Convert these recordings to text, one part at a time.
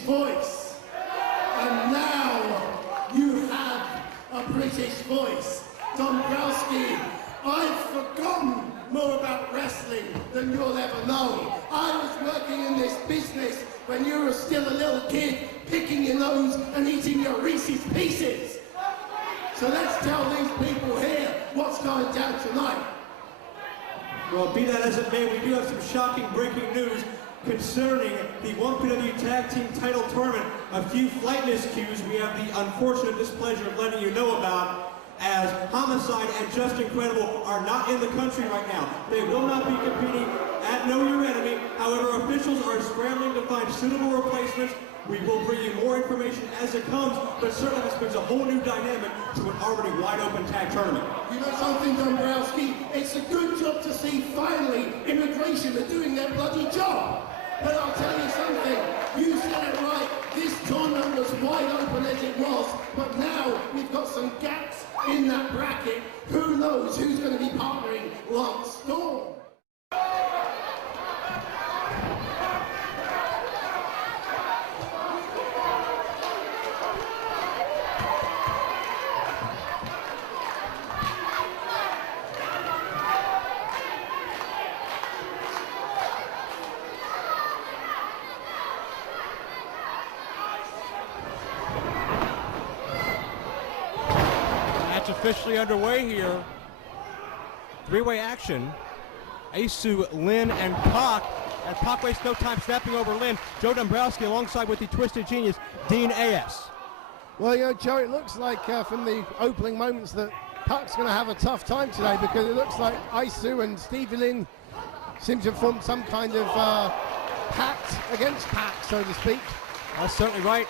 voice. And now you have a British voice. Dombrowski, I've forgotten more about wrestling than you'll ever know. I was working in this business when you were still a little kid, picking your nose and eating your Reese's Pieces. So let's tell these people here what's going down tonight. Well, be that as it may, we do have some shocking breaking news concerning the 1PW Tag Team Title Tournament. A few flight miscues we have the unfortunate displeasure of letting you know about, as Homicide and Just Incredible are not in the country right now. They will not be competing at Know Your Enemy. However, officials are scrambling to find suitable replacements. We will bring you more information as it comes, but certainly this brings a whole new dynamic to an already wide-open tag tournament. You know something, Dombrowski? It's a good job to see finally immigration are doing their bloody job. But I'll tell you something, you said it right. This tournament was wide open as it was, but now we've got some gaps in that bracket. Who knows who's going to be partnering Lance Storm? Officially underway here. Three-way action. Asu, Lynn, and Pac. And Pac wastes no time snapping over Lynn. Joe Dombrowski alongside with the Twisted Genius, Dean A.S. Well, you know, Joe, it looks like from the opening moments that Pac's going to have a tough time today, because it looks like Asu and Stevie Lynn seem to have formed some kind of pact against Pac, so to speak. That's certainly right.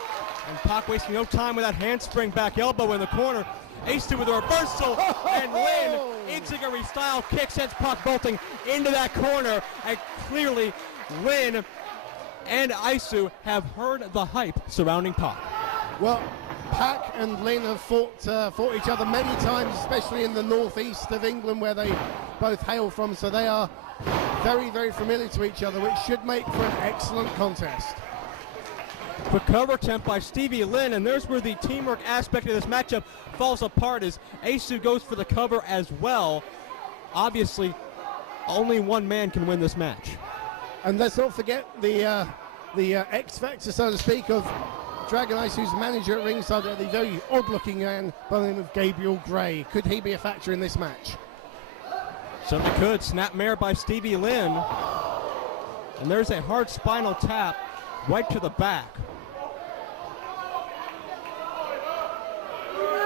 And Pac wasting no time with that handspring back elbow in the corner. Asu with a reversal, and Lynn, Enziguri style kick sends Pac bolting into that corner, and clearly Lynn and Asu have heard the hype surrounding Pac. Well, Pac and Lynn have fought each other many times, especially in the northeast of England where they both hail from, so they are very, very familiar to each other, which should make for an excellent contest. Quick cover attempt by Stevie Lynn, and there's where the teamwork aspect of this matchup falls apart, as Asu goes for the cover as well. Obviously, only one man can win this match. And let's not forget the X Factor, so to speak, of Dragon Isu's manager at ringside, the very odd-looking man by the name of Gabriel Gray. Could he be a factor in this match? Certainly could. Snapmare by Stevie Lynn. And there's a hard spinal tap right to the back.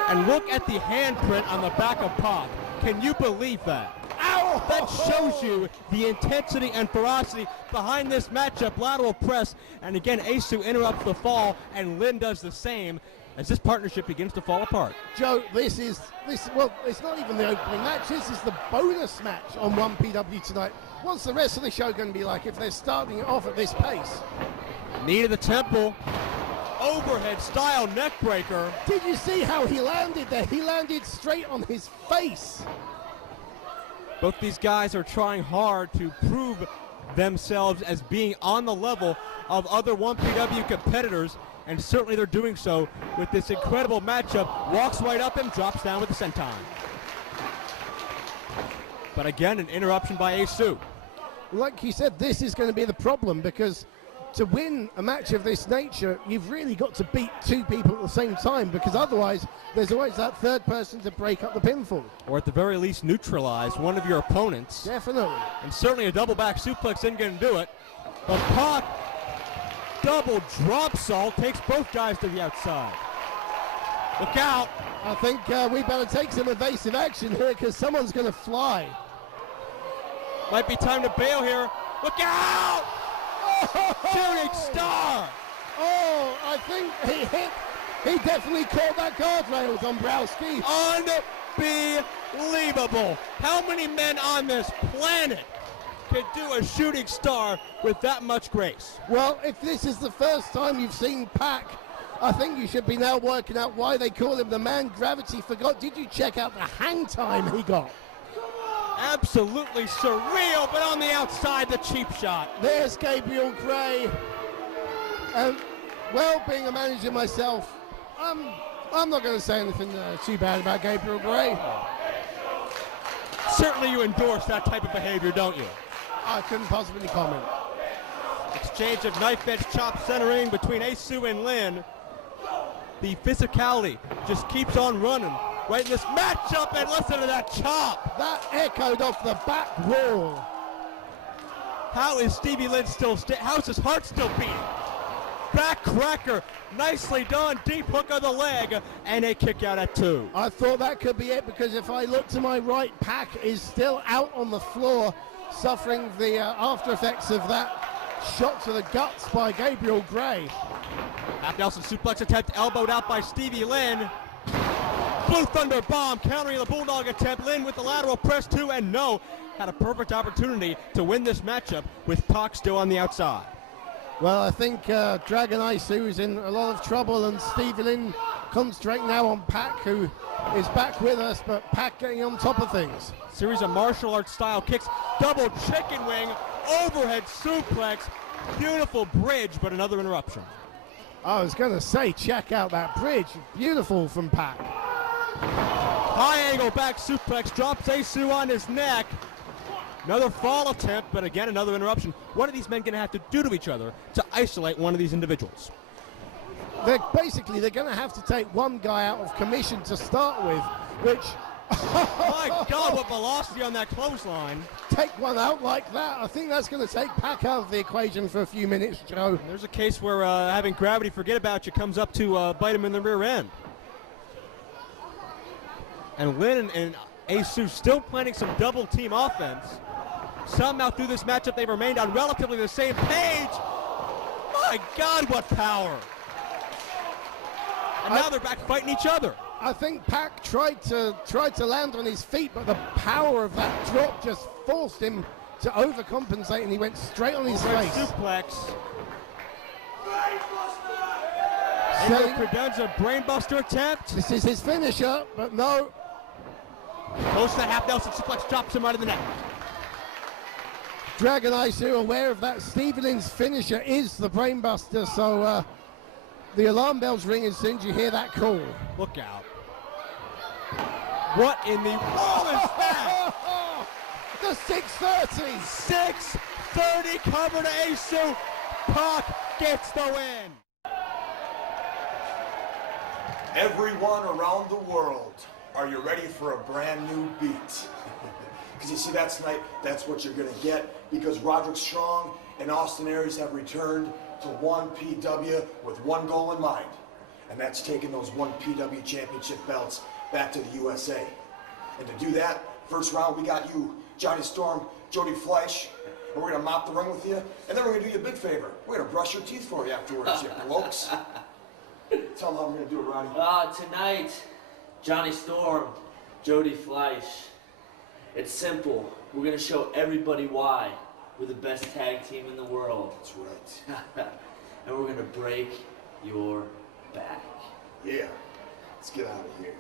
And look at the handprint on the back of Pac. Can you believe that? Ow! That shows you the intensity and ferocity behind this matchup. Lateral press, and again, Asu interrupts the fall, and Lynn does the same as this partnership begins to fall apart. Joe, well, it's not even the opening match. This is the bonus match on 1PW tonight. What's the rest of the show going to be like if they're starting it off at this pace? Knee to the temple. Overhead style neck breaker. Did you see how he landed there? He landed straight on his face. Both these guys are trying hard to prove themselves as being on the level of other 1PW competitors, and certainly they're doing so with this incredible matchup. Walks right up him, drops down with the senton. But again, an interruption by Asu. Like you said, this is going to be the problem, because to win a match of this nature, you've really got to beat two people at the same time, because otherwise there's always that third person to break up the pinfall. Or at the very least neutralize one of your opponents. Definitely. And certainly a double back suplex isn't going to do it. But Pac, double drop salt, takes both guys to the outside. Look out. I think we better take some evasive action here, because someone's going to fly. Might be time to bail here. Look out! Shooting star! Oh, I think he definitely caught that guardrail, Dombrowski. Unbelievable. How many men on this planet can do a shooting star with that much grace? Well, if this is the first time you've seen Pac, I think you should be now working out why they call him the man gravity forgot. Did you check out the hang time he got? Absolutely surreal, but on the outside, the cheap shot. There's Gabriel Gray. Well, being a manager myself, I'm not going to say anything too bad about Gabriel Gray. Certainly you endorse that type of behavior, don't you? I couldn't possibly comment. Exchange of knife edge chop centering between Asu and Lin. The physicality just keeps on running right in this matchup, and listen to that chop. That echoed off the back wall. How is Stevie Lin still, how is his heart still beating? Back cracker, nicely done, deep hook of the leg, and a kick out at 2. I thought that could be it, because if I look to my right, Pac is still out on the floor, suffering the after effects of that shot to the guts by Gabriel Gray. Half Nelson suplex attempt, elbowed out by Stevie Lin. Blue Thunder bomb, countering the Bulldog attempt. Lin with the lateral press 2, and no, had a perfect opportunity to win this matchup with Pac still on the outside. Well, I think Dragon Isu is in a lot of trouble, and Stevie Lin concentrating now on Pac, who is back with us, but Pac getting on top of things. Series of martial arts style kicks, double chicken wing, overhead suplex, beautiful bridge, but another interruption. I was going to say, check out that bridge. Beautiful from Pac. High angle back suplex, drops Asu on his neck. Another fall attempt, but again, another interruption. What are these men going to have to do to each other to isolate one of these individuals? They're going to have to take one guy out of commission to start with, which... My God, what velocity on that clothesline. Take one out like that. I think that's going to take Pac out of the equation for a few minutes, Joe. There's a case where having gravity forget about you comes up to bite him in the rear end. And Lin and Asu still planning some double team offense. Somehow through this matchup they've remained on relatively the same page. My God, what power. And now they're back fighting each other. I think Pac tried to land on his feet, but the power of that drop just forced him to overcompensate, and he went straight on his face. Suplex. Angel Credenza brainbuster attempt. This is his finisher, but no. Close to that half Nelson suplex, drops him right in the neck. Dragon Isu aware of that. Stevie Lin's finisher is the brainbuster, so the alarm bells ring as soon as you hear that call. Look out. What in the world is that? The 630. 630 cover to Asu. Pac gets the win. Everyone around the world, are you ready for a brand new beat? Because you see, that's what you're going to get, because Roderick Strong and Austin Aries have returned to 1PW with one goal in mind, and that's taking those 1PW championship belts back to the USA. And to do that, first round we got you, Johnny Storm, Jody Fleisch, and we're going to mop the ring with you, and then we're going to do you a big favor. We're going to brush your teeth for you afterwards, you blokes. Tell them how we're going to do it, Roddy. Tonight, Johnny Storm, Jody Fleisch. It's simple. We're going to show everybody why we're the best tag team in the world. That's right. And we're going to break your back. Yeah. Let's get out of here.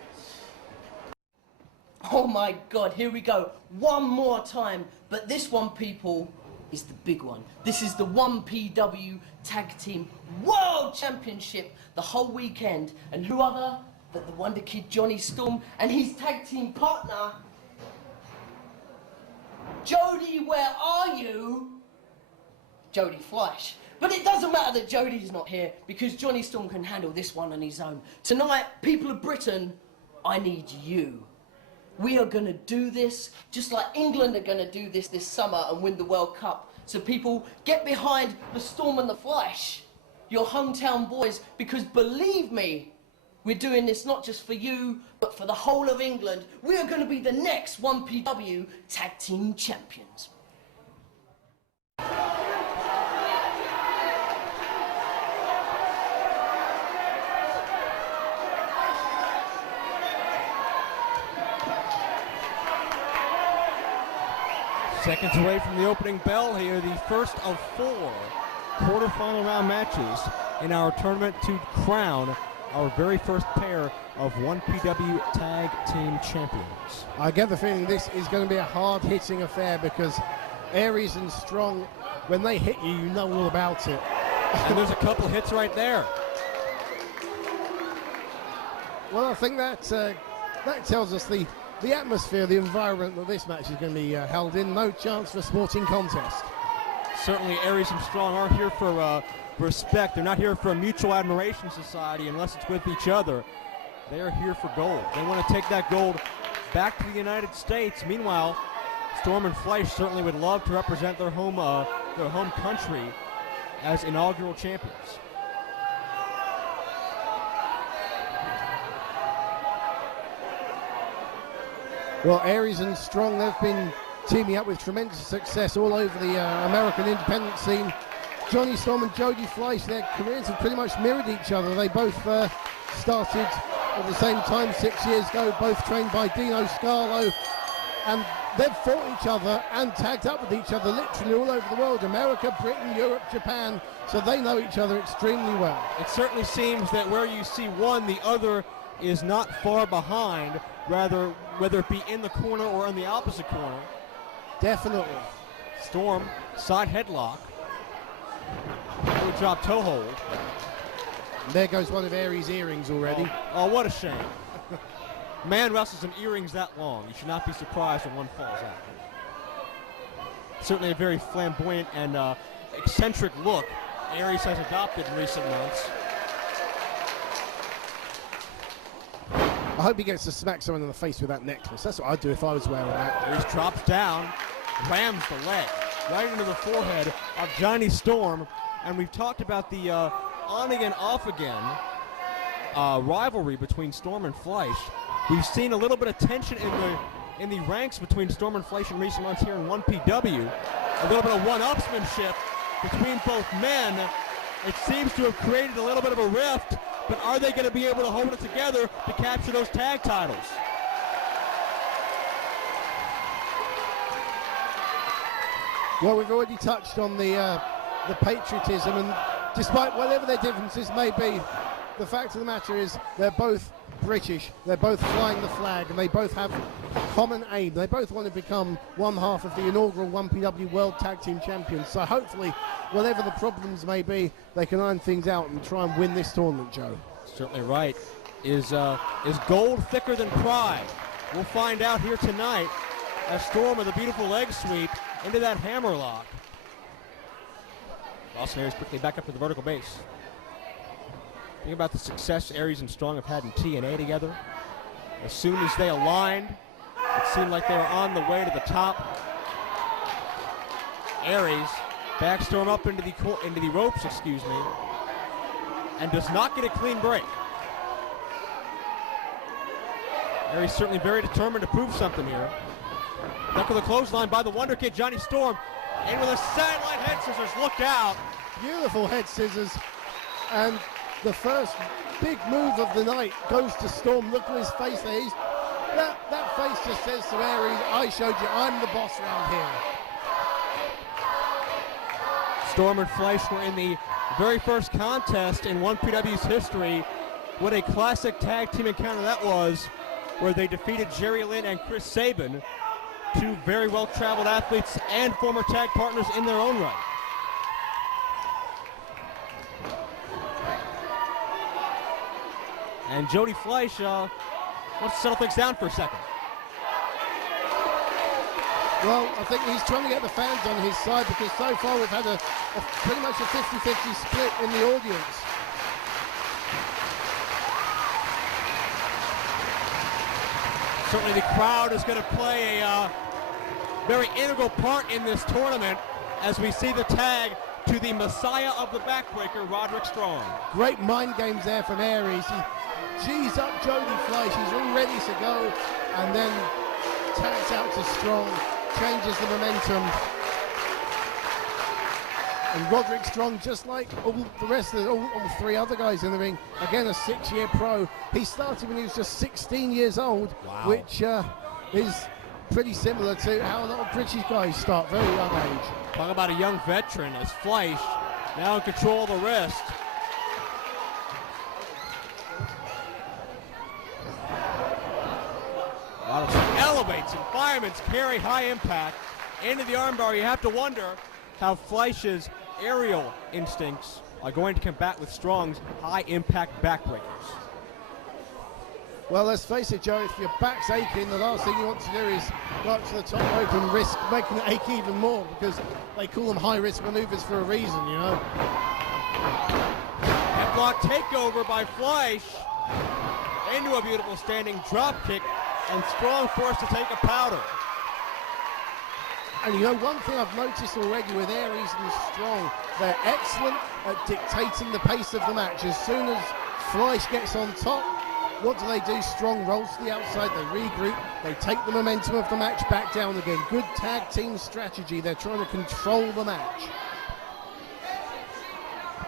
Oh my God, here we go. One more time. But this one, people, is the big one. This is the 1PW Tag Team World Championship the whole weekend. And who other but the Wonder Kid Johnny Storm and his tag team partner, Jody, where are you? Jody Fleisch. But it doesn't matter that Jody's not here, because Johnny Storm can handle this one on his own. Tonight, people of Britain, I need you. We are going to do this just like England are going to do this summer and win the World Cup. So people, get behind the Storm and the Fleisch, your hometown boys, because believe me, we're doing this not just for you, but for the whole of England. We are going to be the next 1PW Tag Team Champions. Seconds away from the opening bell here, the first of 4 quarterfinal round matches in our tournament to crown our very first pair of 1PW Tag Team Champions. I get the feeling this is going to be a hard-hitting affair, because Aries and Strong, when they hit you, you know all about it. And there's a couple hits right there. Well, I think that tells us the atmosphere, the environment that this match is going to be held in. No chance for sporting contest. Certainly Aries and Strong are here for respect. They're not here for a mutual admiration society unless it's with each other. They are here for gold. They want to take that gold back to the United States. Meanwhile, Storm and Fleisch certainly would love to represent their home country as inaugural champions. Well, Aries and Strong, they've been teaming up with tremendous success all over the American independent scene. Johnny Storm and Jody Fleisch, their careers have pretty much mirrored each other. They both started at the same time 6 years ago, both trained by Dino Scarlo, and they've fought each other and tagged up with each other literally all over the world. America, Britain, Europe, Japan, so they know each other extremely well. It certainly seems that where you see one, the other is not far behind, rather whether it be in the corner or in the opposite corner. Definitely. Storm, side headlock. Good drop toe hold. There goes one of Aries' earrings already. Oh, what a shame. Man wrestles in earrings that long. You should not be surprised when one falls out. Certainly a very flamboyant and eccentric look Aries has adopted in recent months. I hope he gets to smack someone in the face with that necklace. That's what I'd do if I was wearing that. Aries drops down, rams the leg right into the forehead of Johnny Storm. And we've talked about the on again, off again rivalry between Storm and Fleisch. We've seen a little bit of tension in the ranks between Storm and Fleisch in recent months here in 1PW. A little bit of one-upsmanship between both men. It seems to have created a little bit of a rift, but are they going to be able to hold it together to capture those tag titles? Well, we've already touched on the patriotism, and despite whatever their differences may be, the fact of the matter is they're both British, they're both flying the flag, and they both have common aim. They both want to become one half of the inaugural 1PW World Tag Team Champions. So hopefully, whatever the problems may be, they can iron things out and try and win this tournament, Joe. Certainly right. Is gold thicker than pride? We'll find out here tonight as Storm with a beautiful leg sweep into that hammerlock. Austin Aries quickly back up to the vertical base. Think about the success Aries and Strong have had in TNA together. As soon as they aligned, it seemed like they were on the way to the top. Aries backs Storm up into the ropes, and does not get a clean break. Aries certainly very determined to prove something here. Duck of the clothesline by the Wonder Kid, Johnny Storm. In with a sideline head scissors, look out. Beautiful head scissors, and the first big move of the night goes to Storm. Look at his face there. That face just says to Aries, I showed you, I'm the boss around here. Storm and Fleisch were in the very first contest in 1PW's history. What a classic tag team encounter that was, where they defeated Jerry Lynn and Chris Sabin, two very well-traveled athletes and former tag partners in their own right. And Jody Fleisch wants to settle things down for a second. Well, I think he's trying to get the fans on his side, because so far we've had a pretty much a 50-50 split in the audience. Certainly the crowd is going to play a very integral part in this tournament as we see the tag to the Messiah of the Backbreaker, Roderick Strong. Great mind games there from Aries. He G's up Jody Fleisch. He's all ready to go, and then tags out to Strong, changes the momentum. And Roderick Strong, just like all the rest of all three other guys in the ring, again a 6-year pro. He started when he was just 16 years old, wow, which is pretty similar to how a lot of British guys start, very young age. Talk about a young veteran as Fleisch now in control of the wrist. Elevates and fireman's carry, high impact into the armbar. You have to wonder how Fleisch's aerial instincts are going to combat with Strong's high-impact backbreakers. Well, let's face it, Joe, if your back's aching, the last thing you want to do is go up to the top rope and risk making it ache even more, because they call them high-risk maneuvers for a reason, you know. Headlock takeover by Fleisch into a beautiful standing drop kick, and Strong forced to take a powder. And you know, one thing I've noticed already with Aries and Strong, they're excellent at dictating the pace of the match. As soon as Fleisch gets on top, what do? Strong rolls to the outside, they regroup, they take the momentum of the match back down again. Good tag team strategy. They're trying to control the match.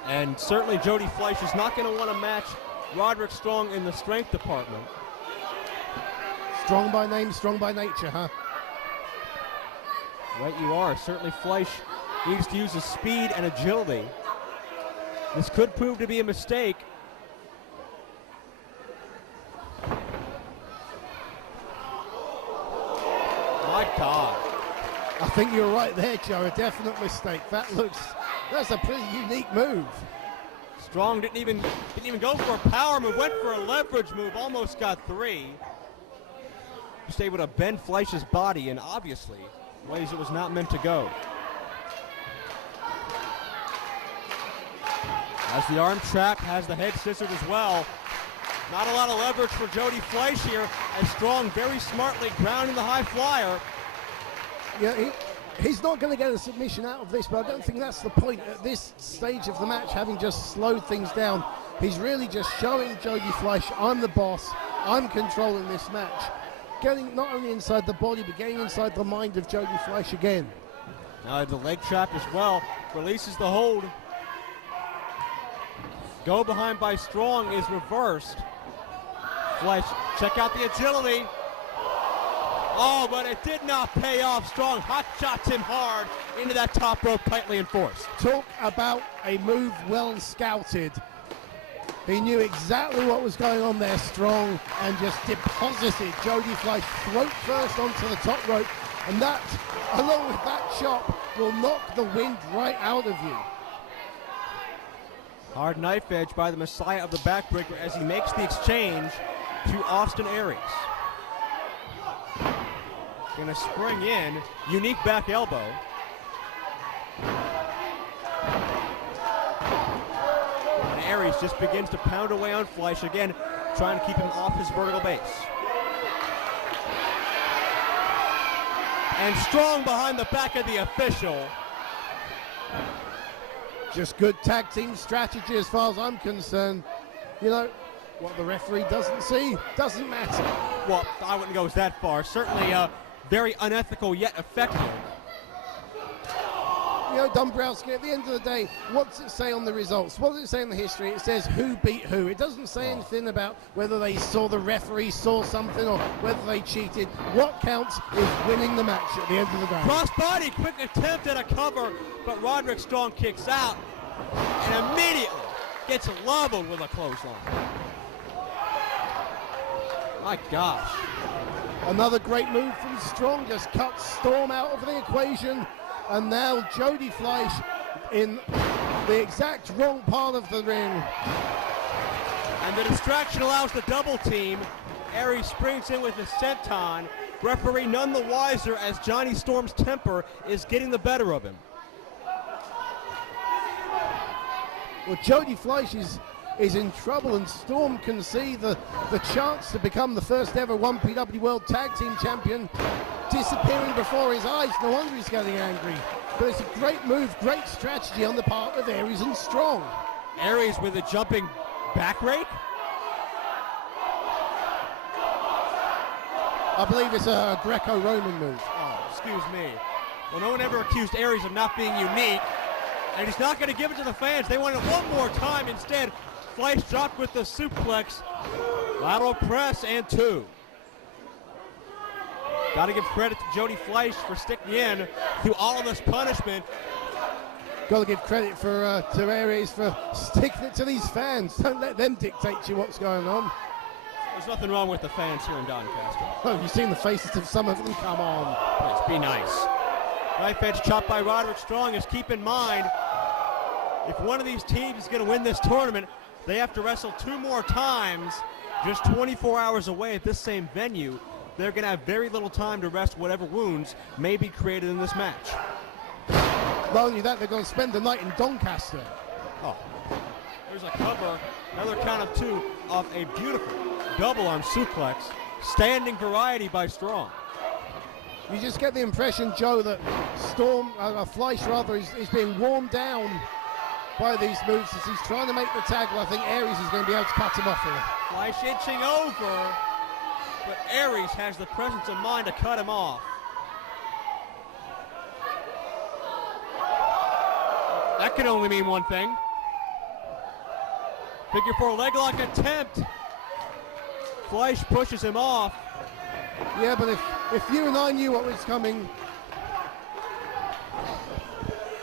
And certainly Jody Fleisch is not going to want to match Roderick Strong in the strength department. Strong by name, strong by nature, huh? Right you are. Certainly Fleisch needs to use his speed and agility. This could prove to be a mistake. My God. I think you're right there, Joe. A definite mistake. That's a pretty unique move. Strong didn't even go for a power move, went for a leverage move, almost got 3. Just able to bend Fleisch's body in obviously ways it was not meant to go. As the arm trap has the head scissored as well. Not a lot of leverage for Jody Fleisch here, as Strong very smartly grounding the high flyer. Yeah, he's not going to get a submission out of this, but I don't think that's the point at this stage of the match, having just slowed things down. He's really just showing Jody Fleisch, I'm the boss, I'm controlling this match. Getting not only inside the body, but getting inside the mind of Jody Fleisch again. Now the leg trap as well, releases the hold. Go behind by Strong is reversed. Fleisch, check out the agility. Oh, but it did not pay off. Strong hot shots him hard into that top rope, tightly enforced. Talk about a move well scouted. He knew exactly what was going on there, Strong, and just deposited Jody Fleisch throat first onto the top rope. And that, along with that chop, will knock the wind right out of you. Hard knife edge by the Messiah of the backbreaker as he makes the exchange to Austin Aries. Gonna spring in, unique back elbow. And Aries just begins to pound away on Fleisch again, trying to keep him off his vertical base. And Strong behind the back of the official. Just good tag team strategy as far as I'm concerned. You know, what the referee doesn't see doesn't matter. Well, I wouldn't go that far. Certainly very unethical yet effective. You know, Dombrowski, at the end of the day, what does it say on the results? What does it say in the history? It says who beat who. It doesn't say anything about whether they saw the referee saw something or whether they cheated. What counts is winning the match at the end of the day. Crossbody, quick attempt at a cover, but Roderick Strong kicks out and immediately gets leveled with a clothesline. My gosh. Another great move from Strong, just cuts Storm out of the equation. And now Jody Fleisch in the exact wrong part of the ring. And the distraction allows the double team. Aries springs in with a senton. Referee none the wiser as Johnny Storm's temper is getting the better of him. Well, Jody Fleisch is in trouble, and Storm can see the chance to become the first ever 1PW World Tag Team Champion disappearing before his eyes. No wonder he's getting angry. But it's a great move, great strategy on the part of Aries and Strong. Aries with a jumping back rake. I believe it's a Greco-Roman move. Oh, excuse me. Well, no one ever accused Aries of not being unique, and he's not going to give it to the fans. They want it one more time instead. Fleisch dropped with the suplex. Lateral press and 2. Got to give credit to Jody Fleisch for sticking in through all of this punishment. Got to give credit to Aries for sticking it to these fans. Don't let them dictate to you what's going on. There's nothing wrong with the fans here in Doncaster. Oh, have you seen the faces of some of them? Come on. Please be nice. Knife edge chopped by Roderick Strong, is keep in mind if one of these teams is going to win this tournament, they have to wrestle 2 more times just 24 hours away at this same venue. They're going to have very little time to rest whatever wounds may be created in this match. Not only that, they're going to spend the night in Doncaster. Oh, there's a cover, another count of 2 off a beautiful double arm suplex. Standing variety by Strong. You just get the impression, Joe, that Fleisch rather, is being worn down by these moves as he's trying to make the tag. I think Aries is going to be able to cut him off here. Fleisch inching over, but Aries has the presence of mind to cut him off. That can only mean one thing. Figure 4 leg lock attempt. Fleisch pushes him off. Yeah, but if you and I knew what was coming.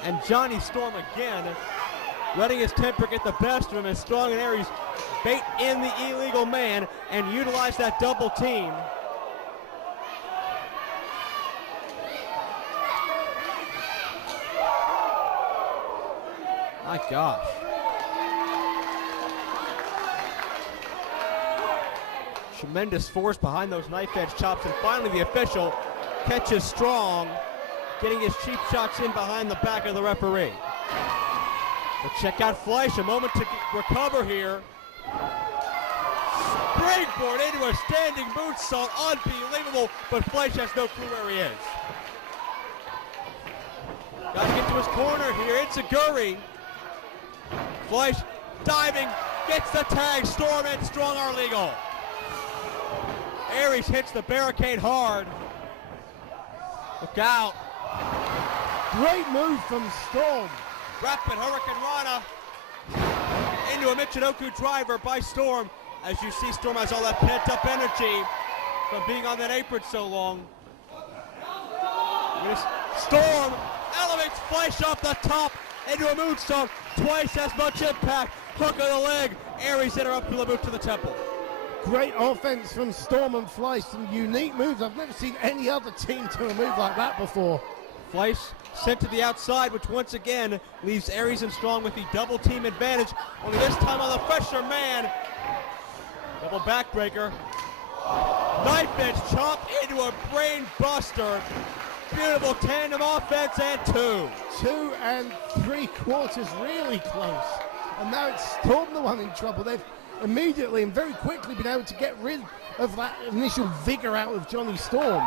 And Johnny Storm again, letting his temper get the best of him as Strong and Aries bait in the illegal man and utilize that double team. My gosh. Tremendous force behind those knife edge chops, and finally the official catches Strong, getting his cheap shots in behind the back of the referee. But check out Fleisch, a moment to recover here. Springboard into a standing moonsault, unbelievable, but Fleisch has no clue where he is. Got to get to his corner here, it's a Guri. Fleisch diving, gets the tag, Storm and Strong are legal. Aries hits the barricade hard. Look out. Great move from Storm. Rapid Hurricane Rana into a Michinoku driver by Storm. As you see, Storm has all that pent-up energy from being on that apron so long. Storm elevates Fleisch off the top into a moonsault. Twice as much impact. Hook of the leg. Aries interrupts with a boot to the temple. Great offense from Storm and Fleisch. Some unique moves. I've never seen any other team do a move like that before. Fleisch sent to the outside, which once again leaves Aries and Strong with the double team advantage. Only this time on the fresher man. Double backbreaker. Knife edge chop into a brain buster. Beautiful tandem offense and 2. 2 3/4, really close. And now it's Storm the one in trouble. They've immediately and very quickly been able to get rid of that initial vigor out of Johnny Storm.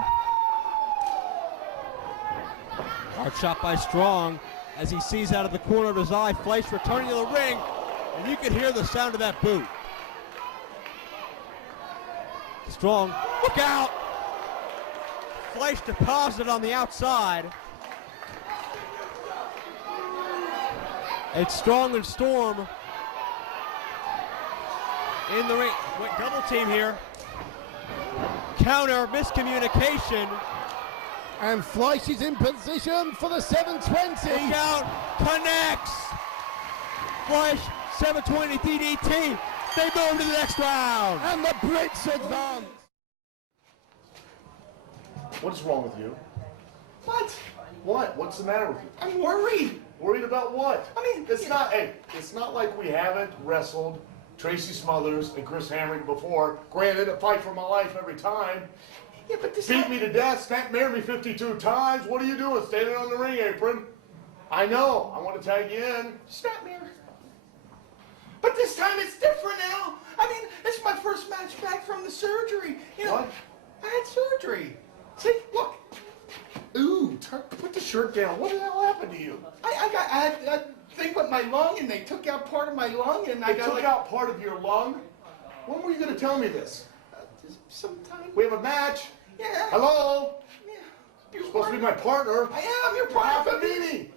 Hard shot by Strong as he sees out of the corner of his eye Fleisch returning to the ring, and you can hear the sound of that boot. Strong, look out! Fleisch deposited on the outside. It's Strong and Storm in the ring. Wait, double team here. Counter miscommunication. And Fleisch is in position for the 720. Look out, connects. Fleisch, 720 DDT. They move to the next round. And the Brits advance. What is wrong with you? What? What? What's the matter with you? I'm worried. Worried about what? I mean, it's not. Hey, it's not like we haven't wrestled Tracy Smothers and Chris Hamrick before. Granted, a fight for my life every time. Yeah, but this Beat me to death, snapmare me 52 times. What are you doing? Standing on the ring apron. I know. I want to tag you in. Snapmare. But this time it's different now. I mean, it's my first match back from the surgery. You know, What? I had surgery. See, look. Ooh, put the shirt down. What the hell happened to you? I had a thing with my lung, and they took out part of my lung, and I They got took out part of your lung? When were you going to tell me this? sometime. We have a match. Yeah. Hello? Yeah. You're supposed to be my partner. I am your Half a partner. meanie.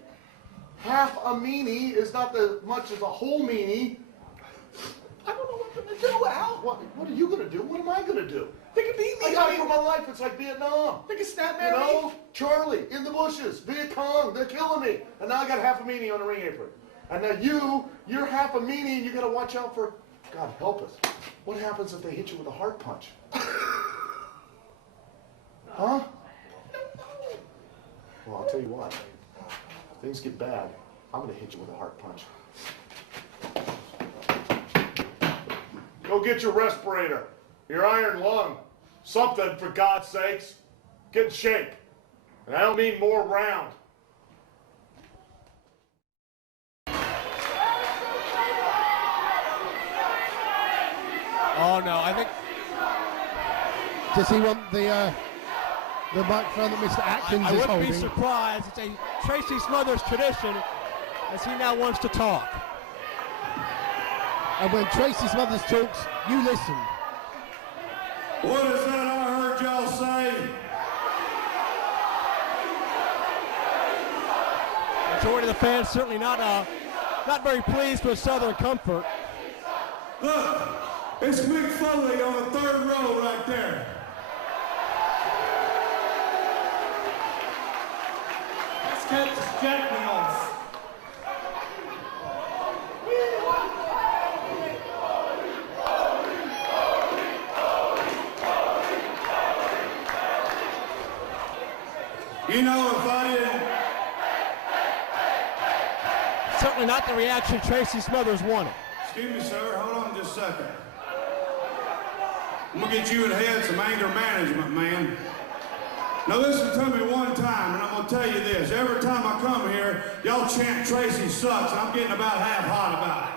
Half a meanie is not as much as a whole meanie. I don't know what I'm gonna do, Al. What are you going to do? What am I going to do? They could beat I me. got for my life. It's like Vietnam. They could snap You me. know, Charlie in the bushes, Viet Cong, they're killing me. And now I got half a meanie on the ring apron. And now you're half a meanie and you got to watch out for, God help us. What happens if they hit you with a heart punch? Huh? Well, I'll tell you what. If things get bad, I'm going to hit you with a heart punch. Go get your respirator, your iron lung, something for God's sakes. Get in shape. And I don't mean more round. Oh no, I think Does he want the microphone that Mr. Atkins I is wouldn't holding? be surprised. It's a Tracy Smothers tradition as he now wants to talk. And when Tracy Smothers talks, you listen. What is that I heard y'all say? Majority of the fans certainly not very pleased with Southern Comfort. Look, it's Mick Foley on the third row right there. Let's catch Jack me off. You know, if I didn't... Certainly not the reaction Tracy Smothers wanted. Excuse me, sir. Hold on just a second. I'm gonna get you in head some anger management, man. Now listen to me one time, and I'm gonna tell you this. Every time I come here, y'all chant Tracy sucks, and I'm getting about half hot about it.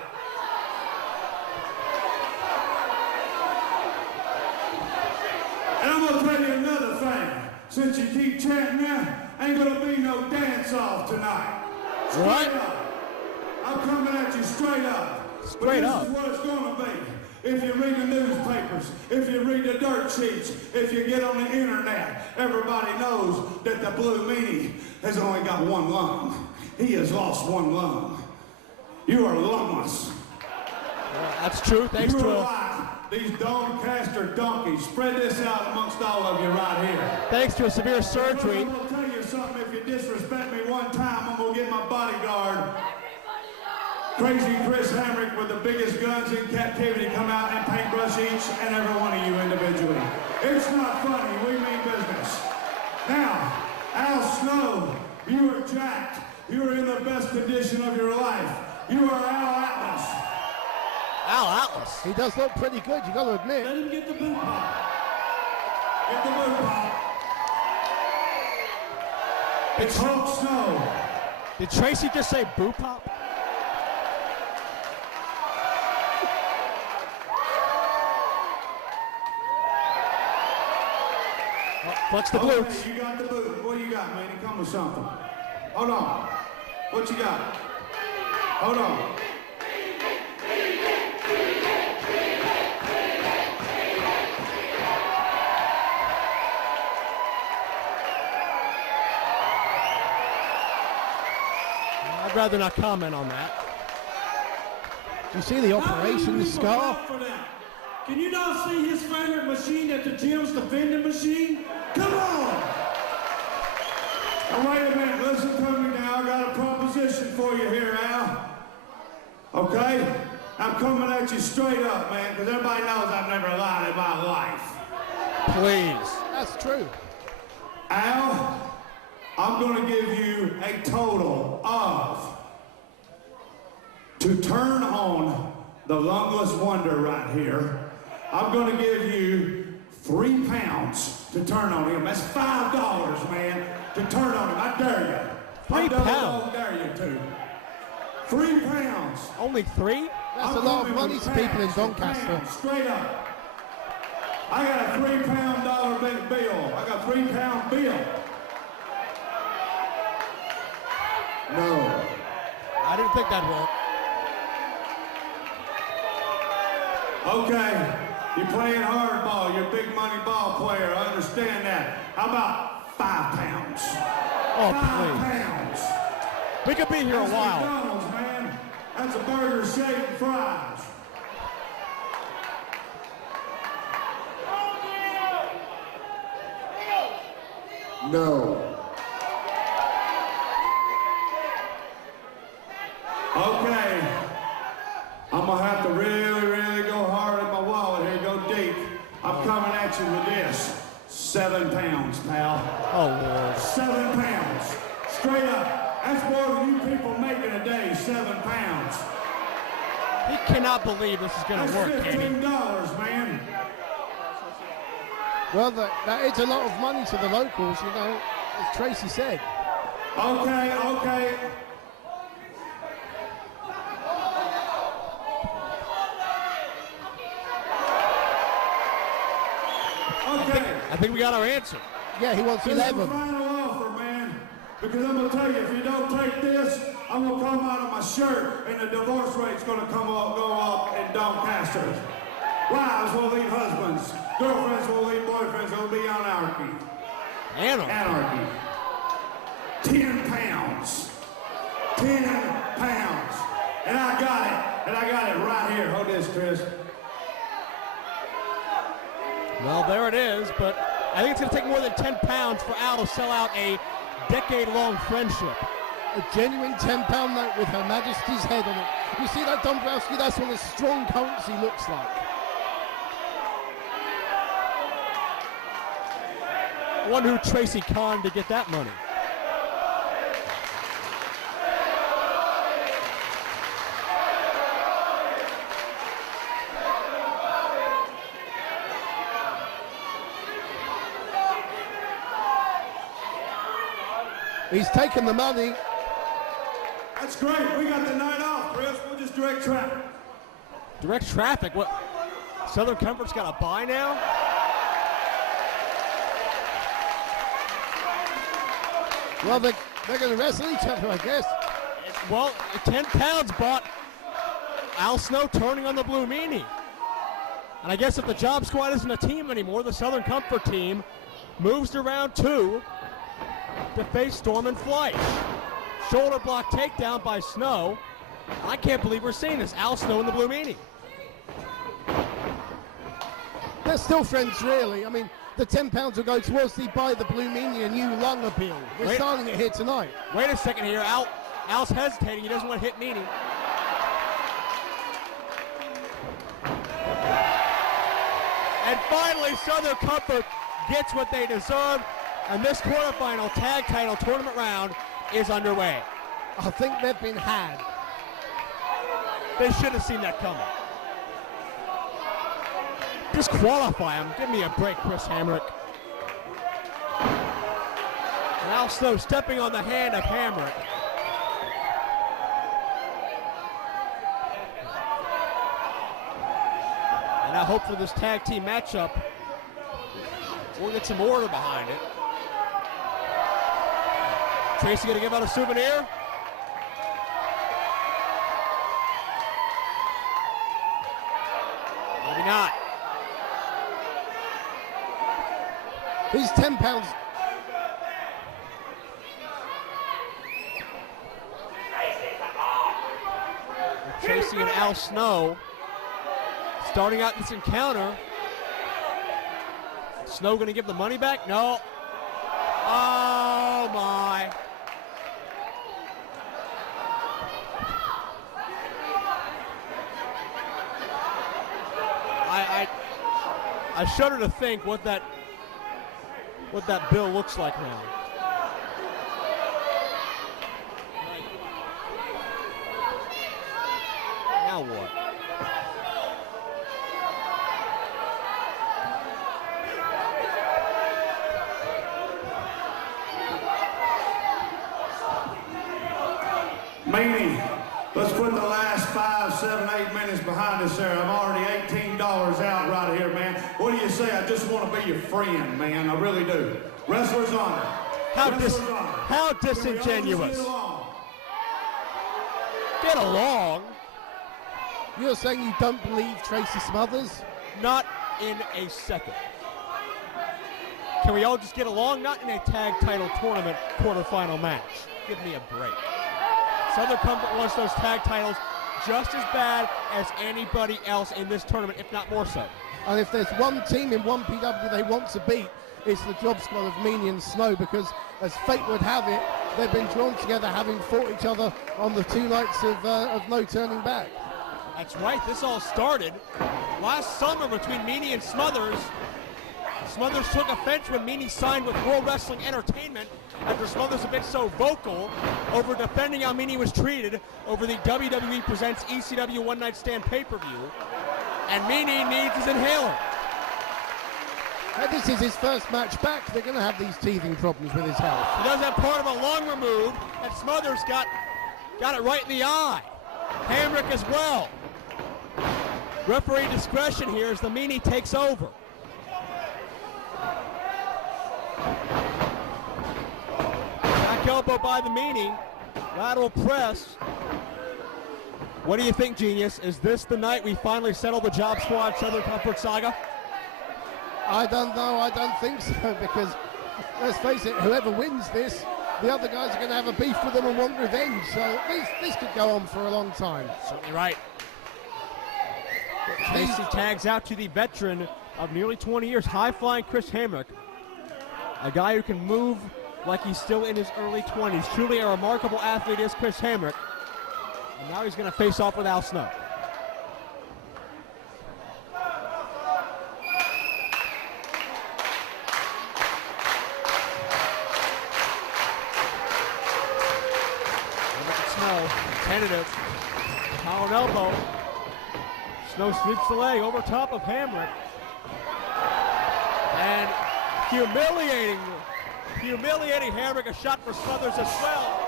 And I'm gonna tell you another thing. Since you keep chanting that, ain't gonna be no dance-off tonight. Straight up. I'm coming at you straight up. Straight up. This is what it's gonna be. If you read the newspapers, if you read the dirt sheets, if you get on the internet, everybody knows that the Blue Meanie has only got one lung. He has lost one lung. You are lungless. That's true. Thanks You to are a, like these Doncaster donkeys. Spread this out amongst all of you right here. thanks to a severe surgery. I'm gonna tell you something. If you disrespect me one time, I'm gonna get my bodyguard. Crazy Chris Hamrick with the biggest guns in captivity come out and paintbrush each and every one of you individually. It's not funny, we mean business. Now, Al Snow, you are jacked. You are in the best condition of your life. You are Al Atlas. Al Atlas. He does look pretty good, you got to admit. Let him get the boot pop. Get the boot pop. It's Hulk Snow. Did Tracy just say boo pop? Flex the glutes. Okay, you got the boot. What do you got, man? Come with something. Hold on. What you got? Hold on. I'd rather not comment on that. Do you see the operation, the scar? Can you not see his favorite machine at the gym's the vending machine? Come on! Now, wait a minute. Listen to me now. I got a proposition for you here, Al. Okay? I'm coming at you straight up, man, because everybody knows I've never lied in my life. Please. That's true. Al, I'm going to give you a total of, to turn on the lungless wonder right here, I'm going to give you 3 pounds to turn on him. That's $5, man, to turn on him. I dare you. 3 I double pounds? dog dare you to. 3 pounds. Only 3? That's I'm a lot of coming money with to people in pounds, Doncaster. pounds, straight up. I got a $3 dollar bill. I got a 3-pound bill. No. I didn't think that'd work. Okay, you're playing hardball. You're a big money ball player. I understand that. How about 5 pounds? Oh, 5 please. pounds. We could be here a That's while. McDonald's, man. That's a burger, shake, and fries. No. Okay. I'm gonna have to really go hard in my wallet here, go deep. I'm coming at you with this. 7 pounds, pal. Oh, Lord. 7 pounds. Straight up. That's more than you people make in a day, 7 pounds. He cannot believe this is going to work, That's Kenny. $15, man. Well, that is a lot of money to the locals, you know, as Tracy said. Okay. Okay. I think we got our answer. Yeah, he wants This is the 11. final offer, man. Because I'm going to tell you, if you don't take this, I'm going to come out of my shirt and the divorce rate's going to go up in Doncaster. Wives will leave husbands. Girlfriends will leave boyfriends. It'll be anarchy. Anarchy. 10 pounds. 10 pounds. And I got it. And I got it right here. Hold this, Chris. Well, there it is, but I think it's going to take more than 10 pounds for Al to sell out a decade-long friendship. A genuine 10-pound note with Her Majesty's head on it. You see that, Dombrowski? That's what a strong currency looks like. I wonder who Tracy conned to get that money. He's taken the money. That's great. We got the night off, Chris. We'll just direct traffic. Direct traffic? What? Southern Comfort's got a bye now? Well, they're going to wrestle each other, I guess. Well, 10 pounds bought Al Snow turning on the Blue Meanie. And I guess if the Job Squad isn't a team anymore, the Southern Comfort team moves to round 2 to face Storm and Fleisch. Shoulder block takedown by Snow. I can't believe we're seeing this. Al Snow and the Blue Meanie. They're still friends, really. I mean, the 10 pounds will go towards the buy the Blue Meanie a new lung appeal. We're starting it here tonight. Wait a second here. Al's hesitating. He doesn't want to hit Meanie. And finally, Southern Comfort gets what they deserve. And this quarterfinal tag title tournament round is underway. I think they've been had. They should have seen that coming. Disqualify him. Give me a break, Chris Hamrick. And Al Snow stepping on the hand of Hamrick. And I hope for this tag team matchup, we'll get some order behind it. Tracy gonna give out a souvenir. Maybe not. These 10 pounds. Tracy and Al Snow starting out this encounter. Snow gonna give the money back? No. Oh my. I shudder to think what that bill looks like now. Now what? Meanie, let's put the last 5, 7, 8 minutes behind us there. I'm already $18 out right here, man. What do you say? I just want to be your friend, man. I really do. Wrestler's honor. How disingenuous. Get along. You're saying you don't believe Tracy Smothers? Not in a second. Can we all just get along? Not in a tag title tournament quarterfinal match. Give me a break. Southern Comfort wants those tag titles just as bad as anybody else in this tournament, if not more so. And if there's one team in 1PW they want to beat, it's the Job Squad of Meanie and Snow, because as fate would have it, they've been drawn together having fought each other on the 2 nights of no turning back. That's right, this all started last summer between Meanie and Smothers. Smothers took offense when Meanie signed with World Wrestling Entertainment after Smothers had been so vocal over defending how Meanie was treated over the WWE Presents ECW One Night Stand pay-per-view. And Meanie needs his inhaler. And this is his first match back. They're going to have these teething problems with his health. He does have part of a lung removed, and Smothers got it right in the eye. Hamrick as well. Referee discretion here as the Meanie takes over. Back elbow by the Meanie. Lateral press. What do you think, Genius? Is this the night we finally settle the Job Squad Southern Comfort saga? I don't know. I don't think so, because let's face it, whoever wins this, the other guys are going to have a beef with them and want revenge. So this could go on for a long time. Certainly right. Tracy tags out to the veteran of nearly 20 years, high-flying Chris Hamrick, a guy who can move like he's still in his early 20s. Truly a remarkable athlete is Chris Hamrick. And now he's going to face off with Al Snow. Snow, tentative, collar elbow. Snow sweeps the leg over top of Hamrick. And humiliating Hamrick, a shot for Smothers as well.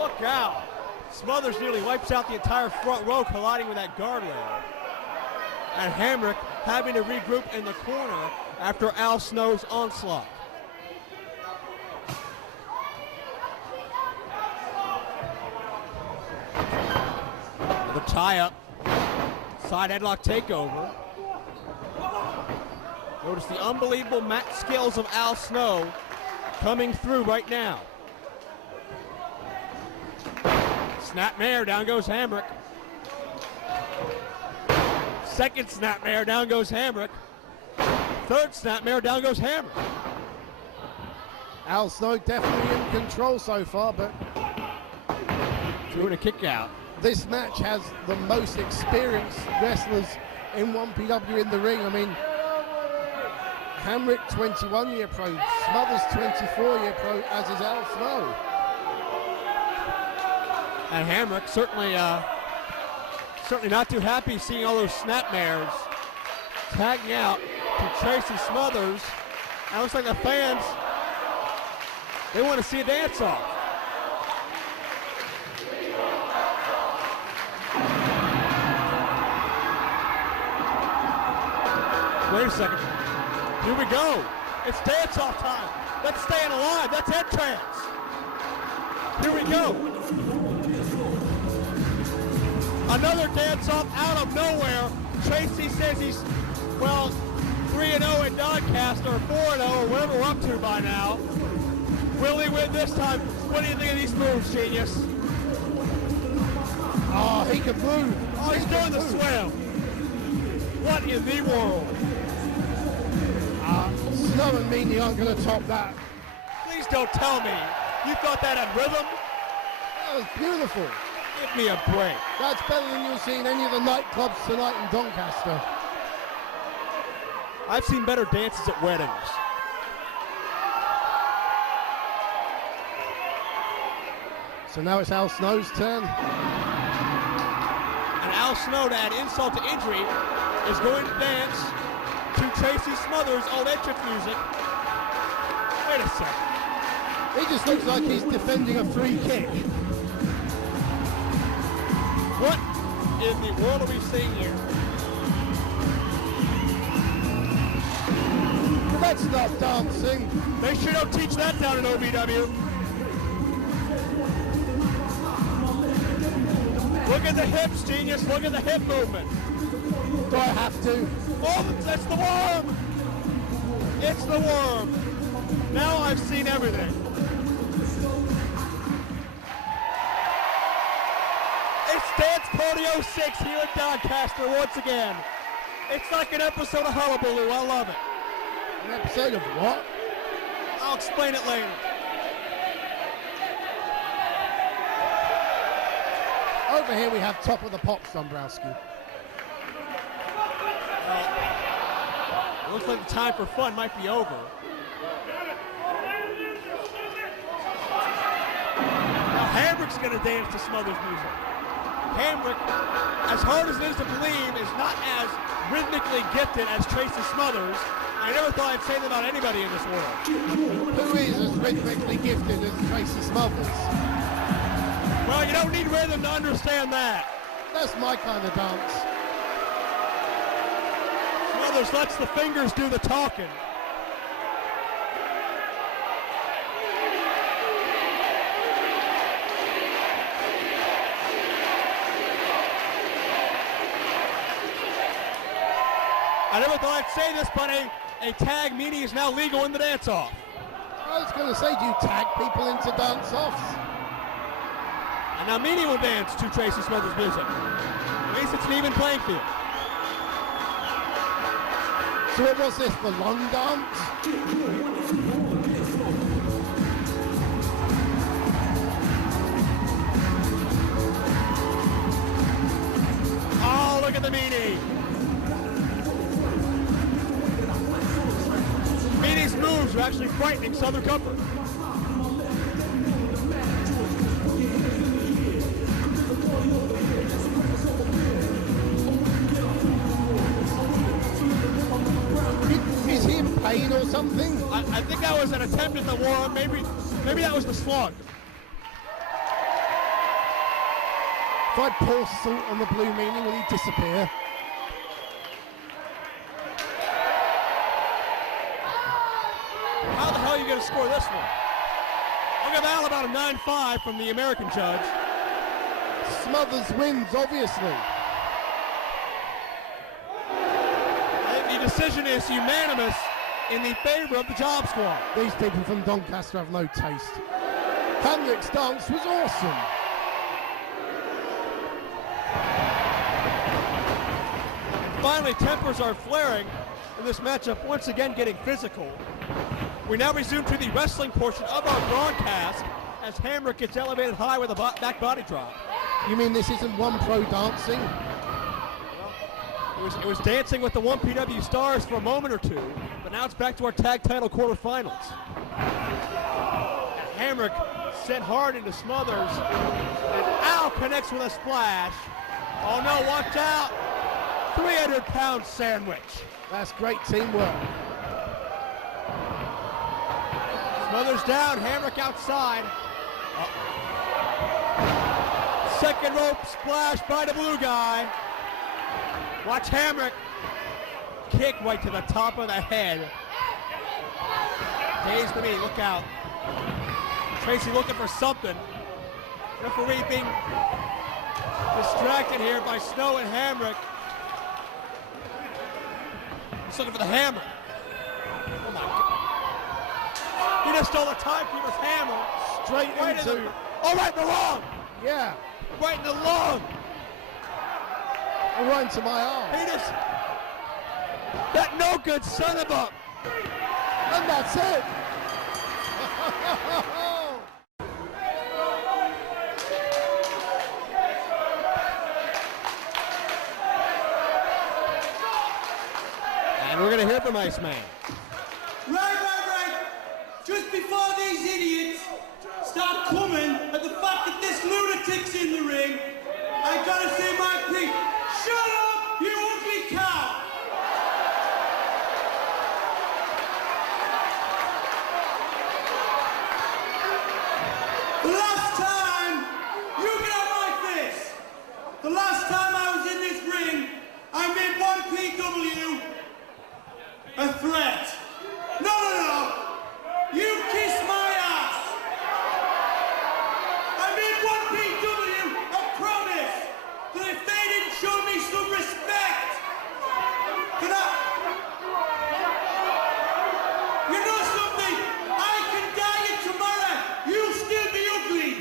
Look out. Smothers nearly wipes out the entire front row, colliding with that guardrail. And Hamrick having to regroup in the corner after Al Snow's onslaught. The tie-up. Side headlock takeover. Notice the unbelievable mat skills of Al Snow coming through right now. Snapmare, down goes Hamrick. Second snapmare, down goes Hamrick. Third snapmare, down goes Hamrick. Al Snow definitely in control so far, but doing a kick out. This match has the most experienced wrestlers in 1PW in the ring. I mean, Hamrick, 21-year pro, Smothers, 24-year pro, as is Al Snow. And Hamrick certainly not too happy seeing all those snapmares tagging out to Tracy Smothers. And it looks like the fans, they want to see a dance-off. Wait a second. Here we go. It's dance-off time. That's staying alive. That's head trance. Here we go. Another dance-off out of nowhere. Tracy says he's, well, 3-0 in Doncaster, or 4-0, or whatever we're up to by now. Will he win this time? What do you think of these moves, Genius? Oh, he can move. Oh, he's doing the swim. What in the world? Snow and Meanie aren't going to top that. Please don't tell me. You thought that had rhythm? That was beautiful. Give me a break. That's better than you'll see in any of the nightclubs tonight in Doncaster. I've seen better dances at weddings. So now it's Al Snow's turn. And Al Snow, to add insult to injury, is going to dance to Tracy Smothers' old entrance music. Wait a second. He just looks like he's defending a free kick. What in the world are we seeing here? That's not dancing. They sure don't teach that down in OVW. Look at the hips, Genius. Look at the hip movement. Do I have to? Oh, that's the worm. It's the worm. Now I've seen everything. It's Dance Party 06 here in Doncaster once again. It's like an episode of Hullabaloo. I love it. An episode of what? I'll explain it later. Over here we have Top of the Pops, Dombrowski. looks like the time for fun might be over. Now Hamrick's going to dance to Smothers music. Hamrick, as hard as it is to believe, is not as rhythmically gifted as Tracy Smothers. I never thought I'd say that about anybody in this world. Who is as rhythmically gifted as Tracy Smothers? Well, you don't need rhythm to understand that. That's my kind of dance. Smothers lets the fingers do the talking. I never thought I'd say this, but a tag meeting is now legal in the dance-off. I was going to say, do you tag people into dance-offs? And now Meanie will dance to Tracy Smothers' music. At least it's an even playing field. So what was this, the long dance? Oh, look at the Meanie. Meanie's moves are actually frightening Southern Comfort. Is he in pain or something? I think that was an attempt at the war. Maybe that was the slug. If I pour salt on the blue Meanie, will he disappear? How the hell are you going to score this one? I'll give Al about a 9-5 from the American judge. Smothers wins, obviously. The decision is unanimous in the favor of the Job Squad. These people from Doncaster have no taste. Hamrick's dance was awesome. Finally, tempers are flaring in this matchup, once again getting physical. We now resume to the wrestling portion of our broadcast as Hamrick gets elevated high with a back body drop. You mean this isn't one pro dancing? It was dancing with the 1PW Stars for a moment or two, but now it's back to our tag title quarterfinals. And Hamrick sent hard into Smothers, and Al connects with a splash. Oh no, watch out! 300-pound sandwich. That's great teamwork. Smothers down, Hamrick outside. Second rope splash by the blue guy. Watch Hamrick. Kick right to the top of the head. Dazed to me, look out. Tracy looking for something. Referee being distracted here by Snow and Hamrick. He's looking for the hammer. Oh my God. He just stole the timekeeper's hammer. Straight Right into... right in the lung. Yeah. Right in the lung. Right into my arm. He just... That no good son of a... And that's it. And we're going to hear from Iceman. Right. Just before these idiots start coming at the fact that this lunatic's in the ring, I gotta say my piece. Shut up, you ugly cow! The last time, you get out my face. The last time I was in this ring, I made 1PW a threat. No. You kiss my ass. I made 1PW a promise that if they didn't show me some respect, you know something? I can die you tomorrow. You'll still be ugly.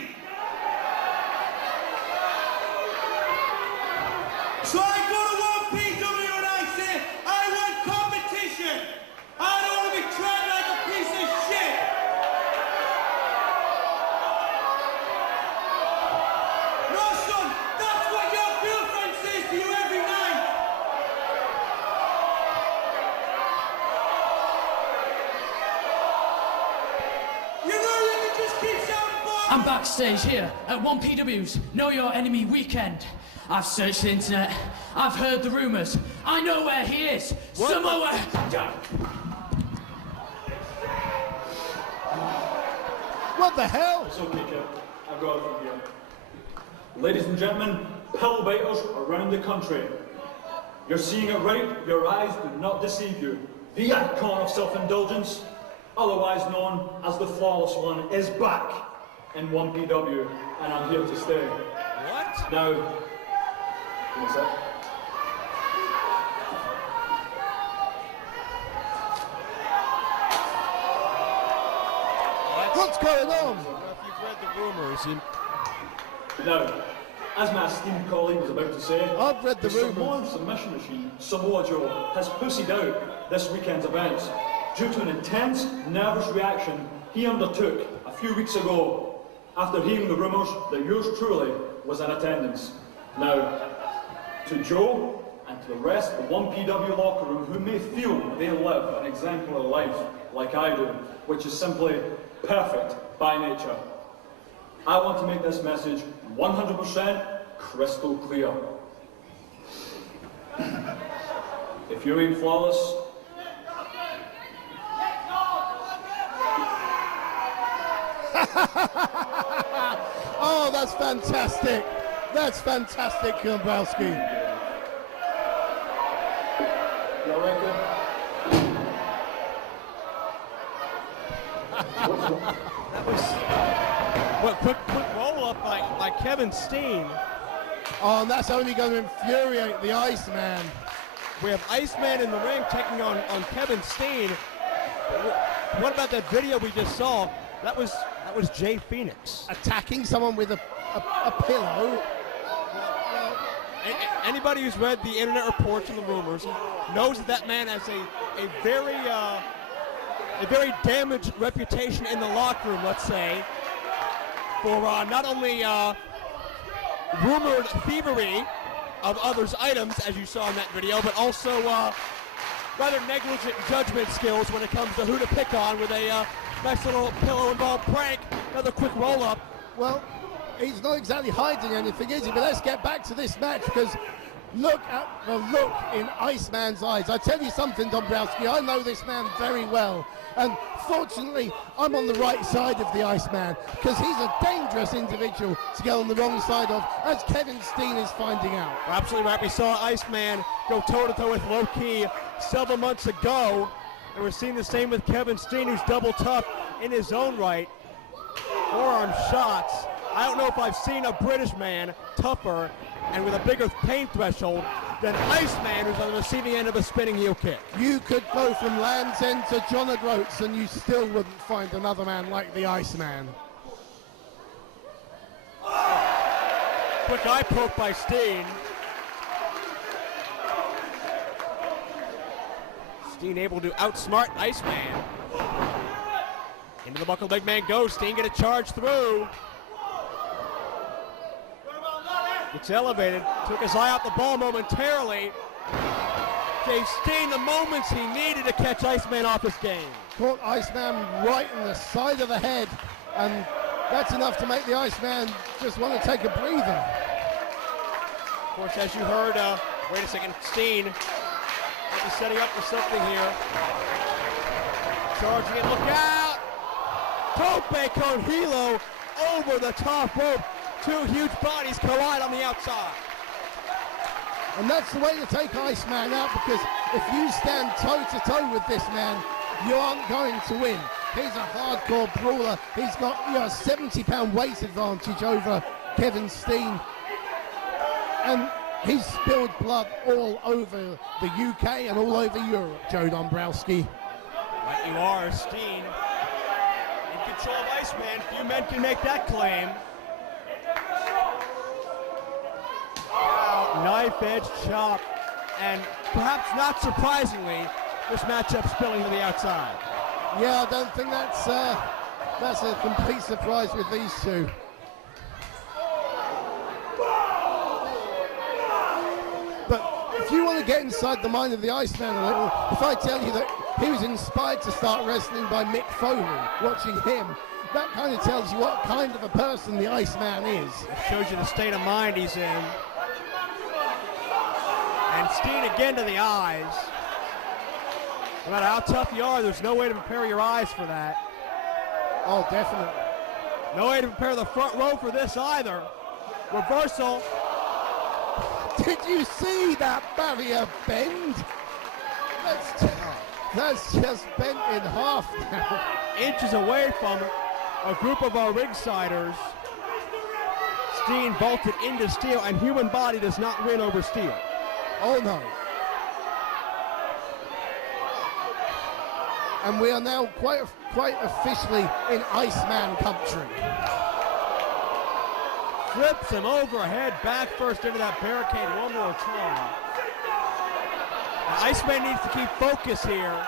So I go to 1PW and I say, I want competition. I don't want to be treated like a piece of shit. No, son, that's what your girlfriend says to you every night. I'm backstage here at 1PW's Know Your Enemy weekend. I've searched the internet, I've heard the rumors, I know where he is, somewhere. What the hell? It's okay, kid. I've got it from here. Ladies and gentlemen, pill biters around the country. You're seeing it right, your eyes do not deceive you. The icon of self-indulgence, otherwise known as the Flawless One, is back in 1PW, and I'm here to stay. What? Now, what's that? What's going on? If you've read the rumors, Now, as my esteemed colleague was about to say, I've read the rumors. Samoan submission machine, Samoa Joe, has pussied out this weekend's events due to an intense, nervous reaction he undertook a few weeks ago after hearing the rumours that yours truly was in attendance. Now, to Joe and to the rest of the 1PW locker room who may feel they live an exemplary life like I do, which is simply perfect by nature, I want to make this message 100% crystal clear. If you ain't flawless, Oh, that's fantastic. That's fantastic, Dombrowski. you all right there? that was well, quick roll up by Kevin Steen. Oh, and that's only going to infuriate the Iceman. We have Iceman in the ring taking on Kevin Steen. What about that video we just saw? That was Jay Phoenix attacking someone with a pillow. Anybody who's read the internet reports and the rumors knows that man has a very damaged reputation in the locker room, let's say, for not only rumored thievery of others' items, as you saw in that video, but also rather negligent judgment skills when it comes to who to pick on with a nice little pillow-involved prank. Another quick roll-up. Well, he's not exactly hiding anything, is he? But let's get back to this match, because look at the look in Iceman's eyes. I tell you something, Dombrowski, I know this man very well. And fortunately, I'm on the right side of the Iceman, because he's a dangerous individual to get on the wrong side of, as Kevin Steen is finding out. Absolutely right. We saw Iceman go toe-to-toe with Low-Ki several months ago. And we're seeing the same with Kevin Steen, who's double tough in his own right. Forearm shots. I don't know if I've seen a British man tougher and with a bigger pain threshold than Iceman, who's on the receiving end of a spinning heel kick. You could go from Land's End to John O'Groats and you still wouldn't find another man like the Iceman. Quick eye poke by Steen. Steen able to outsmart Iceman. Into the buckle, big man goes. Steen gonna charge through. Gets elevated. Took his eye off the ball momentarily. Gave Steen the moments he needed to catch Iceman off his game. Caught Iceman right in the side of the head, and that's enough to make the Iceman just want to take a breather. Of course, as you heard, wait a second, Steen might be setting up for something here. Charging it, look out! Tope con Hilo over the top rope. Two huge bodies collide on the outside. And that's the way to take Iceman out, because if you stand toe-to-toe with this man, you aren't going to win. He's a hardcore brawler. He's got a 70-pound weight advantage over Kevin Steen. And he's spilled blood all over the UK and all over Europe, Joe Dombrowski. Right you are, Steen. In control of Iceman, few men can make that claim. Knife-edge chop, and perhaps not surprisingly, this matchup spilling to the outside. Yeah, I don't think that's a complete surprise with these two. But if you want to get inside the mind of the Iceman a little, if I tell you that he was inspired to start wrestling by Mick Foley, watching him, that kind of tells you what kind of a person the Iceman is. It shows you the state of mind he's in. And Steen again to the eyes. No matter how tough you are, there's no way to prepare your eyes for that. Oh, definitely. No way to prepare the front row for this either. Reversal. Did you see that barrier bend? That's just bent in half now. Inches away from a group of our ringsiders. Steen bolted into steel, and human body does not win over steel. Oh no. And we are now quite officially in Iceman country. Flips him overhead, back first into that barricade one more time. The Iceman needs to keep focus here.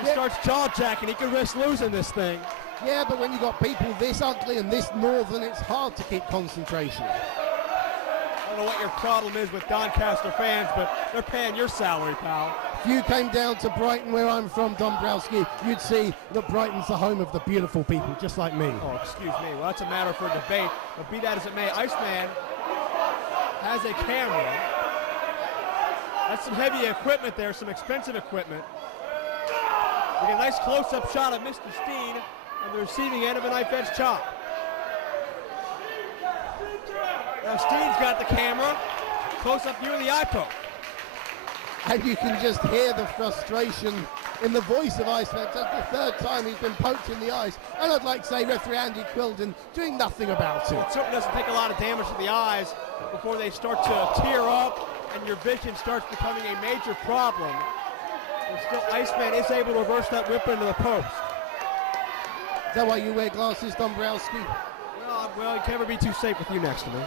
He starts jaw-jacking, he could risk losing this thing. Yeah, but when you got people this ugly and this northern, it's hard to keep concentration. I don't know what your problem is with Doncaster fans, but they're paying your salary, pal. If you came down to Brighton, where I'm from, Dombrowski, you'd see that Brighton's the home of the beautiful people, just like me. Oh, excuse me. Well, that's a matter for debate, but be that as it may, Iceman has a camera. That's some heavy equipment there, some expensive equipment. We get a nice close-up shot of Mr. Steen on the receiving end of a knife-edge chop. Now Steen's got the camera. Close-up view of the eye poke. And you can just hear the frustration in the voice of Iceman. That's the third time he's been poked in the eyes. And I'd like to say referee Andy Quilden doing nothing about it. It certainly doesn't take a lot of damage to the eyes before they start to tear up and your vision starts becoming a major problem. And still, Iceman is able to reverse that whip into the post. Is that why you wear glasses, Dombrowski? Well, you can never be too safe with you next to me.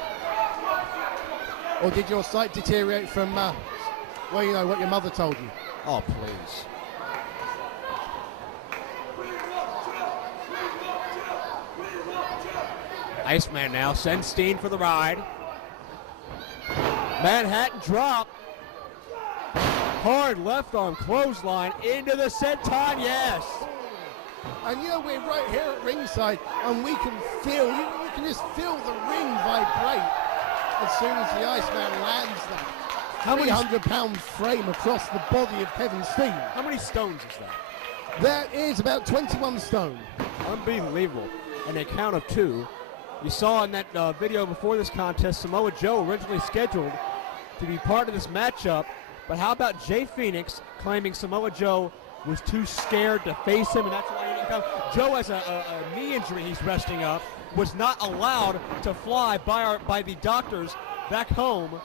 Or did your sight deteriorate from, well, you know, what your mother told you? Oh, please. Iceman now sends Steen for the ride. Manhattan drop. Hard left arm clothesline into the senton, yes. And you know, we're right here at ringside, and we can feel, you can just feel the ring vibrate as soon as the Iceman lands that 300-pound frame across the body of Kevin Steen. How many stones is that? That is about 21 stone. Unbelievable. And a count of 2. You saw in that video before this contest, Samoa Joe originally scheduled to be part of this matchup, but how about Jay Phoenix claiming Samoa Joe was too scared to face him, and that's why he didn't come. Joe has a knee injury he's resting up, was not allowed to fly by the doctors back home.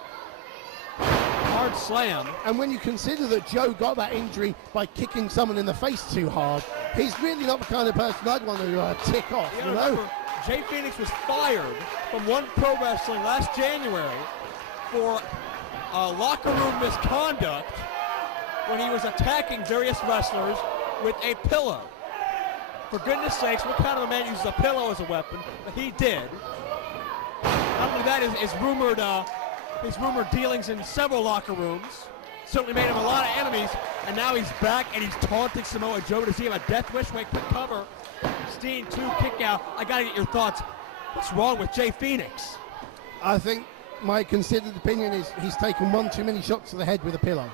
Hard slam. And when you consider that Joe got that injury by kicking someone in the face too hard, he's really not the kind of person I'd want to tick off, you know? Remember, Jay Phoenix was fired from One Pro Wrestling last January for locker room misconduct when he was attacking various wrestlers with a pillow. For goodness sakes, what kind of a man uses a pillow as a weapon? But he did. Not only that, his rumored dealings in several locker rooms certainly made him a lot of enemies, and now he's back and he's taunting Samoa Joe. Does he have a death wish? Wait, quick cover. Steen 2 kick out. I gotta get your thoughts. What's wrong with Jay Phoenix? I think my considered opinion is he's taken one too many shots to the head with a pillow.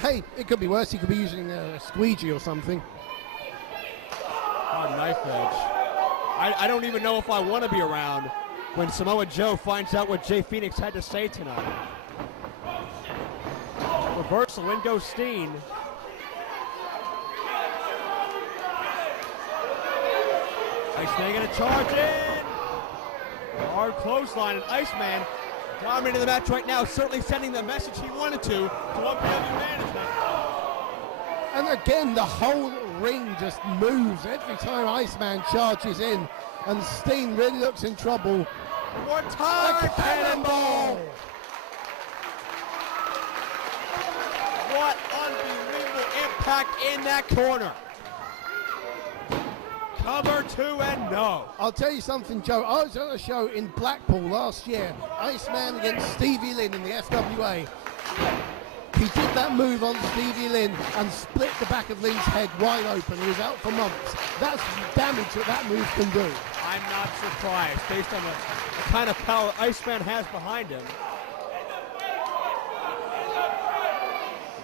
Hey, it could be worse. He could be using a squeegee or something. Hard knife edge. I don't even know if I want to be around when Samoa Joe finds out what Jay Phoenix had to say tonight. Reversal, in goes Steen. Iceman gonna charge in. Hard clothesline, and Iceman dominating the match right now, certainly sending the message he wanted to OPW management. And again, the whole ring just moves every time Iceman charges in, and Steen really looks in trouble. One time, cannonball! What unbelievable impact in that corner. Cover 2 and no. I'll tell you something, Joe. I was on a show in Blackpool last year. Iceman against Stevie Lynn in the FWA. He did that move on Stevie Lynn and split the back of Lynn's head wide open. He was out for months. That's damage that move can do. I'm not surprised based on the kind of power Iceman has behind him.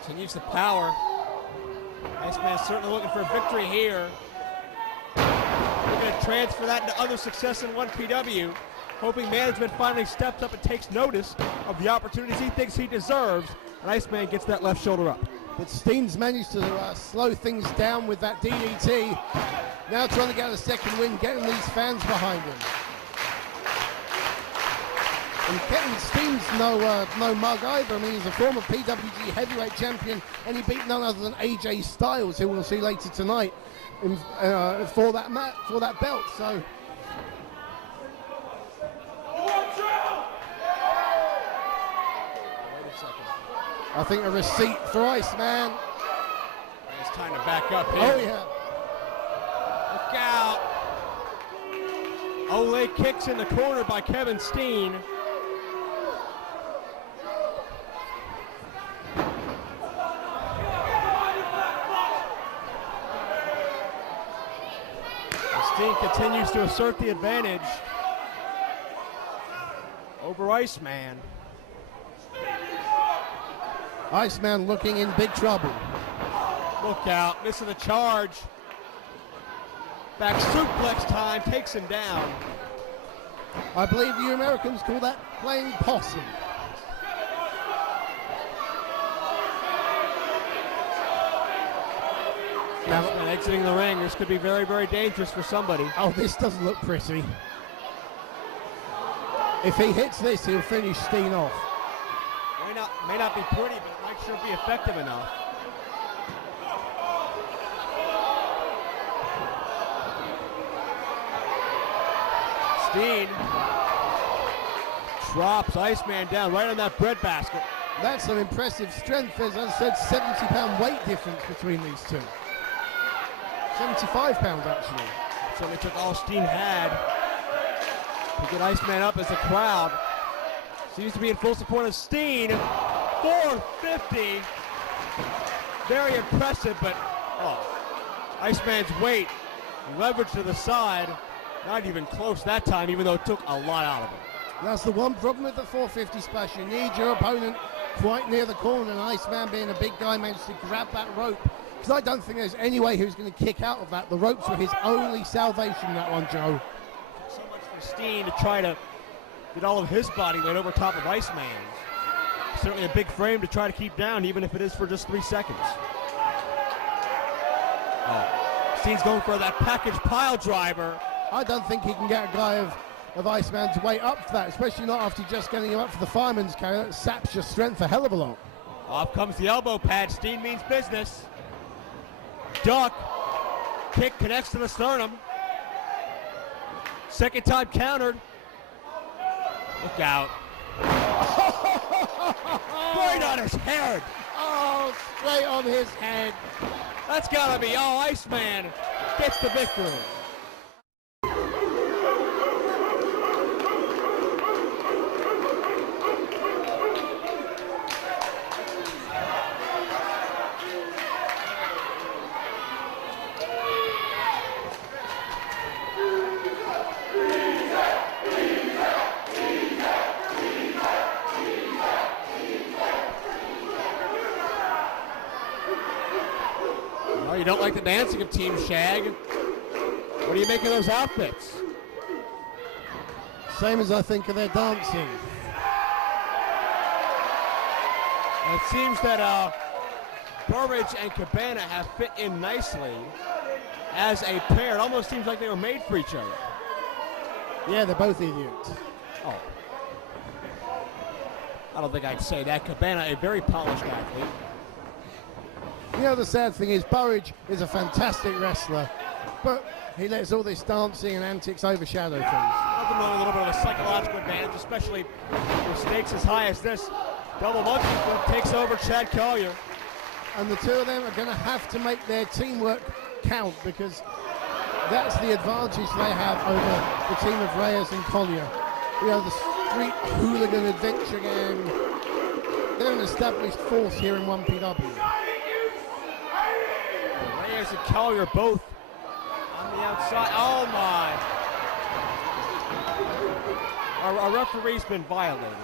Continues the power. Iceman certainly looking for a victory here. Looking to transfer that into other success in 1PW. Hoping management finally steps up and takes notice of the opportunities he thinks he deserves. And Iceman gets that left shoulder up. But Steen's managed to slow things down with that DDT. Now trying to get a second win, getting these fans behind him. And Kevin Steen's no mug either. I mean, he's a former PWG heavyweight champion, and he beat none other than AJ Styles, who we'll see later tonight for that belt. So. I think a receipt for Iceman. It's time to back up here. Oh, yeah. Look out. Ole kicks in the corner by Kevin Steen. Steen continues to assert the advantage over Iceman. Iceman looking in big trouble. Look out, missing the charge. Back suplex time, takes him down. I believe you Americans call that playing possum. Iceman exiting the ring. This could be very, very dangerous for somebody. Oh, this doesn't look pretty. If he hits this, he'll finish Steen off. May not be pretty, but it might sure be effective enough. Steen drops Iceman down right on that breadbasket. That's some impressive strength. As I said, 70-pound weight difference between these two. 75 pounds, actually. Certainly took all Steen had to get Iceman up as the crowd seems to be in full support of Steen. 450. Very impressive, but Iceman's weight leveraged to the side. Not even close that time, even though it took a lot out of it. That's the one problem with the 450 splash. You need your opponent quite near the corner, and Iceman, being a big guy, managed to grab that rope. Because I don't think there's any way he was going to kick out of that. The ropes were his only salvation, that one, Joe. So much for Steen to try to get all of his body weight over top of Iceman's. Certainly a big frame to try to keep down, even if it is for just 3 seconds. Steen's going for that package pile driver. I don't think he can get a guy of Iceman's weight up for that, especially not after just getting him up for the fireman's carry. That saps your strength a hell of a lot. Off comes the elbow pad. Steen means business. Duck. Kick connects to the sternum. Second time countered. Look out. Right on his head. Oh, straight on his head. That's gotta be all. Iceman gets the victory. You don't like the dancing of Team Shag. What do you make of those outfits? Same as I think of their dancing. And it seems that Burridge and Cabana have fit in nicely as a pair. It almost seems like they were made for each other. Yeah, they're both idiots. Oh. I don't think I'd say that. Cabana, a very polished athlete. You know, the sad thing is Burridge is a fantastic wrestler, but he lets all this dancing and antics overshadow things. Nothing wrong with a little bit of a psychological advantage, especially with stakes as high as this. Double monkey flip takes over Chad Collier. And the two of them are going to have to make their teamwork count, because that's the advantage they have over the team of Reyes and Collier. You know, the street hooligan adventure gang. they're an established force here in 1PW. Reyes and Collier both on the outside. Oh my! Our referee's been violated.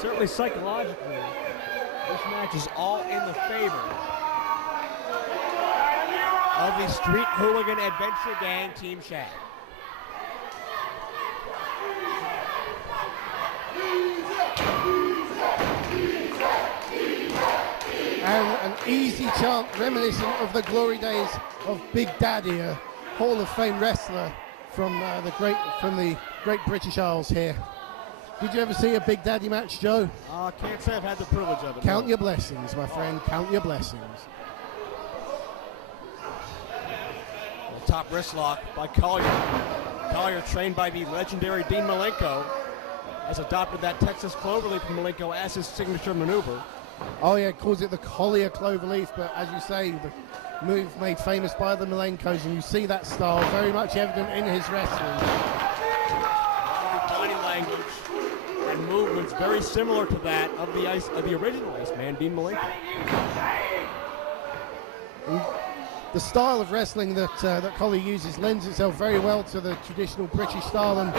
Certainly psychologically, this match is all in the favor of the Street Hooligan Adventure Gang Team Shaq. And an easy chant reminiscent of the glory days of Big Daddy, a Hall of Fame wrestler from the great British Isles here. Did you ever see a Big Daddy match, Joe? Can't say I've had the privilege of it. Count no. your blessings, my friend. Count your blessings. The top wrist lock by Collier. Collier, trained by the legendary Dean Malenko, has adopted that Texas Cloverleaf from Malenko as his signature maneuver. Oh yeah, calls it the Collier Cloverleaf, but as you say, the move made famous by the Malenkos, and you see that style very much evident in his wrestling. Body language and movements very similar to that of the original Iceman, Dean Malenko. The style of wrestling that Collier uses lends itself very well to the traditional British style, and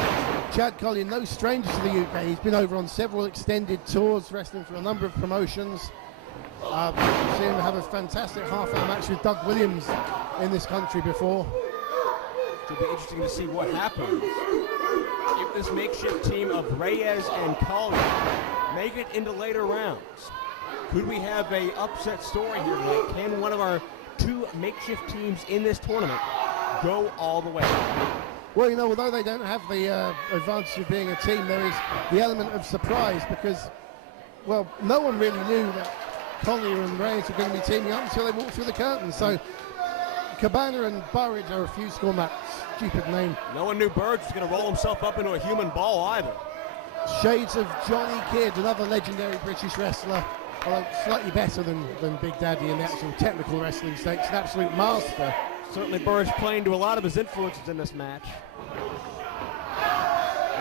Chad Collier, no stranger to the UK. He's been over on several extended tours, wrestling for a number of promotions. I've seen him have a fantastic half-hour match with Doug Williams in this country before. It'll be interesting to see what happens if this makeshift team of Reyes and Collier make it into later rounds. Could we have a upset story here tonight? Can one of our two makeshift teams in this tournament go all the way? Well, you know, although they don't have the advantage of being a team, there is the element of surprise because, well, no one really knew that Collier and Reyes were going to be teaming up until they walked through the curtain. So Cabana and Burridge are a few score that stupid name. No one knew Burridge was going to roll himself up into a human ball either. Shades of Johnny Kidd, another legendary British wrestler, although slightly better than Big Daddy in the actual technical wrestling stakes, an absolute master. Certainly Burridge playing to a lot of his influences in this match.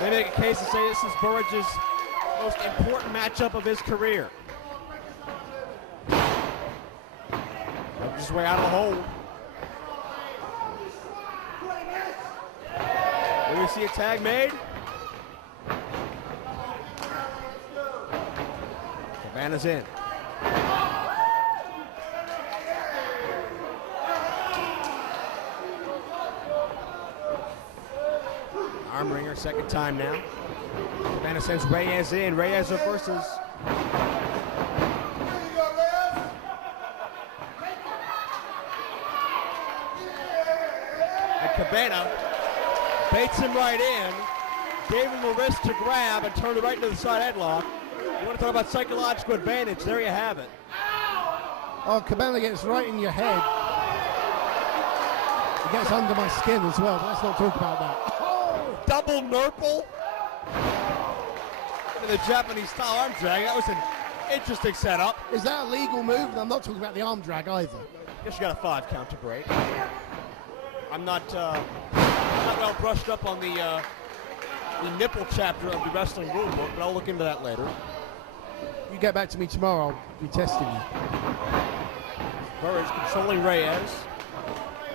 They make a case to say this is Burridge's most important matchup of his career. Works his way out of the hole. Do we see a tag made? Cabana's in. Arm wringer, second time now. Cabana sends Reyes in. Reyes versus. And Cabana baits him right in, gave him a wrist to grab, and turned it right into the side headlock. You want to talk about psychological advantage? There you have it. Oh, Cabana gets right in your head. He gets under my skin as well, but let's not talk about that. Double Nurple into the Japanese style arm drag. That was an interesting setup. Is that a legal move? And I'm not talking about the arm drag either. Guess you got a 5 count to break. I'm not well brushed up on the nipple chapter of the wrestling rule book, but I'll look into that later. You get back to me tomorrow, I'll be testing you. Burridge controlling Reyes.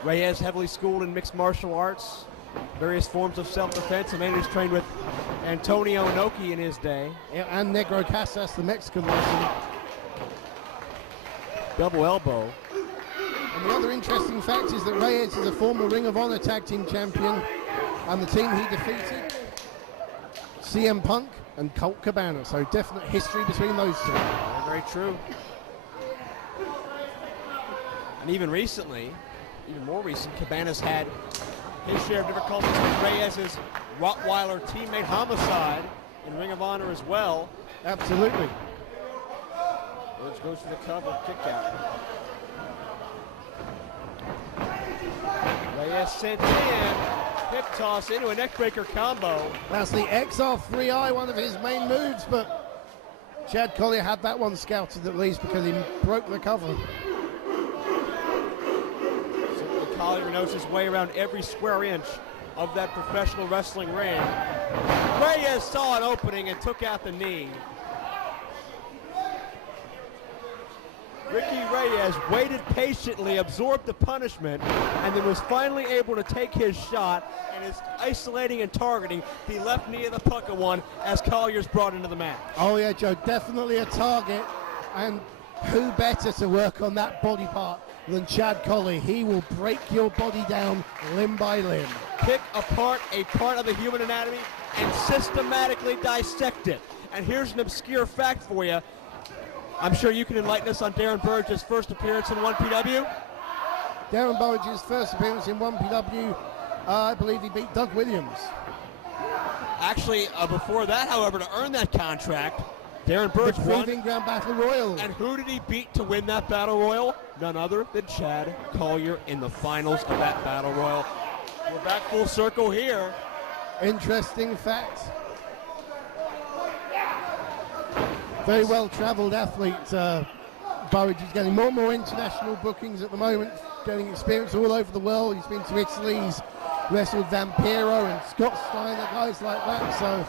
Reyes heavily schooled in mixed martial arts, various forms of self-defense. A man who's trained with Antonio Inoki in his day. Yeah, and Negro Casas, the Mexican wrestler. Double elbow. And the other interesting fact is that Reyes is a former Ring of Honor Tag Team Champion, and the team he defeated, CM Punk and Colt Cabana. So definite history between those two. Very, very true. And even recently, even more recent, Cabana's had his share of difficulties with Reyes' Rottweiler teammate Homicide in Ring of Honor as well. Absolutely. Burridge goes for the cover, kick out. Reyes sent in, hip toss into a neckbreaker combo. That's the XR3i, one of his main moves, but Chad Collier had that one scouted at least because he broke the cover. Certainly Collier knows his way around every square inch of that professional wrestling ring. Reyes saw an opening and took out the knee. Ricky Reyes waited patiently, absorbed the punishment, and then was finally able to take his shot and is isolating and targeting the left knee of the Puckawon as Collier's brought into the match. Oh yeah, Joe, definitely a target, and who better to work on that body part than Chad Colley? He will break your body down limb by limb. Pick apart a part of the human anatomy and systematically dissect it. And here's an obscure fact for you. I'm sure you can enlighten us on Darren Burridge's first appearance in 1PW. Darren Burridge's first appearance in 1PW, I believe he beat Doug Williams. Actually, before that, however, to earn that contract, Darren Burridge The won. Proving Ground Battle Royal. And who did he beat to win that Battle Royal? None other than Chad Collier in the finals of that Battle Royal. We're back full circle here. Interesting fact. Very well-traveled athlete. Burridge is getting more and more international bookings at the moment, getting experience all over the world. He's been to Italy, he's wrestled Vampiro and Scott Steiner, guys like that. So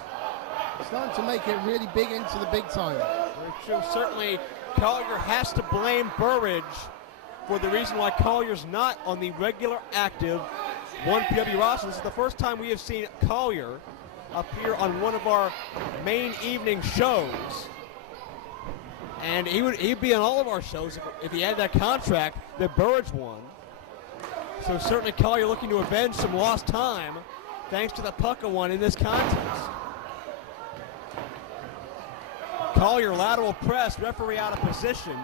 starting to make it really big into the big time. Very true. Certainly, Collier has to blame Burridge for the reason why Collier's not on the regular active 1PW roster. This is the first time we have seen Collier appear on one of our main evening shows. And he'd be on all of our shows if he had that contract that Burridge won. So certainly Collier looking to avenge some lost time thanks to the Puckawon in this contest. Collier lateral press, referee out of position.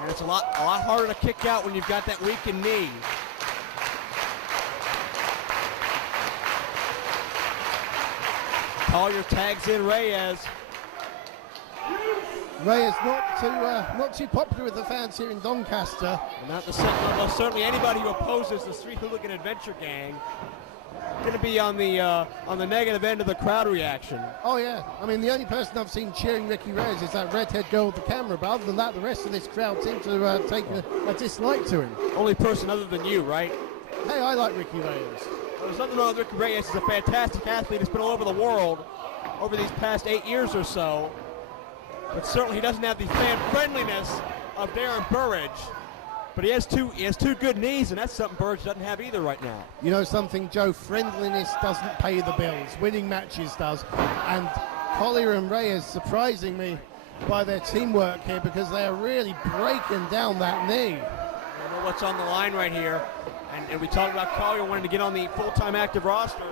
And it's a lot harder to kick out when you've got that weakened knee. Collier tags in Reyes. Reyes not too popular with the fans here in Doncaster. And not the second level. Certainly anybody who opposes the Street Hooligan Adventure Gang going to be on the negative end of the crowd reaction. Oh yeah, I mean the only person I've seen cheering Ricky Reyes is that redhead girl with the camera, but other than that the rest of this crowd seems to take a dislike to him. Only person other than you, right? Hey, I like Ricky Reyes. Well, there's nothing wrong with Ricky Reyes. He's a fantastic athlete. He's been all over the world over these past 8 years or so. But certainly he doesn't have the fan friendliness of Darren Burridge. But he has two good knees, and that's something Burridge doesn't have either right now. You know something, Joe? Friendliness doesn't pay the bills. Winning matches does. And Collier and Reyes surprising me by their teamwork here because they are really breaking down that knee. I don't know what's on the line right here. And we talked about Collier wanting to get on the full-time active roster.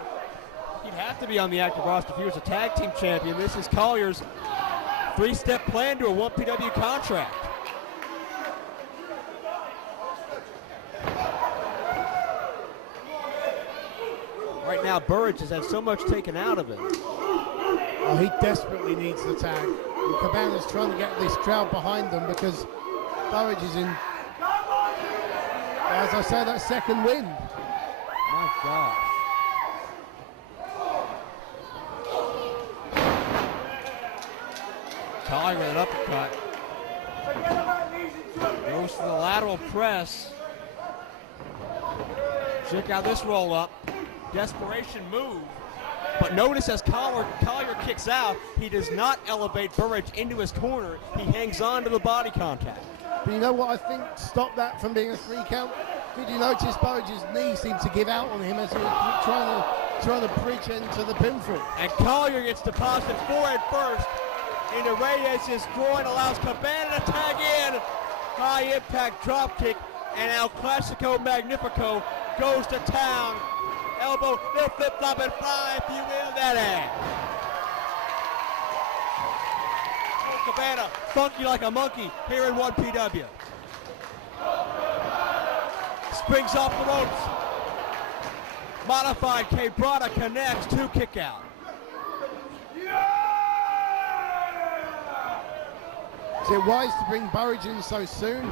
He'd have to be on the active roster if he was a tag team champion. This is Collier's three-step plan to a 1PW contract. Right now, Burridge has had so much taken out of him. Oh, he desperately needs the tag. And Cabana's trying to get this crowd behind them because Burridge is in, as I say, that second win. My gosh. Collier with an uppercut. Goes to the lateral press. Check out this roll up. Desperation move. But notice as Collier kicks out, he does not elevate Burridge into his corner. He hangs on to the body contact. But you know what I think stopped that from being a 3 count? Did you notice Burridge's knee seemed to give out on him as he was trying to bridge into the pinfall? And Collier gets deposited forehead first into Reyes' groin, allows Cabana to tag in. High impact drop kick, and El Clasico Magnifico goes to town. Elbow, they'll flip flop and fly if you will that ass. Cabana, funky like a monkey here in 1PW. Springs off the ropes. Modified Quebrada connects, 2 kick out. Is it wise to bring Burridge in so soon?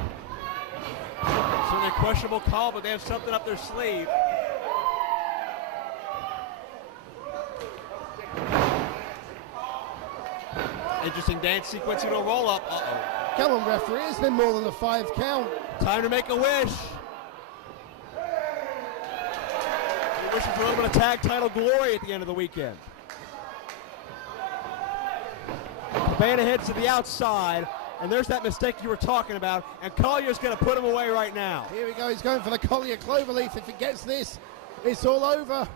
Certainly a questionable call, but they have something up their sleeve. Interesting dance sequence, it'll roll up. Uh-oh. Come on, referee, it's been more than a 5 count. Time to make a wish. We're wishing for a little bit of tag title glory at the end of the weekend. Cabana heads to the outside, and there's that mistake you were talking about, and Collier's going to put him away right now. Here we go, he's going for the Collier Cloverleaf. If he gets this, it's all over.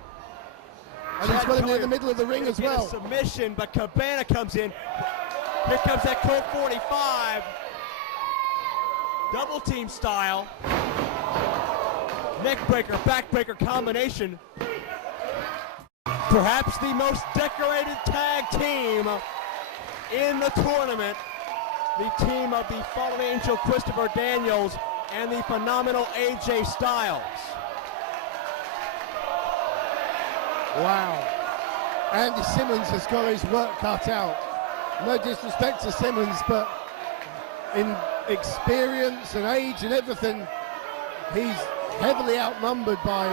And he's got him in the middle of the ring as well. Submission, but Cabana comes in. Here comes that Colt 45. Double team style. Neck breaker, back breaker combination. Perhaps the most decorated tag team in the tournament. The team of the Fallen Angel Christopher Daniels and the phenomenal AJ Styles. Wow. Andy Simmons has got his work cut out. No disrespect to Simmons, but in experience and age and everything, he's heavily outnumbered by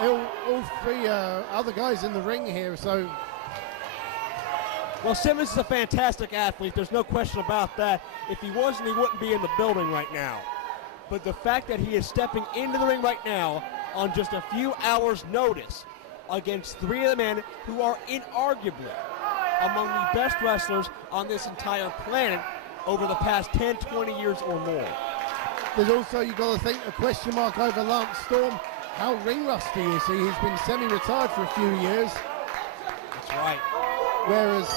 all three other guys in the ring here. So, well, Simmons is a fantastic athlete. There's no question about that. If he wasn't, he wouldn't be in the building right now. But the fact that he is stepping into the ring right now on just a few hours' notice against three of the men who are inarguably among the best wrestlers on this entire planet over the past 10, 20 years or more. There's also, you've got to think, a question mark over Lance Storm. How ring rusty is he? He's been semi-retired for a few years. That's right. Whereas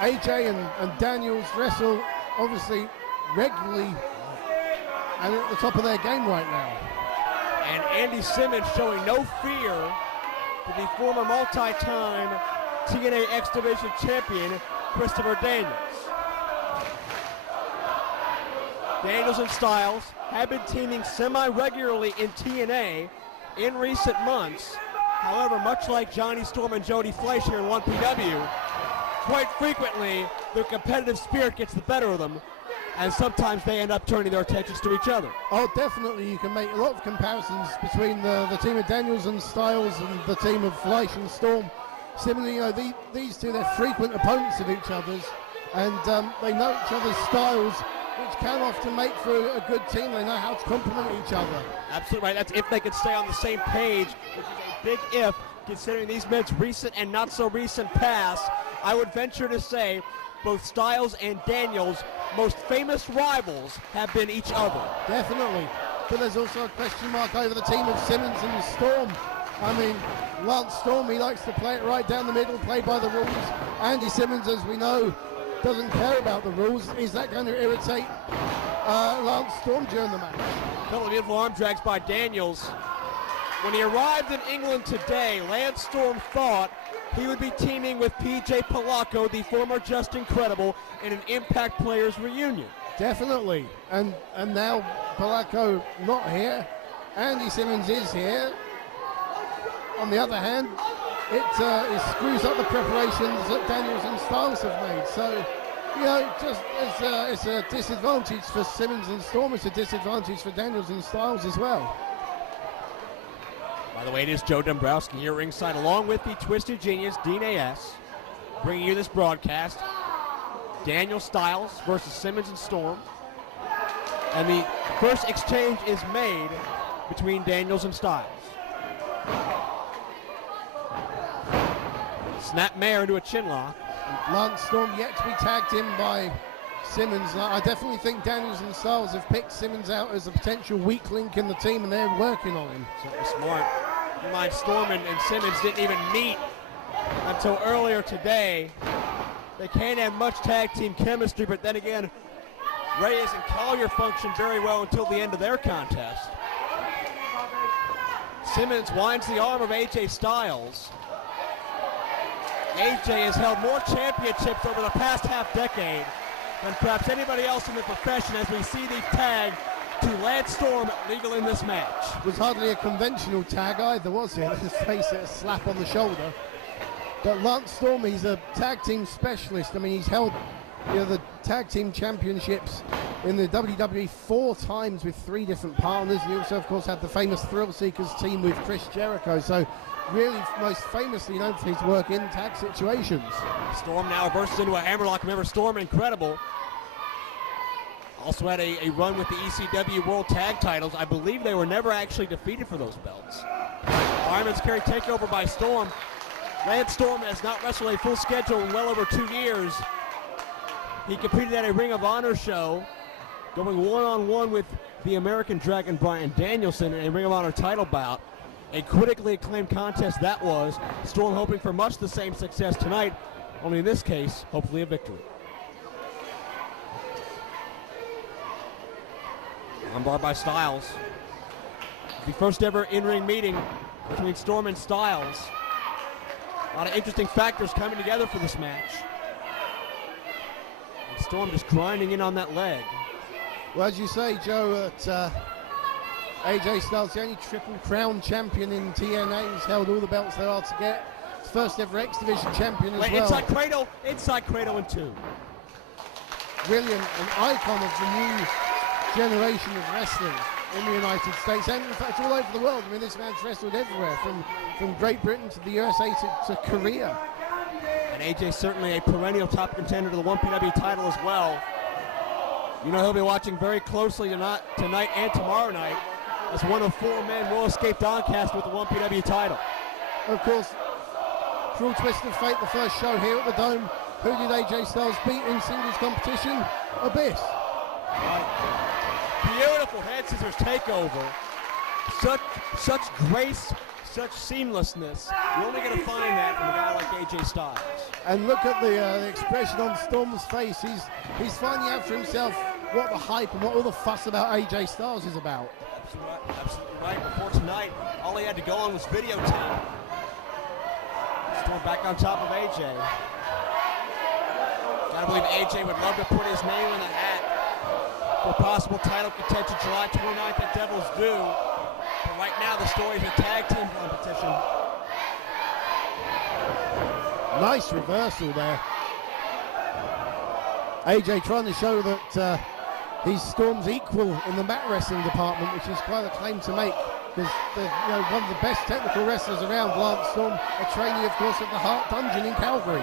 AJ and Daniels wrestle obviously regularly and at the top of their game right now. And Andy Simmons showing no fear to the former multi-time TNA X Division champion, Christopher Daniels. Daniels and Styles have been teaming semi-regularly in TNA in recent months. However, much like Johnny Storm and Jody Fleisch here in 1PW, quite frequently their competitive spirit gets the better of them, and sometimes they end up turning their attentions to each other. Oh, definitely. You can make a lot of comparisons between the team of Daniels and Styles and the team of Fleisch and Storm. Similarly, you know, these two, they're frequent opponents of each other's, and they know each other's styles, which can often make for a good team. They know how to complement each other. Absolutely right. That's if they could stay on the same page, which is a big if, considering these men's recent and not so recent past. I would venture to say both Styles and Daniels' most famous rivals have been each other. Definitely. But there's also a question mark over the team of Simmons and Storm. I mean, Lance Storm, he likes to play it right down the middle, play by the rules. Andy Simmons, as we know, doesn't care about the rules. Is that going to irritate Lance Storm during the match? A couple of beautiful arm drags by Daniels. When he arrived in England today, Lance Storm thought he would be teaming with PJ Polaco, the former Just Incredible, in an Impact Players reunion. Definitely. And now Polaco not here. Andy Simmons is here. On the other hand, it screws up the preparations that Daniels and Styles have made. So, you know, just it's a disadvantage for Simmons and Storm. It's a disadvantage for Daniels and Styles as well. By the way, it is Joe Dombrowski here ringside, along with the Twisted Genius, Dean A.S., bringing you this broadcast. Daniel Styles versus Simmons and Storm. And the first exchange is made between Daniels and Styles. Snap Mayer into a chin lock. Lance Storm yet to be tagged in by Simmons. I definitely think Daniels and Styles have picked Simmons out as a potential weak link in the team, and they're working on him. Certainly smart. You mind, Storm and Simmons didn't even meet until earlier today. They can't have much tag team chemistry, but then again, Reyes and Collier functioned very well until the end of their contest. Simmons winds the arm of AJ Styles. AJ has held more championships over the past half-decade than perhaps anybody else in the profession, as we see the tag to Lance Storm legal in this match. It was hardly a conventional tag either, was it? Let's face it, a slap on the shoulder. But Lance Storm, he's a tag team specialist. I mean, he's held the tag team championships in the WWE 4 times with 3 different partners. He also, of course, had the famous Thrill Seekers team with Chris Jericho. So really most famously known for his work in tag situations. Storm now reverses into a hammerlock. Remember, Storm Incredible also had a run with the ECW World Tag titles. I believe they were never actually defeated for those belts. Fireman's carry takeover by Storm. Lance Storm has not wrestled a full schedule in well over 2 years. He competed at a Ring of Honor show, going one-on-one with the American Dragon Bryan Danielson in a Ring of Honor title bout. A critically acclaimed contest that was. Storm hoping for much the same success tonight, only in this case, hopefully a victory. Armbar by Styles. The first ever in-ring meeting between Storm and Styles. A lot of interesting factors coming together for this match. And Storm just grinding in on that leg. Well, as you say, Joe, that AJ Styles, the only Triple Crown champion in TNA, he's held all the belts there are to get. His first ever X Division champion as well. Inside Cradle in 2. Brilliant, an icon of the new generation of wrestling in the United States and in fact all over the world. I mean, this man's wrestled everywhere, from Great Britain to the USA to Korea. And AJ certainly a perennial top contender to the 1PW title as well. You know he'll be watching very closely tonight and tomorrow night as one of 4 men will escape Doncaster with the 1PW title. Of course, cruel twist of fate, the first show here at the Dome. Who did AJ Styles beat in singles competition? Abyss. Right. Beautiful head scissors takeover. Such grace, such seamlessness. You're only going to find that from a guy like AJ Styles. And look at the expression on Storm's face. He's finding out for himself what the hype and what all the fuss about AJ Styles is about. Absolutely right. Before tonight, all he had to go on was videotape. Storm back on top of AJ. Gotta believe AJ would love to put his name in the hat for possible title contention July 29th at Devil's Due. But right now the story is a tag team competition. Nice reversal there. AJ trying to show that he's Storm's equal in the mat wrestling department, which is quite a claim to make, because one of the best technical wrestlers around, Lance Storm, a trainee of course at the Hart Dungeon in Calgary.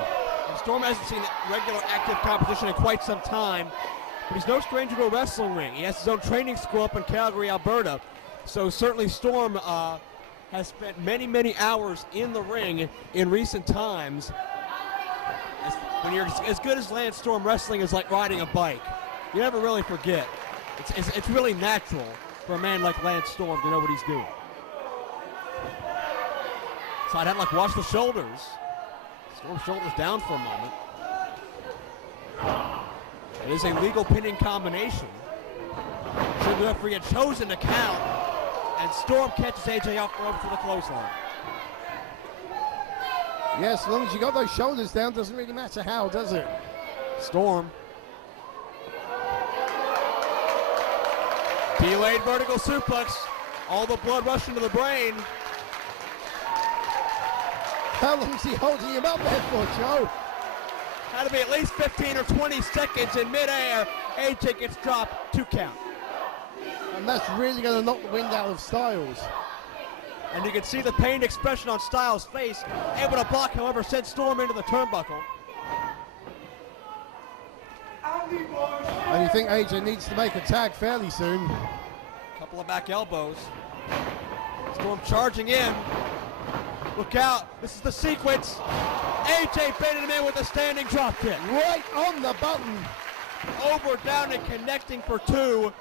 And Storm hasn't seen regular active competition in quite some time, but he's no stranger to a wrestling ring. He has his own training school up in Calgary, Alberta, so certainly Storm has spent many hours in the ring in recent times. When you're as good as Lance Storm, wrestling is like riding a bike. You never really forget. It's really natural for a man like Lance Storm to know what he's doing. Side headlock, watch the shoulders. Storm shoulders down for a moment. It is a legal pinning combination. Should the referee had chosen to count, and Storm catches AJ off the rope for the clothesline. Yes, as long as you got those shoulders down, doesn't really matter how, does it? Storm. Delayed vertical suplex. All the blood rushing to the brain. How long is he holding him up there for, Joe? Had to be at least 15 or 20 seconds in midair. AJ gets dropped, 2 count. And that's really going to knock the wind out of Styles. And you can see the pained expression on Styles' face. Able to block, however, sent Storm into the turnbuckle. And you think AJ needs to make a tag fairly soon. Couple of back elbows. Storm charging in. Look out, this is the sequence. AJ baited him in with a standing drop kick. Right on the button. Over, down, and connecting for 2.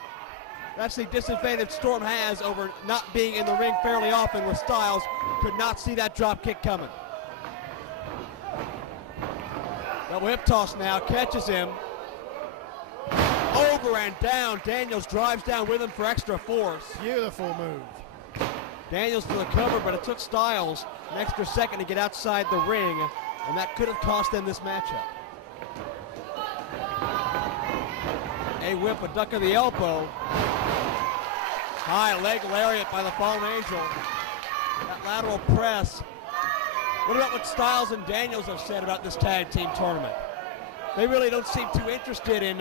That's the disadvantage Storm has over not being in the ring fairly often with Styles. Could not see that drop kick coming. Double hip toss now, catches him. Over and down, Daniels drives down with him for extra force. Beautiful move. Daniels to the cover, but it took Styles an extra second to get outside the ring, and that could have cost them this matchup. A whip, a duck of the elbow. High leg lariat by the Fallen Angel. That lateral press. What about what Styles and Daniels have said about this tag team tournament? They really don't seem too interested in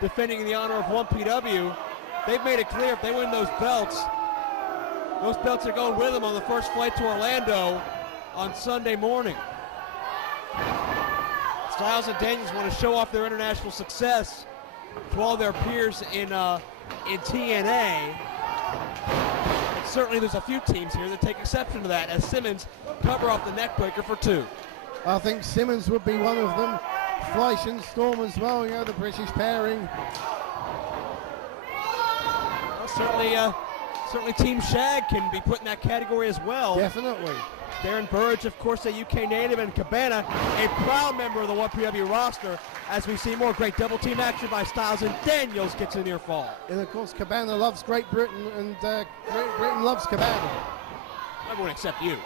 defending the honor of 1PW. They've made it clear if they win those belts are going with them on the first flight to Orlando on Sunday morning. Styles and Daniels want to show off their international success to all their peers in TNA. certainly there's a few teams here that take exception to that as Simmons cover off the neckbreaker for 2. I think Simmons would be one of them. Fleisch and Storm as well, you know, the British pairing. Well, certainly Team Shag can be put in that category as well. Definitely. Darren Burridge, of course, a UK native, and Cabana, a proud member of the 1PW roster, as we see more great double team action by Styles, and Daniels gets a near fall. And of course, Cabana loves Great Britain, and Great Britain loves Cabana. Everyone except you.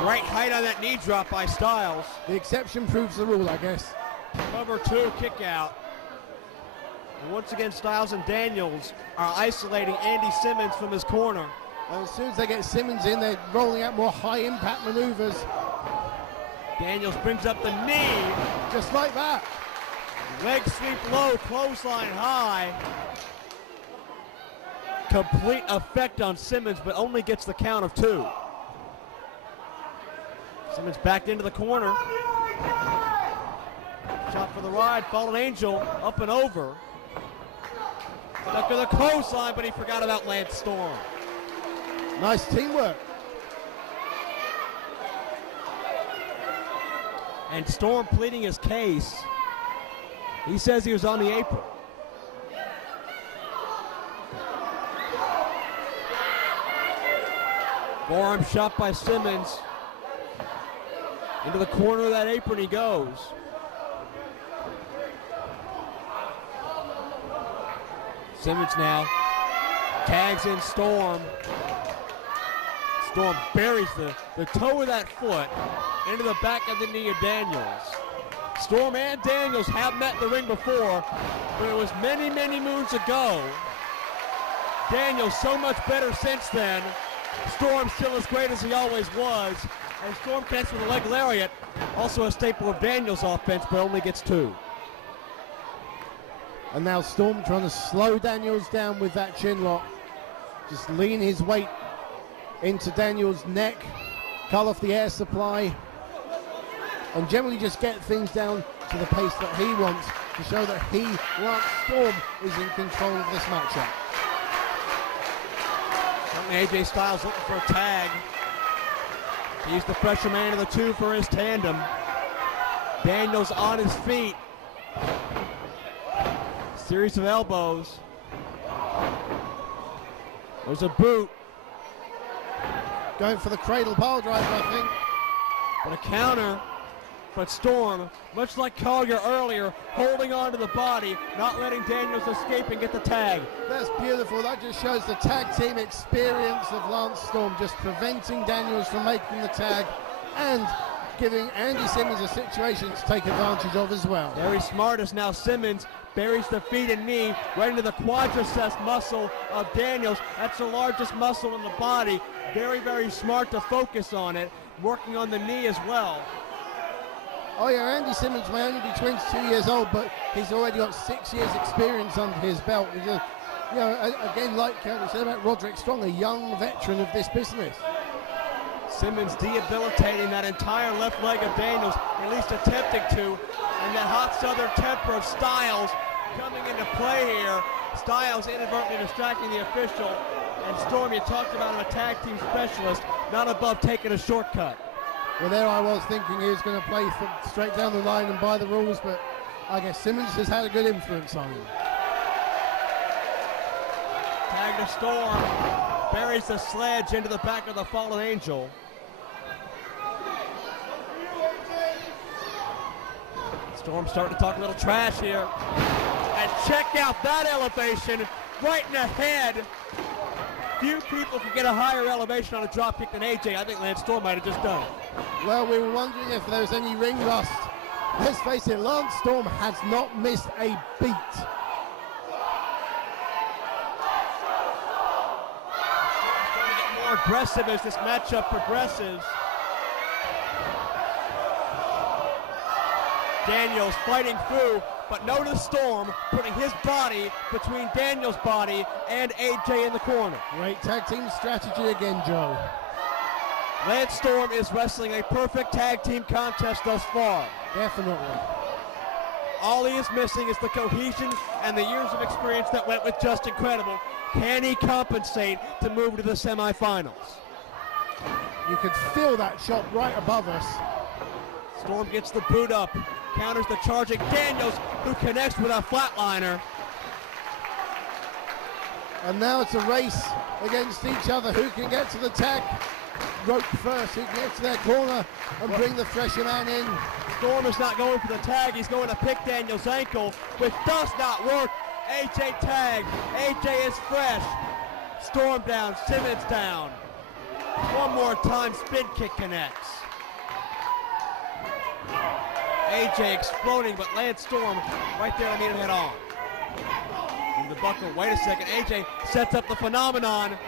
Great height on that knee drop by Styles. The exception proves the rule, I guess. Cover 2, kick out. And once again, Styles and Daniels are isolating Andy Simmons from his corner. And as soon as they get Simmons in, they're rolling out more high-impact maneuvers. Daniels brings up the knee. Just like that. Leg sweep low, clothesline high. Complete effect on Simmons, but only gets the count of 2. Simmons backed into the corner. Shot for the ride, Fallen Angel up and over. Stuck to the clothesline, but he forgot about Lance Storm. Nice teamwork. And Storm pleading his case. He says he was on the apron. Forearm shot by Simmons. Into the corner of that apron he goes. Simmons now tags in Storm. Storm buries the toe of that foot into the back of the knee of Daniels. Storm and Daniels have met in the ring before, but it was many, many moons ago. Daniels so much better since then. Storm still as great as he always was. And Storm connects with a leg lariat, also a staple of Daniels' offense, but only gets 2. And now Storm trying to slow Daniels down with that chin lock. Just lean his weight into Daniels' neck, cut off the air supply, and generally just get things down to the pace that he wants to show that he, Lance Storm, is in control of this matchup. AJ Styles looking for a tag. He's the pressure man of the 2 for his tandem. Daniels on his feet. Series of elbows. There's a boot. Going for the cradle pile driver, I think. But a counter. But Storm, much like Collier earlier, holding on to the body, not letting Daniels escape and get the tag. That's beautiful. That just shows the tag team experience of Lance Storm, just preventing Daniels from making the tag and giving Andy Simmons a situation to take advantage of as well. Very smart as now Simmons buries the feet and knee right into the quadriceps muscle of Daniels. That's the largest muscle in the body. Very, very smart to focus on it, working on the knee as well. Oh yeah, Andy Simmons may only be 22 years old, but he's already got 6 years experience under his belt. He's again, like we said about Roderick Strong, a young veteran of this business. Simmons debilitating that entire left leg of Daniels, at least attempting to, and that hot southern temper of Styles coming into play here. Styles inadvertently distracting the official, and Storm, you talked about him, a tag team specialist, not above taking a shortcut. Well, there I was thinking he was going to play straight down the line and by the rules, but I guess Simmons has had a good influence on him. Tag to Storm, buries the sledge into the back of the Fallen Angel. Storm starting to talk a little trash here. And check out that elevation right in the head. Few people can get a higher elevation on a drop kick than AJ. I think Lance Storm might have just done it. Well, we were wondering if there was any ring rust. Let's face it, Lance Storm has not missed a beat. He's going to get more aggressive as this matchup progresses. Daniels fighting through, but notice Storm putting his body between Daniels' body and AJ in the corner. Great tag team strategy again, Joe. Lance Storm is wrestling a perfect tag team contest thus far. Definitely. All he is missing is the cohesion and the years of experience that went with Justin Credible. Can he compensate to move to the semifinals? You could feel that shot right above us. Storm gets the boot up, counters the charging Daniels, who connects with a flatliner. And now it's a race against each other. Who can get to the tag rope first? Who can get to their corner and bring the fresher man in? Storm is not going for the tag. He's going to pick Daniels' ankle, which does not work. AJ tagged. AJ is fresh. Storm down. Simmons down. One more time. Spin kick connects. AJ exploding, but Lance Storm right there to meet him head on. In the buckle, wait a second, AJ sets up the Phenomenon,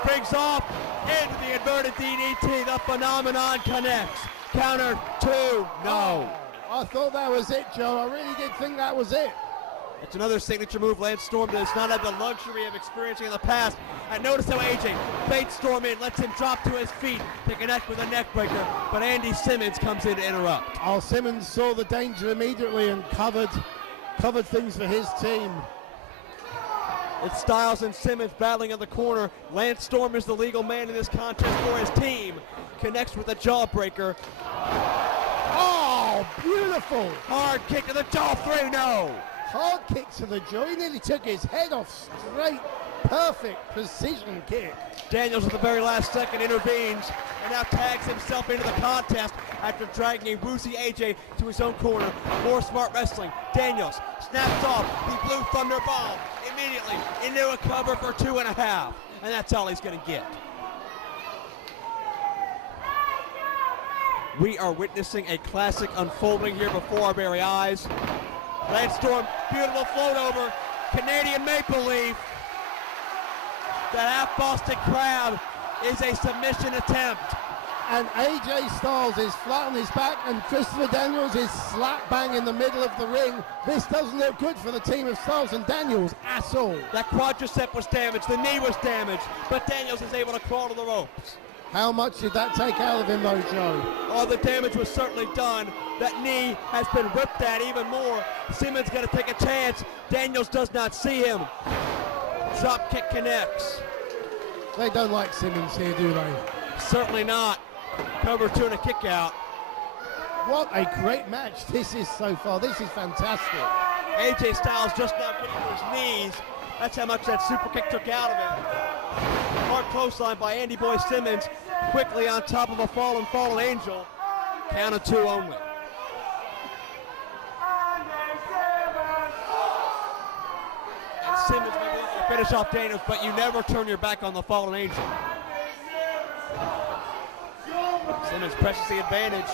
springs off into the inverted DDT, the Phenomenon connects. Counter, 2, no. I thought that was it, Joe. I really did think that was it. It's another signature move Lance Storm does not have the luxury of experiencing in the past. And notice how AJ baits Storm in, lets him drop to his feet to connect with a neck breaker, but Andy Simmons comes in to interrupt. Oh, Simmons saw the danger immediately and covered things for his team. It's Styles and Simmons battling in the corner. Lance Storm is the legal man in this contest for his team. Connects with a jawbreaker. Oh, beautiful. Hard kick to the jaw, 3, no. Hard kick to the jaw. He nearly took his head off straight. Perfect precision kick. Daniels at the very last second intervenes and now tags himself into the contest after dragging a woozy AJ to his own corner. More smart wrestling. Daniels snaps off the Blue Thunder Bomb immediately into a cover for 2.5. And that's all he's going to get. We are witnessing a classic unfolding here before our very eyes. Lance Storm, beautiful float over, Canadian Maple Leaf. That half Boston Crab is a submission attempt. And AJ Styles is flat on his back and Christopher Daniels is slap bang in the middle of the ring. This doesn't look good for the team of Styles and Daniels at all. That quadricep was damaged, the knee was damaged, but Daniels is able to crawl to the ropes. How much did that take out of him though, Joe? Oh, the damage was certainly done. That knee has been ripped at even more. Simmons got to take a chance. Daniels does not see him. Drop kick connects. They don't like Simmons here, do they? Certainly not. Cover 2 and a kick out. What a great match this is so far. This is fantastic. AJ Styles just now getting to his knees. That's how much that super kick took out of him. Hard clothesline by Andy Boy Simmons. Quickly on top of a fallen angel. Count of 2 only. And Simmons may be looking to finish off Daniels, but you never turn your back on the fallen angel. Simmons presses the advantage.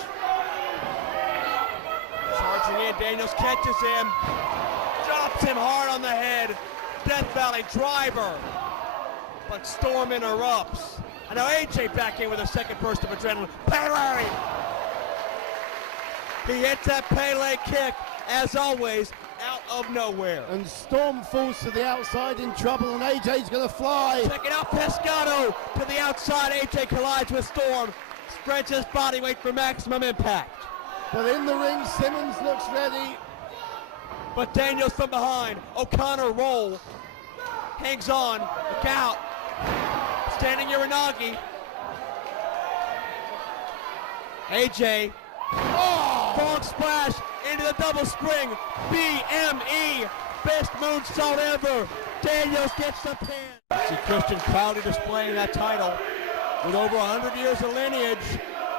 Charging in, Daniels catches him. Drops him hard on the head. Death Valley driver. But Storm interrupts. And now AJ back in with a second burst of adrenaline. Pele! He hits that Pele kick, as always, out of nowhere. And Storm falls to the outside in trouble, and AJ's going to fly. Check it out, Pescado to the outside. AJ collides with Storm. Spreads his body weight for maximum impact. But in the ring, Simmons looks ready. But Daniels from behind. O'Connor roll. Hangs on. Look out. Standing Uranagi. AJ. Oh! Frog splash into the double spring. BME. Best moonsault ever. Daniels gets the pin. See Christian proudly displaying that title. With over 100 years of lineage.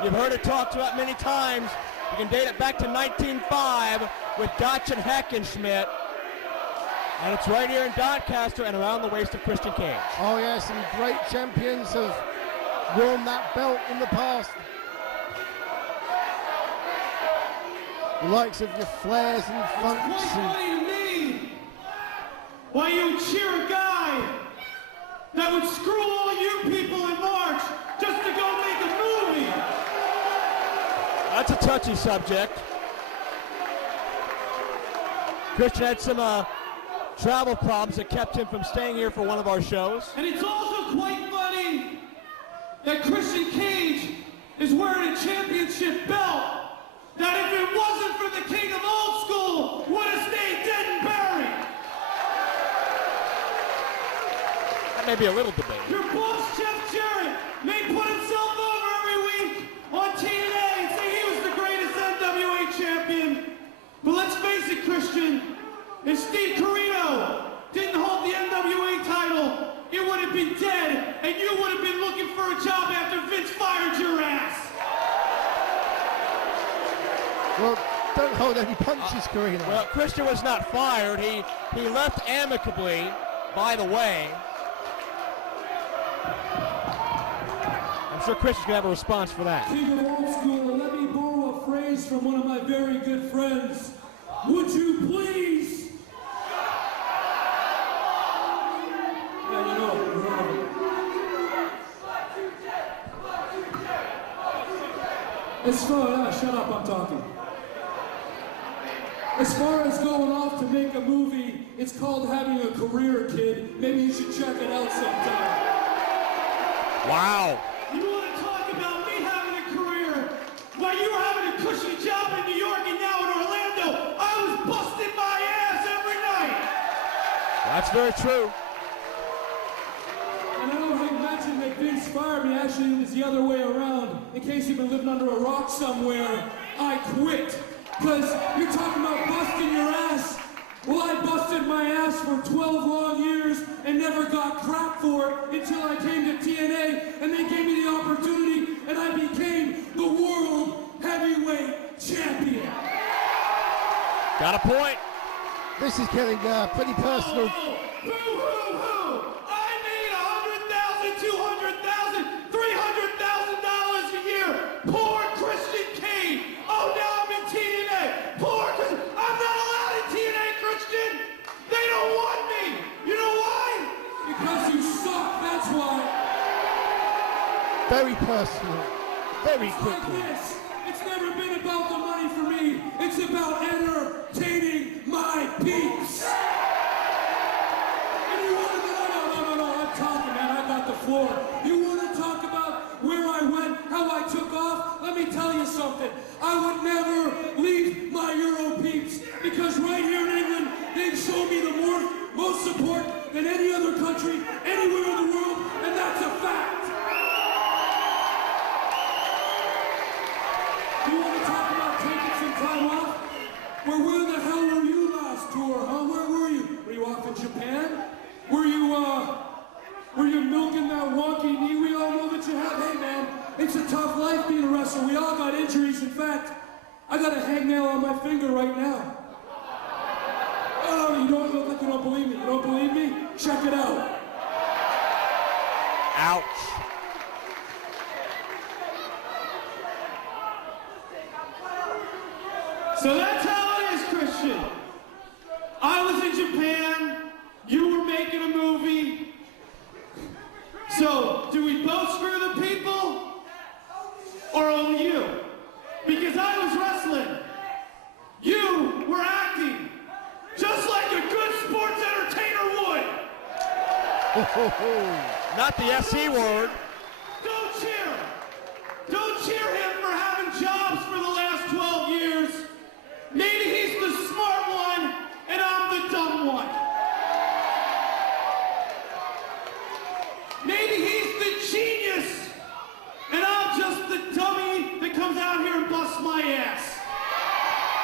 You've heard it talked about many times. You can date it back to 1905 with Dutch and Hackenschmidt. And it's right here in Doncaster and around the waist of Christian Cage. Oh yeah, some great champions have worn that belt in the past. The likes of your Flairs and Funks. It's quite funny to me why you cheer a guy that would screw all you people in March just to go make a movie. That's a touchy subject. Christian had some travel problems that kept him from staying here for one of our shows. And it's also quite funny that Christian Cage is wearing a championship belt that if it wasn't for the King of Old School would have stayed dead and buried. may be a little debate. Your boss, Jeff Jarrett, may put himself over every week on TNA and say he was the greatest NWA champion. But let's face it, Christian, if Steve Corino didn't hold the NWA title, it would have been dead, and you would have been looking for a job after Vince fired your ass. Well, don't hold any punches, Corino. Well, Christian was not fired. He left amicably, by the way. I'm sure Christian's going to have a response for that. King of old school, let me borrow a phrase from one of my very good friends. Would you please? Yeah, you know, as far shut up, I'm talking. As far as going off to make a movie, it's called having a career, kid. Maybe you should check it out sometime. Wow. You want to talk about me having a career? While you were having a cushy job in New York and now in Orlando, I was busting my ass every night. That's very true. And I know how you mentioned that Vince fired me. Actually, it was the other way around. In case you've been living under a rock somewhere, I quit. Because you're talking about busting your ass. Well, I busted my ass for 12 long years and never got crap for it until I came to TNA and they gave me the opportunity and I became the World Heavyweight Champion. Got a point. This is getting pretty personal. Boo-hoo-hoo! I made $100,000, $200,000, $300,000 a year. Poor Christian Kane. Oh, now I'm in TNA. Poor Christian. I'm not allowed in TNA, Christian. They don't want me. You know why? Because you suck, that's why. Very personal. Very It's quickly. like this. It's never been about the money for me. It's about entertaining my peeps. And you want to no, I'm talking, man. I got the floor. You want to talk about where I went, how I took off? Let me tell you something. I would never leave my Euro peeps because right here in England, they've shown me the most support than any other country anywhere in the world, and that's a fact. You want to talk about taking some time off? Well, where the hell were you last tour, huh? Where were you? Were you off in Japan? Were you milking that wonky knee we all know that you have? Hey, man, it's a tough life being a wrestler. We all got injuries. In fact, I got a hangnail on my finger right now. Oh, you don't look like you don't believe me. You don't believe me? Check it out. Ouch. So that's how it is, Christian. I was in Japan. You were making a movie. So, do we both screw the people? Or only you? Because I was wrestling. You were acting. Just like a good sports entertainer would. Not the SE word. Don't cheer. Don't cheer him for having jobs for the last 12 years. Maybe he's the smart one and I'm the dumb one. Maybe he's the genius and I'm just the dummy that comes out here and busts my ass.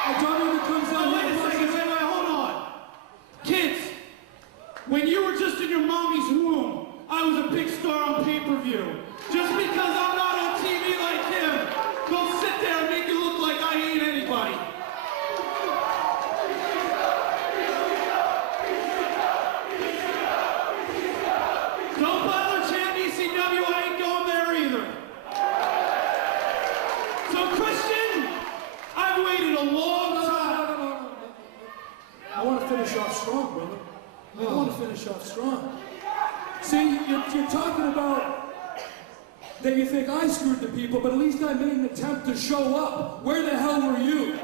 A dummy that comes out Wait a second, wait, hold on. Kids, when you were just in your mommy's womb, I was a big star on pay-per-view. Just because I'm not on TV like him, don't sit there and make it look like I ain't anybody. Don't bother chanting ECW, I ain't going there either. So Christian, I've waited a long time. I want to finish off strong, brother. I want to finish off strong. See, you're talking about that you think I screwed the people, but at least I made an attempt to show up. Where the hell were you?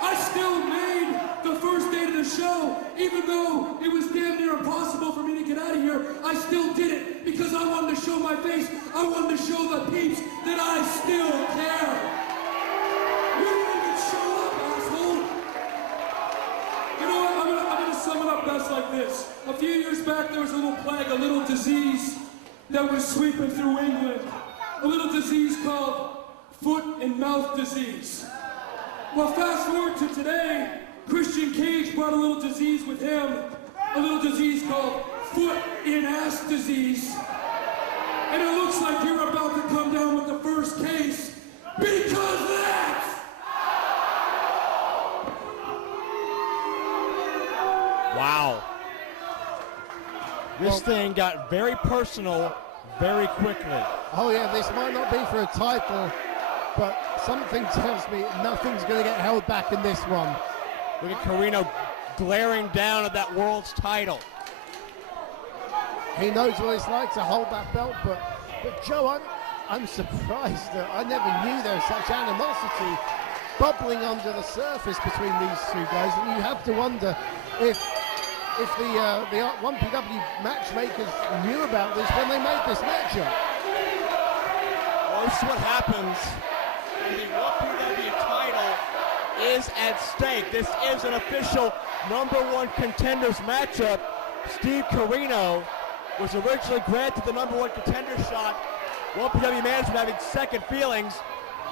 I still made the first day of the show, even though it was damn near impossible for me to get out of here. I still did it because I wanted to show my face. I wanted to show the peeps that I still care. You didn't even show up, asshole. You know what? I'm gonna sum it up about best like this. A few years back, there was a little plague, a little disease that was sweeping through England. A little disease called foot and mouth disease. Well, fast forward to today, Christian Cage brought a little disease with him, a little disease called foot in ass disease. And it looks like you're about to come down with the first case because of that! Wow. This thing got very personal very quickly. Oh yeah, this might not be for a title, but something tells me nothing's going to get held back in this one. Look at Corino glaring down at that world's title. He knows what it's like to hold that belt, but Joe, I'm surprised that I never knew there was such animosity bubbling under the surface between these two guys, and you have to wonder if the 1PW matchmakers knew about this when they made this matchup. Well, this is what happens when the 1PW title is at stake. This is an official #1 contenders matchup. Steve Corino was originally granted the #1 contender shot. 1PW management having second feelings.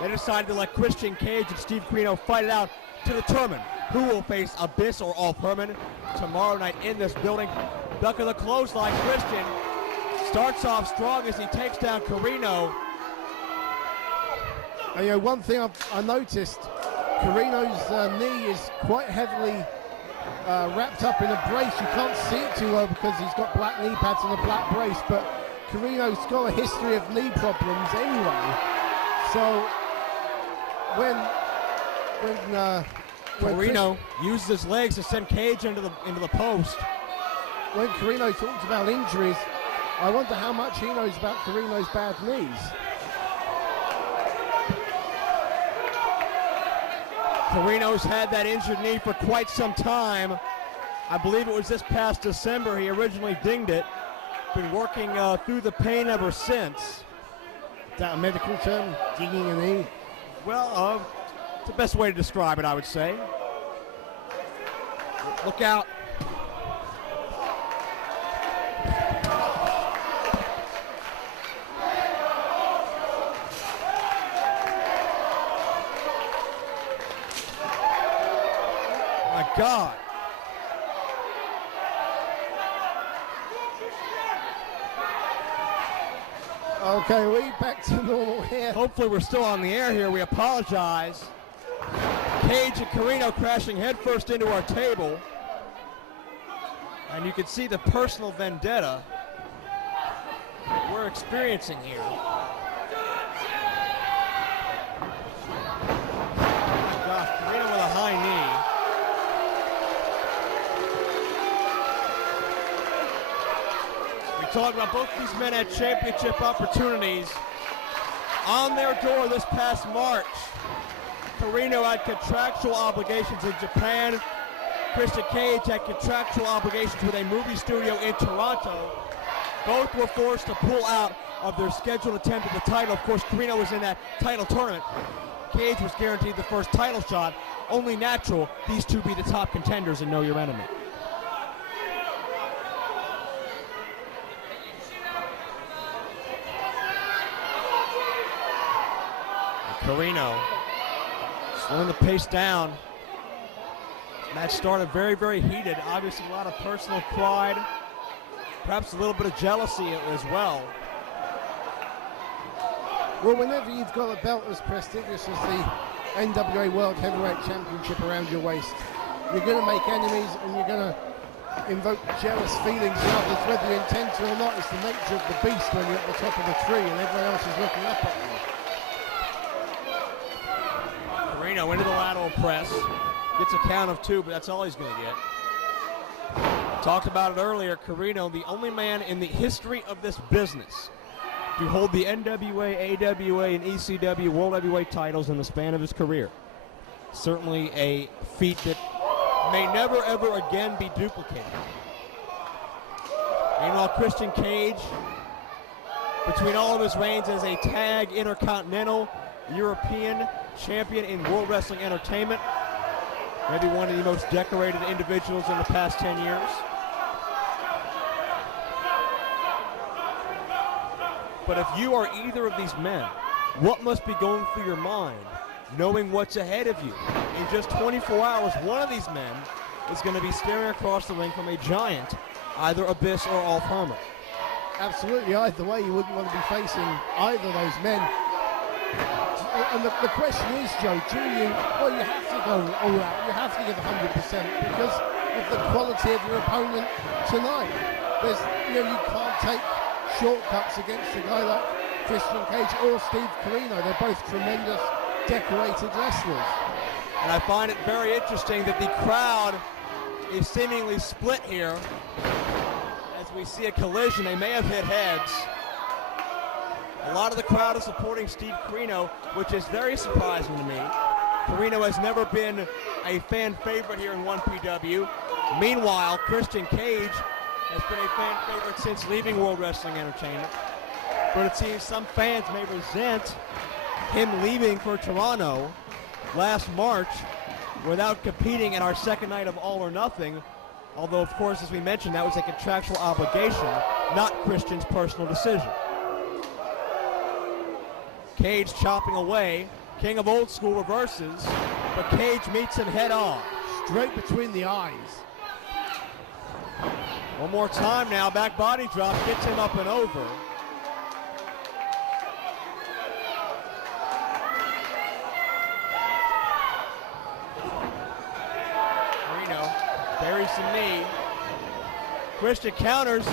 They decided to let Christian Cage and Steve Corino fight it out to determine who will face Abyss or Ulf Herman tomorrow night in this building. Duck of the clothesline, Christian starts off strong as he takes down Corino. And, you know, one thing I noticed, Corino's knee is quite heavily wrapped up in a brace. You can't see it too well because he's got black knee pads and a black brace, but Corino's got a history of knee problems anyway. So when Corino uses his legs to send Cage into the post. When Corino talks about injuries, I wonder how much he knows about Corino's bad knees. Corino's had that injured knee for quite some time. I believe it was this past December he originally dinged it. Been working through the pain ever since. Is that a medical term, dinging a knee? Well, it's the best way to describe it, I would say. Look out. My God. Okay, we back to normal here. Hopefully we're still on the air here. We apologize. Cage and Corino crashing headfirst into our table. And you can see the personal vendetta we're experiencing here. Oh my gosh, Corino with a high knee. Talking about both these men had championship opportunities on their door this past March. Corino had contractual obligations in Japan. Christian Cage had contractual obligations with a movie studio in Toronto. Both were forced to pull out of their scheduled attempt at the title. Of course, Corino was in that title tournament. Cage was guaranteed the first title shot. Only natural these two be the top contenders and know your enemy. Corino slowing the pace down. Match started very, very heated. Obviously a lot of personal pride, perhaps a little bit of jealousy as well. Well, whenever you've got a belt as prestigious as the NWA World Heavyweight Championship around your waist, you're going to make enemies and you're going to invoke jealous feelings in others, whether you intend to or not. It's the nature of the beast when you're at the top of the tree and everyone else is looking up at you. Corino into the lateral press. Gets a count of 2, but that's all he's going to get. Talked about it earlier. Corino, the only man in the history of this business to hold the NWA, AWA, and ECW World Heavyweight titles in the span of his career. Certainly a feat that may never, ever again be duplicated. Meanwhile, Christian Cage, between all of his reigns as a tag Intercontinental European champion in World Wrestling Entertainment, Maybe one of the most decorated individuals in the past 10 years. But if you are either of these men, what must be going through your mind knowing what's ahead of you? In just 24 hours, one of these men is going to be staring across the ring from a giant, either Abyss or Ulf Herman. Absolutely, either way, you wouldn't want to be facing either of those men. And the question is, Joe, do you, well, you have to go all out, you have to give 100% because of the quality of your opponent tonight. There's, you know, you can't take shortcuts against a guy like Christian Cage or Steve Corino. They're both tremendous, decorated wrestlers. And I find it very interesting that the crowd is seemingly split here. As we see a collision, they may have hit heads. A lot of the crowd is supporting Steve Corino, which is very surprising to me. Corino has never been a fan favorite here in 1PW. Meanwhile, Christian Cage has been a fan favorite since leaving World Wrestling Entertainment. But it seems some fans may resent him leaving for Toronto last March without competing in our second night of All or Nothing. Although, of course, as we mentioned, that was a contractual obligation, not Christian's personal decision. Cage chopping away. King of Old School reverses, but Cage meets him head on. Straight between the eyes. One more time now, back body drop, gets him up and over. Corino buries the knee. Christian counters.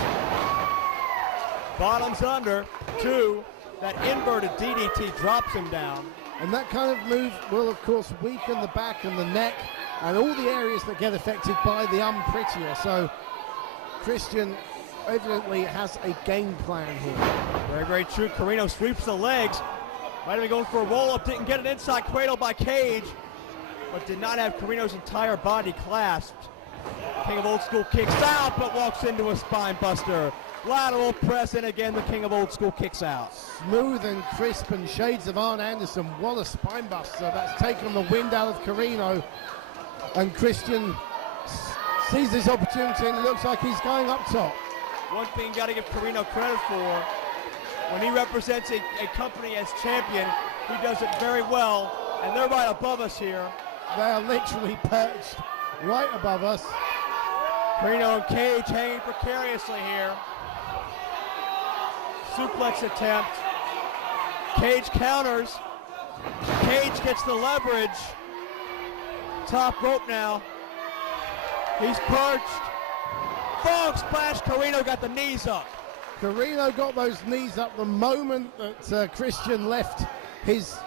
Bottoms under, 2. That inverted DDT drops him down. And that kind of move will, of course, weaken the back and the neck and all the areas that get affected by the unprettier. So Christian evidently has a game plan here. Very, very true. Corino sweeps the legs. Might have been going for a roll-up. Didn't get an inside cradle by Cage, but did not have Corino's entire body clasped. King of Old School kicks out, but walks into a spine buster. Lateral press, and again the King of Old School kicks out. Smooth and crisp and shades of Arn Anderson. What a spine buster. That's taken the wind out of Corino. And Christian sees this opportunity and it looks like he's going up top. One thing you got to give Corino credit for, when he represents a company as champion, he does it very well. And they're right above us here. They are literally perched right above us. Corino and Cage hanging precariously here. Suplex attempt. Cage counters. Cage gets the leverage. Top rope now. He's perched. Frog splash. Corino got the knees up. Corino got those knees up the moment that Christian left his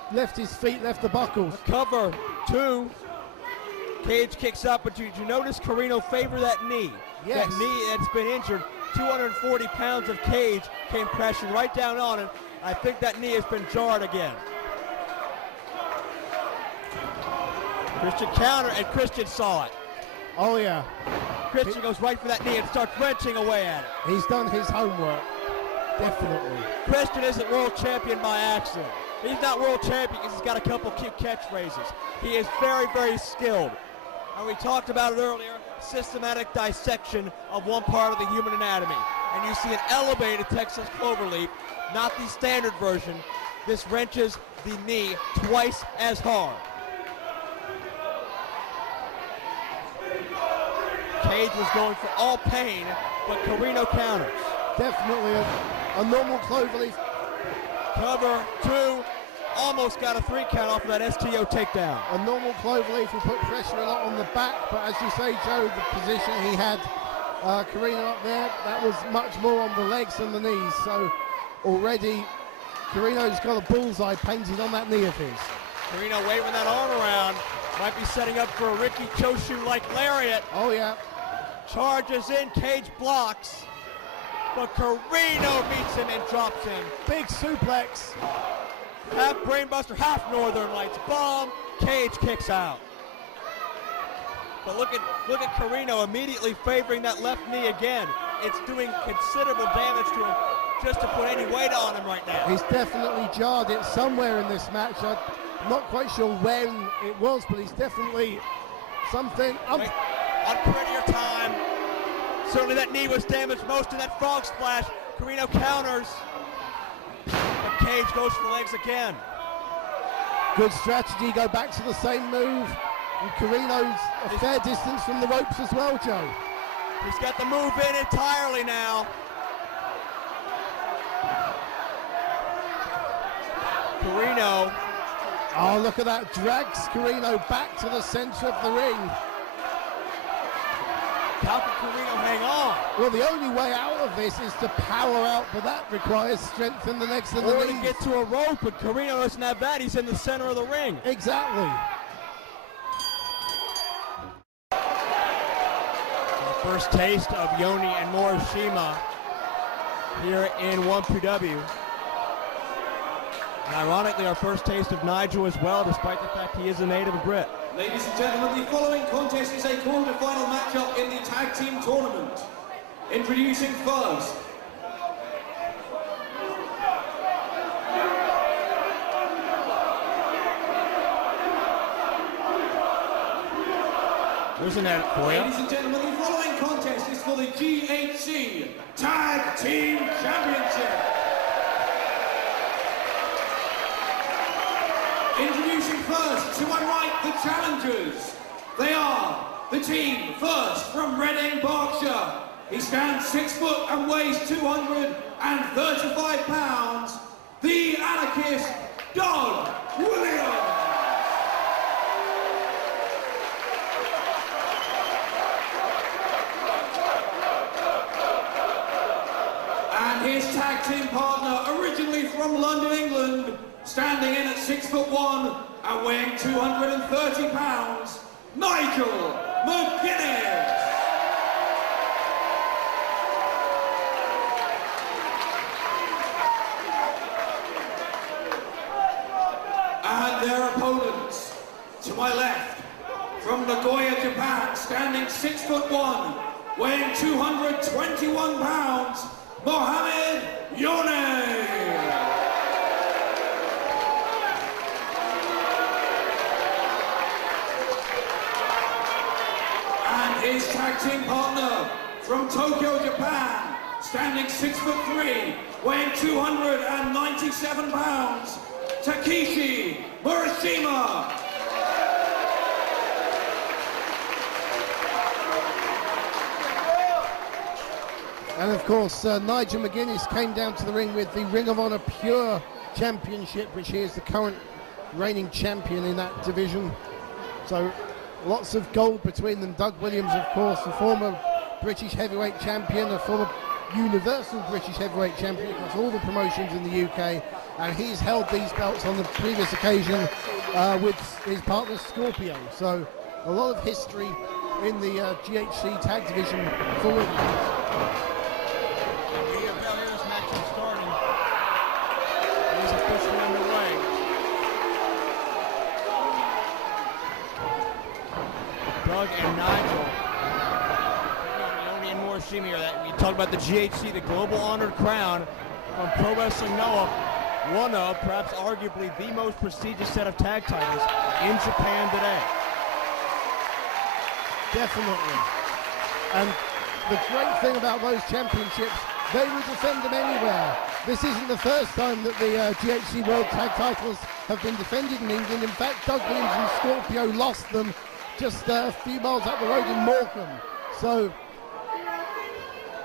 feet, left the buckles. Cover 2. Cage kicks up, but did you notice Corino favor that knee? Yes. That knee that's been injured. 240 pounds of Cage came crashing right down on it. I think that knee has been jarred again. Christian counter, and Christian saw it. Oh yeah. Christian goes right for that knee and starts wrenching away at it. He's done his homework, definitely. Christian isn't world champion by accident. He's not world champion because he's got a couple cute catchphrases. He is very, very skilled. And we talked about it earlier, systematic dissection of one part of the human anatomy. And you see an elevated Texas cloverleaf, not the standard version. This wrenches the knee twice as hard. Cage was going for all pain, but Corino counters. Definitely a normal cloverleaf. Cover 2. Almost got a 3 count off of that STO takedown. A normal cloverleaf will put pressure a lot on the back, but as you say, Joe, the position he had Corino up there, that was much more on the legs than the knees. So already Corino's got a bullseye painted on that knee of his. Corino waving that arm around. Might be setting up for a Ricky Choshu-like lariat. Oh yeah. Charges in, Cage blocks. But Corino meets him and drops him. Big suplex. Half brainbuster, half Northern Lights bomb. Cage kicks out. But look at Corino immediately favoring that left knee again. It's doing considerable damage to him just to put any weight on him right now. He's definitely jarred it somewhere in this match. I'm not quite sure when it was, but he's definitely something. Unprettier time. Certainly that knee was damaged most in that frog splash. Corino counters. But Cage goes for the legs again. Good strategy, go back to the same move. And Corino's a fair distance from the ropes as well, Joe. He's got the move in entirely now. Corino. Oh, look at that. Drags Corino back to the center of the ring. How can Corino hang on? Well, the only way out of this is to power out, but that requires strength in the legs and the Or knees. to get to a rope, but Corino doesn't have that. He's in the center of the ring. Exactly. First taste of Yoni and Morishima here in 1PW. And ironically, our first taste of Nigel as well, despite the fact he is a native Brit. Ladies and gentlemen, the following contest is a quarter-final matchup in the tag team tournament. Introducing first, There's an edit for you. ladies and gentlemen, the following contest is for the GHC Tag Team Championship. Introducing first, to my right, the challengers. They are the team first from Reading, Berkshire. He stands 6 foot and weighs 235 pounds. The anarchist, Doug Williams. And his tag team partner, originally from London, England, standing in at 6'1" and weighing 230 pounds, Nigel McGuinness. And their opponents, to my left, from Nagoya, Japan, standing 6'1", weighing 221 pounds, Mohamed Yone. His tag team partner from Tokyo, Japan, standing 6'3", weighing 297 pounds, Takeshi Murashima. And of course, Nigel McGuinness came down to the ring with the Ring of Honor Pure Championship, which he is the current reigning champion in that division. So lots of gold between them. Doug Williams, of course, the former British heavyweight champion, a former Universal British heavyweight champion across all the promotions in the UK, and he's held these belts on the previous occasion with his partner Scorpio. So a lot of history in the GHC tag division for Williams. He's officially underway. Doug and Nigel. Yoni and Morishima here. We talked about the GHC, the Global Honored Crown from Pro Wrestling Noah. One of, perhaps arguably, the most prestigious set of tag titles in Japan today. Definitely. And the great thing about those championships, they will defend them anywhere. This isn't the first time that the GHC World Tag titles have been defended in England. In fact, Doug Williams and Scorpio lost them just a few miles up the road in Morecambe. So,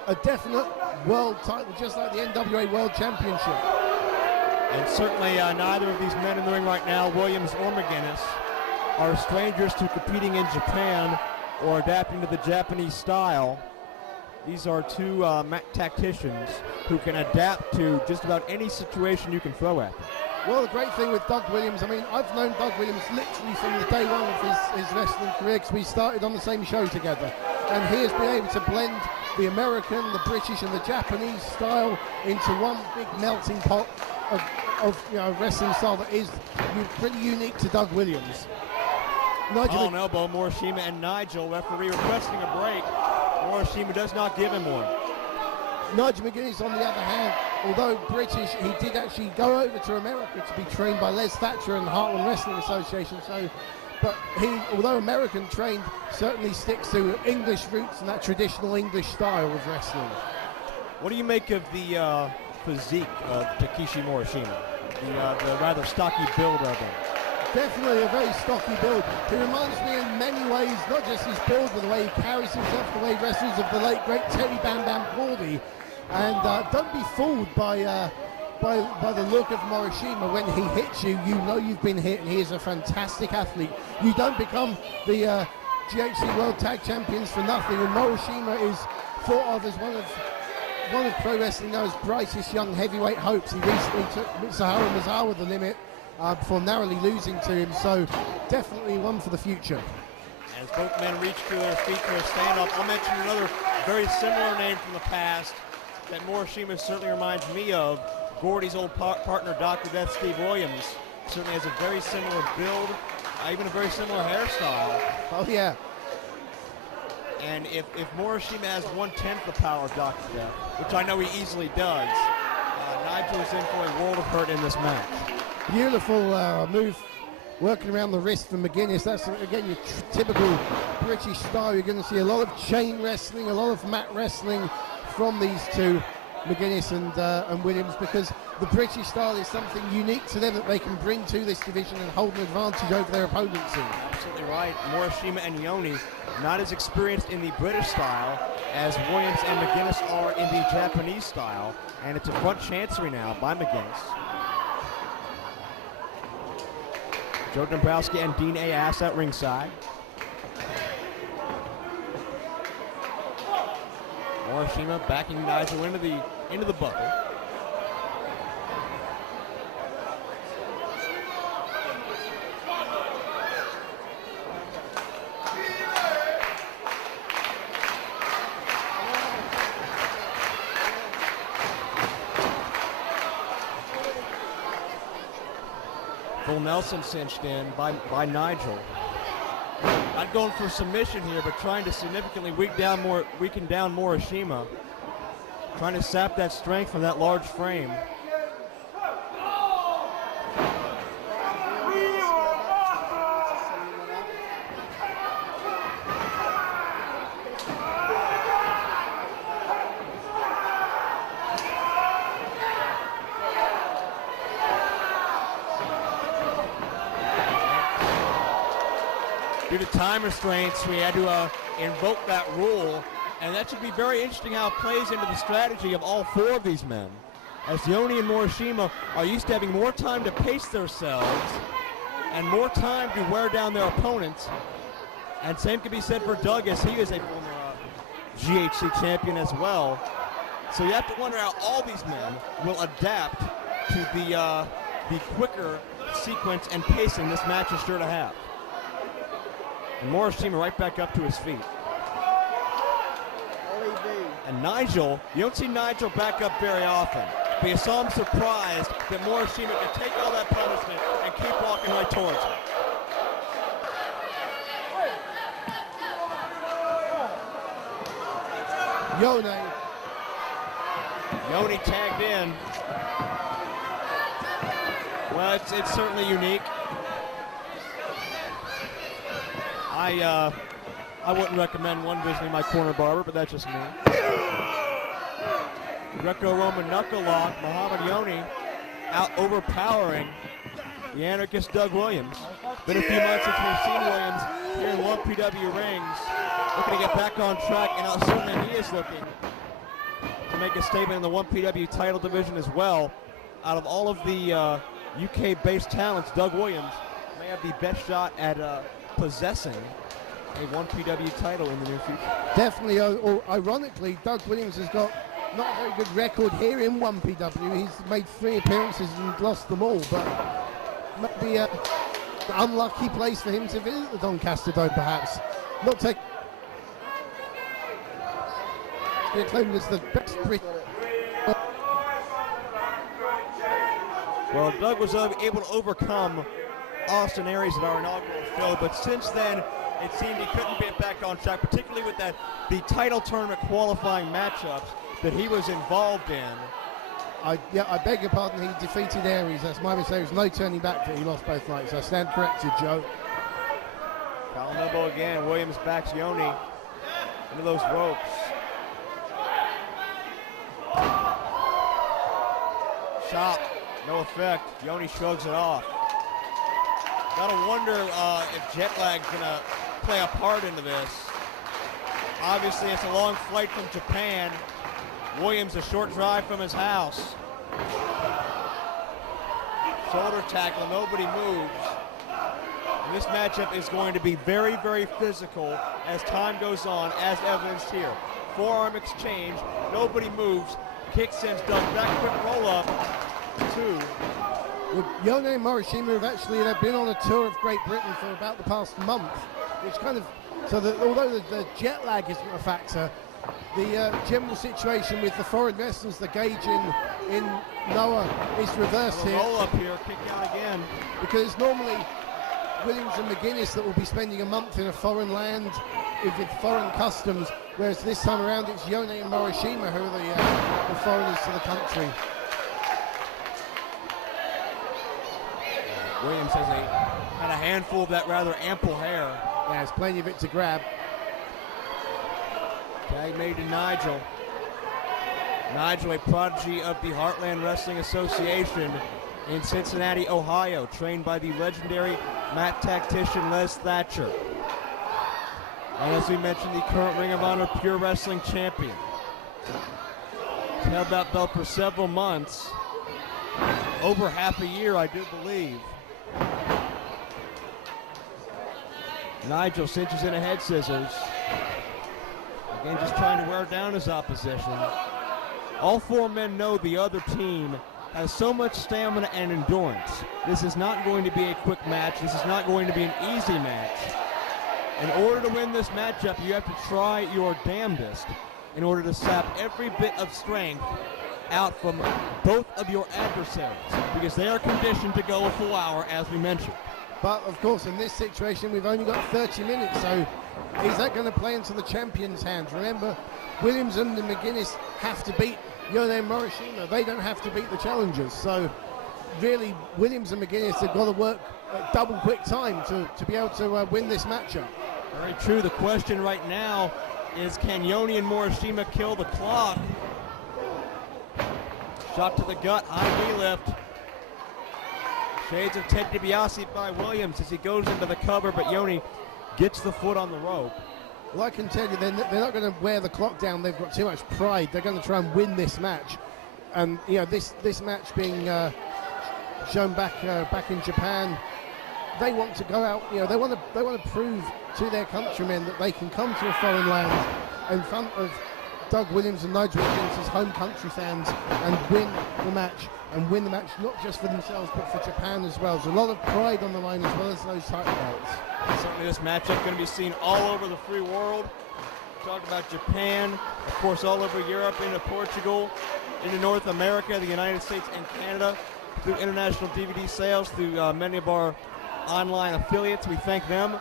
a definite world title, just like the NWA World Championship. And certainly neither of these men in the ring right now, Williams or McGuinness, are strangers to competing in Japan or adapting to the Japanese style. These are two tacticians who can adapt to just about any situation you can throw at them. Well, the great thing with Doug Williams, I mean, I've known Doug Williams literally from the day one of his wrestling career, because we started on the same show together. And he has been able to blend the American, the British, and the Japanese style into one big melting pot of wrestling style that is pretty unique to Doug Williams. Nigel an elbow, Morishima and Nigel, referee requesting a break. Morishima does not give him one. Nigel McGuinness, on the other hand, although British, he did actually go over to America to be trained by Les Thatcher and the Heartland Wrestling Association. So but he, although American trained, certainly sticks to English roots and that traditional English style of wrestling. What do you make of the physique of Takeshi Morishima? The rather stocky build of him. Definitely a very stocky build. He reminds me in many ways, not just his build, but the way he carries himself, the way he wrestles, of the late great Terry Bam Bam Gordy. And don't be fooled by the look of Morishima. When he hits you, you know you've been hit, and he is a fantastic athlete. You don't become the GHC World Tag Champions for nothing, and Morishima is thought of as one of pro wrestling known's brightest young heavyweight hopes. He recently took Mitsuharu Misawa the limit before narrowly losing to him, so definitely one for the future. As both men reach to their feet for a stand-up, I'll mention another very similar name from the past that Morishima certainly reminds me of. Gordy's old partner, Dr. Death Steve Williams, certainly has a very similar build, even a very similar hairstyle. Oh, yeah. And if Morishima has 1/10 the power of Dr. Death, which I know he easily does, Nigel is in for a world of hurt in this match. Beautiful move working around the wrist from McGuinness. That's, again, your typical British style. You're going to see a lot of chain wrestling, a lot of mat wrestling from these two, McGuinness and Williams, because the British style is something unique to them that they can bring to this division and hold an advantage over their opponents in. Absolutely right. Morishima and Yoni not as experienced in the British style as Williams and McGuinness are in the Japanese style, and it's a front chancery now by McGuinness. Joe Dombrowski and Dean A. Ass at ringside. Morishima backing Nigel into the buckle. Full Nelson cinched in by Nigel. Not going for submission here, but trying to significantly weaken down Morishima. Trying to sap that strength from that large frame. Due to time restraints, we had to invoke that rule, and that should be very interesting how it plays into the strategy of all four of these men. As Yoni and Morishima are used to having more time to pace themselves and more time to wear down their opponents. And same can be said for Doug, as he is a former GHC champion as well. So you have to wonder how all these men will adapt to the quicker sequence and pacing this match is sure to have. And Morishima right back up to his feet. And Nigel, you don't see Nigel back up very often, but you saw him surprised that Morishima could take all that punishment and keep walking right towards him. Yoni tagged in. Well, it's certainly unique. I wouldn't recommend one visiting my corner barber, but that's just me. Greco-Roman knuckle lock, Muhammad Yoni out overpowering the anarchist Doug Williams. Been a few months since we've seen Williams here in 1PW rings, looking to get back on track, and certainly he is looking to make a statement in the 1PW title division as well. Out of all of the UK-based talents, Doug Williams may have the best shot at possessing a 1PW title in the near future. Definitely. Ironically, Doug Williams has got not a very good record here in 1PW. He's made 3 appearances and lost them all, but maybe an unlucky place for him to visit the Doncaster Dome, perhaps. Not take. They're claimed as the best British. Well, Doug was able to overcome Austin Aries at our inaugural show, but since then it seemed he couldn't get back on track, particularly with the title tournament qualifying matchups that he was involved in. I beg your pardon, he defeated Aries. That's my mistake. There's no turning back for it. He lost both nights. I stand corrected, Joe. Column elbow again. Williams backs Yoni into those ropes. Shot, no effect. Yoni shrugs it off. Gotta wonder if jet lag's gonna play a part into this. Obviously, it's a long flight from Japan. Williams a short drive from his house. Shoulder tackle, nobody moves. And this matchup is going to be very, very physical as time goes on, as evidenced here. Forearm exchange, nobody moves. Kick sends Doug back, quick roll up. 2. Well, Yone and Morishima have actually been on a tour of Great Britain for about the past month, which kind of, so that although the jet lag isn't a factor, the general situation with the foreign wrestlers, the gauge in Noah is reversed here. Roll up here, kick out again. Because normally Williams and McGuinness that will be spending a month in a foreign land with foreign customs, whereas this time around it's Yone and Morishima who are the foreigners to the country. Williams has had a handful of that rather ample hair. Yeah, there's plenty of it to grab. Tag made to Nigel. Nigel, a prodigy of the Heartland Wrestling Association in Cincinnati, Ohio, trained by the legendary mat tactician Les Thatcher. And as we mentioned, the current Ring of Honor Pure Wrestling champion. He's held that belt for several months, over half a year, I do believe. Nigel cinches in a head scissors. Again, just trying to wear down his opposition. All 4 men know the other team has so much stamina and endurance. This is not going to be a quick match. This is not going to be an easy match. In order to win this matchup, you have to try your damnedest in order to sap every bit of strength out from both of your adversaries, because they are conditioned to go a full hour, as we mentioned. But of course, in this situation, we've only got 30 minutes, so is that going to play into the champion's hands? Remember, Williams and McGuinness have to beat Yone and Morishima. They don't have to beat the challengers. So really, Williams and McGuinness have got to work at double quick time to be able to win this matchup. Very true. The question right now is, can Yone and Morishima kill the clock? Shot to the gut, high knee lift. Shades of Ted DiBiase by Williams as he goes into the cover, but Yone gets the foot on the rope. Well, I can tell you, they're not going to wear the clock down. They've got too much pride. They're going to try and win this match. And you know, this match being shown back in Japan, they want to go out. You know, they want to prove to their countrymen that they can come to a foreign land in front of Doug Williams and Nigel McGuinness' home country fans and win the match. And win the match not just for themselves but for Japan as well. There's a lot of pride on the line as well as those title belts. Certainly this matchup going to be seen all over the free world. Talked about Japan, of course all over Europe, into Portugal, into North America, the United States and Canada, through international DVD sales, through many of our online affiliates. We thank them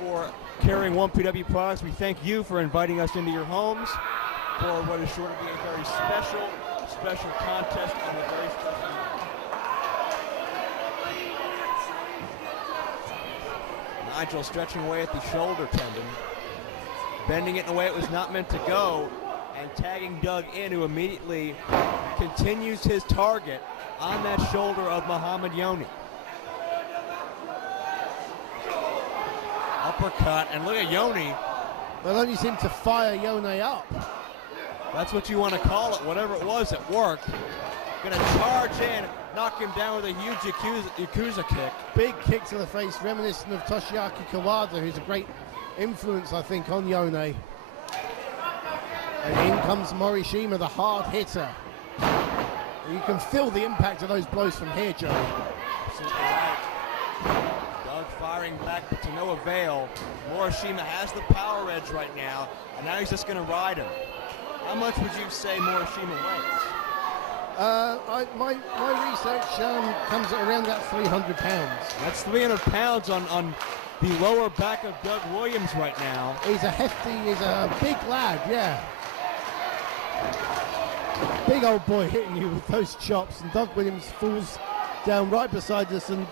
for carrying 1PW products. We thank you for inviting us into your homes for what is sure to be a very special contest on a very special night. Nigel stretching away at the shoulder tendon, bending it in a way it was not meant to go, and tagging Doug in, who immediately continues his target on that shoulder of Muhammad Yoni. Uppercut, and look at Yoni. Not only seem to fire Yone up. That's what you want to call it. Whatever it was, it worked. Gonna charge in, knock him down with a huge Yakuza kick. Big kick to the face, reminiscent of Toshiaki Kawada, who's a great influence, I think, on Yone. And in comes Morishima, the hard hitter. You can feel the impact of those blows from here, Joe. Absolutely right. Doug firing back, but to no avail. Morishima has the power edge right now, and now he's just gonna ride him. How much would you say Morishima weighs? My research comes at around that 300 pounds. That's 300 pounds on the lower back of Doug Williams right now. He's a big lad, yeah. Big old boy hitting you with those chops, and Doug Williams falls down right beside us, and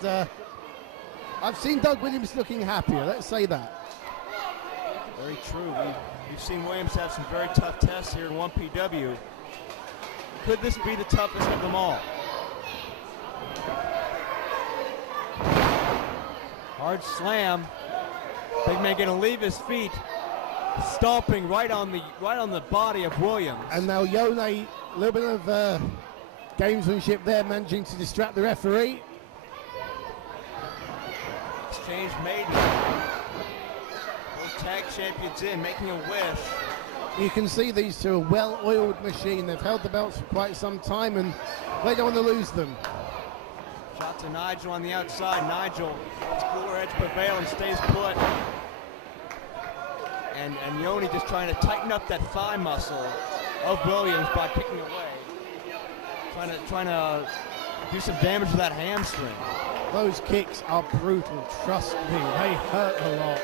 I've seen Doug Williams looking happier, let's say that. Very true. We've seen Williams have some very tough tests here in 1PW. Could this be the toughest of them all? Hard slam. Big man gonna leave his feet, stomping right on the body of Williams. And now Yone, a little bit of gamesmanship there, managing to distract the referee. Exchange made. Both tag champions in, making a wish. You can see these two are a well-oiled machine. They've held the belts for quite some time, and they don't want to lose them. Shot to Nigel on the outside. Nigel, his cooler edge prevail and stays put. And Yoni just trying to tighten up that thigh muscle of Williams by kicking away. Trying to do some damage to that hamstring. Those kicks are brutal, trust me. They hurt a lot.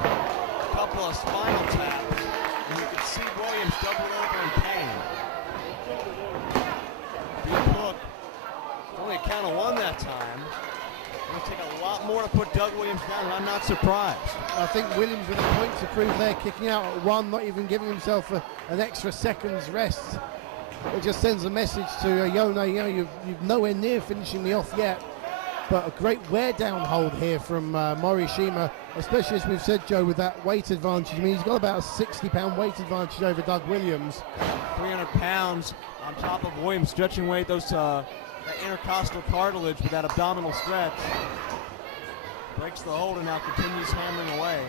A couple of spinal taps, and you can see Williams doubled over in pain. Good hook. Only a count of one that time. It'll take a lot more to put Doug Williams down, and I'm not surprised. I think Williams with a point to prove there, kicking out at one, not even giving himself an extra second's rest. It just sends a message to Yone, you know, you're nowhere near finishing me off yet. But a great wear down hold here from Morishima, especially as we've said, Joe, with that weight advantage. I mean, he's got about a 60-pound weight advantage over Doug Williams. 300 pounds on top of Williams, stretching away those that intercostal cartilage with that abdominal stretch. Breaks the hold and now continues hammering away.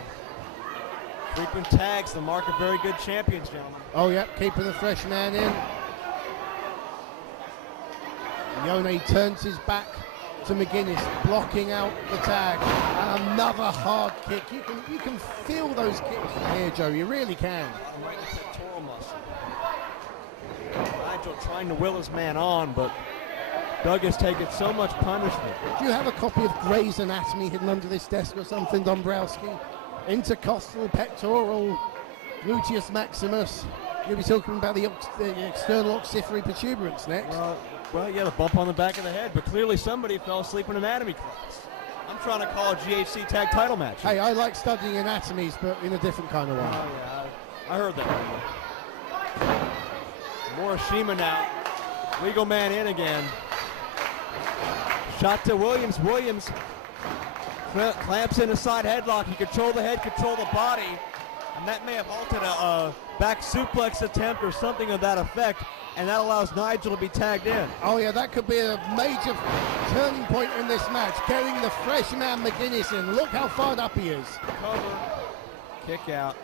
Frequent tags, the mark of very good champions, gentlemen. Oh, yeah, keeping the fresh man in. Yone turns his back to McGuinness, blocking out the tag, and another hard kick. You can feel those kicks from here, Joe. You really can. Right in the pectoral muscle. Nigel trying to will his man on, but Doug has taken so much punishment. Do you have a copy of Grey's Anatomy hidden under this desk or something, Dombrowski? Intercostal, pectoral, gluteus maximus. You'll be talking about the external oxyphary protuberance next. Well, yeah, the bump on the back of the head, but clearly somebody fell asleep in anatomy class. I'm trying to call a GHC tag title match. Hey, I like studying anatomies, but in a different kind of way. Oh, yeah, I heard that. Morishima now. Legal man in again. Shot to Williams. Williams clamps in a side headlock. He controlled the head, controlled the body, and that may have halted a back suplex attempt or something of that effect, and that allows Nigel to be tagged in. Oh yeah, that could be a major turning point in this match, getting the fresh man McGuinness in. Look how fired up he is. Cover, kick out.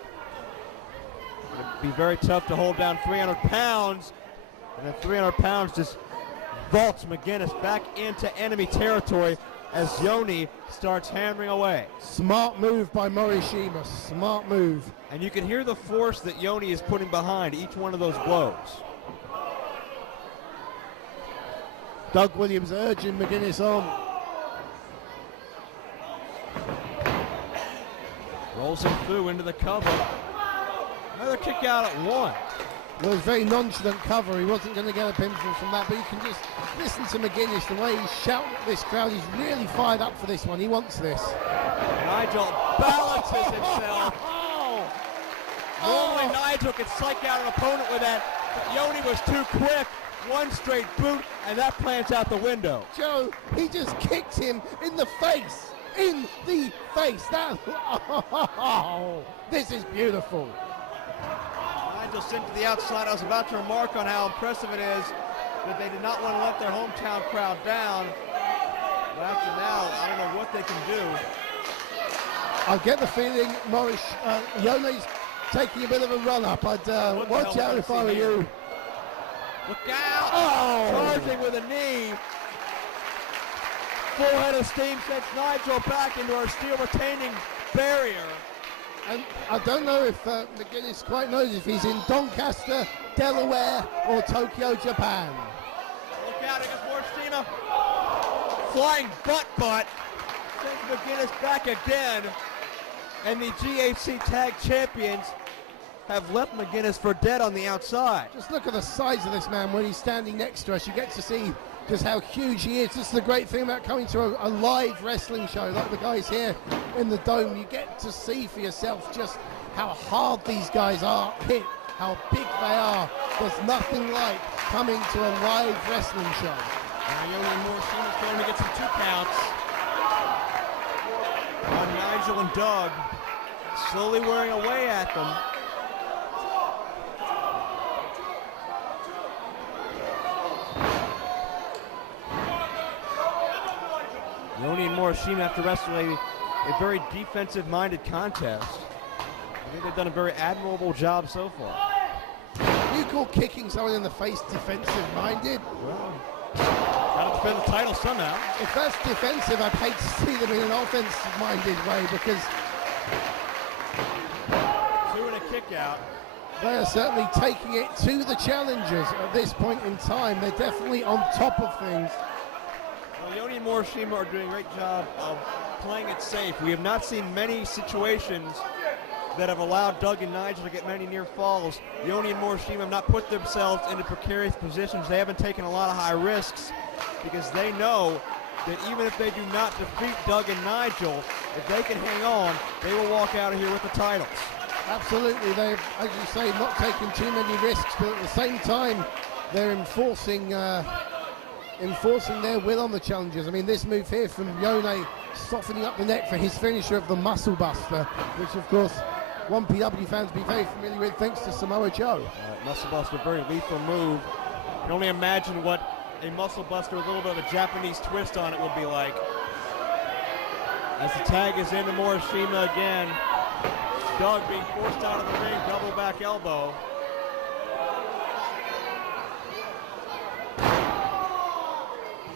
It'd be very tough to hold down 300 pounds, and then 300 pounds just vaults McGuinness back into enemy territory as Yoni starts hammering away. Smart move by Morishima, smart move. And you can hear the force that Yoni is putting behind each one of those blows. Doug Williams urging McGuinness on. Rolls him through into the cover. Another kick out at one. Well, it was very nonchalant cover. He wasn't going to get a pinfall from that, but you can just listen to McGuinness, the way he's shouting at this crowd. He's really fired up for this one. He wants this. Nigel balances himself. Normally Nigel could psych out an opponent with that, but Yoni was too quick. One straight boot, and that plants out the window. Joe, he just kicked him in the face. In the face. That, this is beautiful. Nigel sent to the outside. I was about to remark on how impressive it is that they did not want to let their hometown crowd down. But after now, I don't know what they can do. I get the feeling Yone's taking a bit of a run-up. I'd watch out if I were you. Look out! Oh! Charging with a knee. Full head of steam sends Nigel back into our steel retaining barrier. And I don't know if McGuinness quite knows if he's in Doncaster, Delaware, or Tokyo, Japan. Look out, against Morishima. Flying butt. Sends McGuinness back again. And the GHC Tag Champions have left McGuinness for dead on the outside. Just look at the size of this man when he's standing next to us. You get to see just how huge he is. This is the great thing about coming to a live wrestling show like the guys here in the Dome. You get to see for yourself just how hard these guys are hit, how big they are. There's nothing like coming to a live wrestling show. Now Yoni Morishima trying to get some 2 counts on Nigel and Doug, slowly wearing away at them. Yoni and Morishima have to wrestle a very defensive-minded contest. I think they've done a very admirable job so far. You call kicking someone in the face defensive-minded? Well, gotta defend the title somehow. If that's defensive, I'd hate to see them in an offensive-minded way because 2 and a kick out. They are certainly taking it to the challengers at this point in time. They're definitely on top of things. Well, Yoni and Morishima are doing a great job of playing it safe. We have not seen many situations that have allowed Doug and Nigel to get many near falls. Yoni and Morishima have not put themselves into precarious positions. They haven't taken a lot of high risks because they know that even if they do not defeat Doug and Nigel, if they can hang on, they will walk out of here with the titles. Absolutely. They've, as you say, not taken too many risks, but at the same time, they're enforcing their will on the challengers. I mean, this move here from Yone, softening up the neck for his finisher of the Muscle Buster, which of course 1PW fans be very familiar with thanks to Samoa Joe. Muscle Buster, very lethal move. You can only imagine what a Muscle Buster with a little bit of a Japanese twist on it would be like. As the tag is into Morishima again. Doug being forced out of the ring, double back elbow.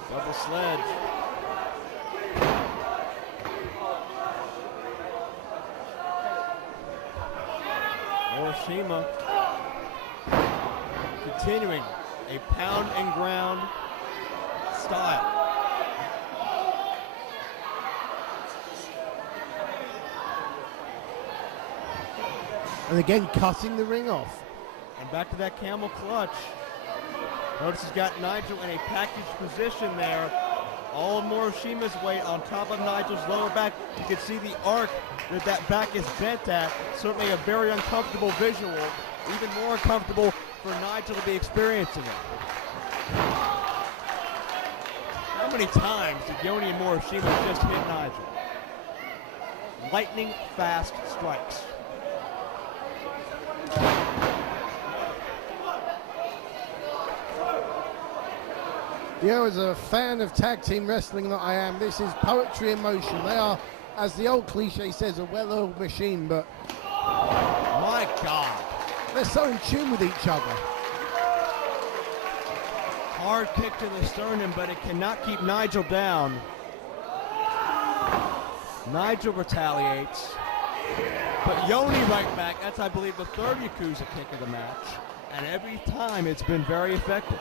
Double sledge. Morishima continuing a pound and ground style. And again, cutting the ring off. And back to that camel clutch. Notice he's got Nigel in a packaged position there. All of Morishima's weight on top of Nigel's lower back. You can see the arc that back is bent at. Certainly a very uncomfortable visual. Even more uncomfortable for Nigel to be experiencing it. How many times did Yoni and Morishima just hit Nigel? Lightning fast strikes. You know, as a fan of tag team wrestling that I am, this is poetry in motion. They are, as the old cliche says, a well-oiled machine, but my God, they're so in tune with each other. Hard kick to the sternum, but it cannot keep Nigel down. Nigel retaliates, but Yoni right back. That's, I believe, the third Yakuza kick of the match, and every time it's been very effective.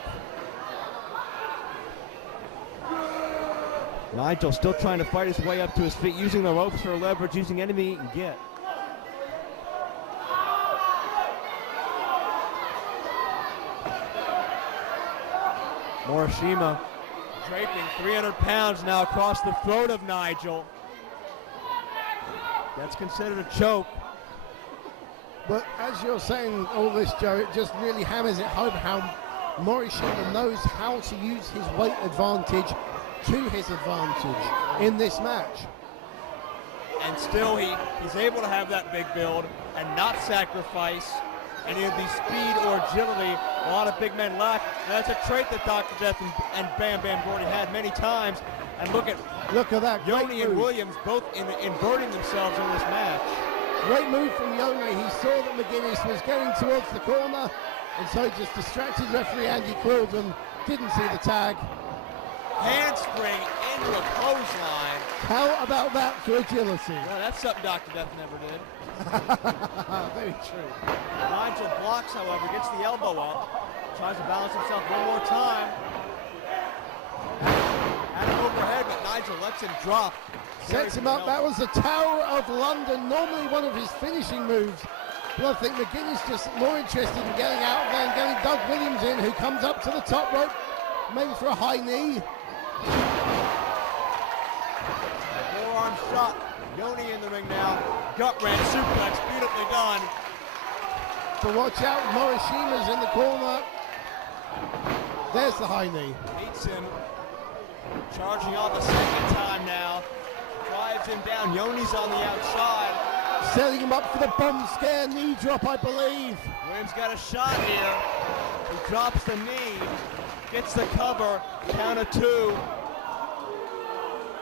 Nigel still trying to fight his way up to his feet, using the ropes for leverage, using anything he can get. Morishima draping 300 pounds now across the throat of Nigel. That's considered a choke. But as you're saying all this, Joe, it just really hammers it home how Morishima knows how to use his weight advantage to his advantage in this match. And still he's able to have that big build and not sacrifice any of the speed or agility a lot of big men lack. And that's a trait that Dr. Death and Bam Bam Gordy had many times. And look at that. Yoni and Williams both inverting themselves in this match. Great move from Yoni. He saw that McGuinness was going towards the corner, and so just distracted referee Andy Quilden. Didn't see the tag. Handspring into a clothesline. How about that for agility? Well, that's something Dr. Death never did. Very true. Nigel blocks, however, gets the elbow up, tries to balance himself one more time. At an overhead, but Nigel lets him drop. Sets him up. That was the Tower of London, normally one of his finishing moves. But I think McGuinness just more interested in getting out there and getting Doug Williams in, who comes up to the top rope, maybe for a high knee. Forearm shot. Yoni in the ring now. Gut wrench suplex, beautifully done. But watch out, Morishima's in the corner. There's the high knee. Meets him. Charging off a second time now. Drives him down. Yoni's on the outside. Setting him up for the bomb scare knee drop, I believe. Williams got a shot here. He drops the knee. Gets the cover. Count of 2.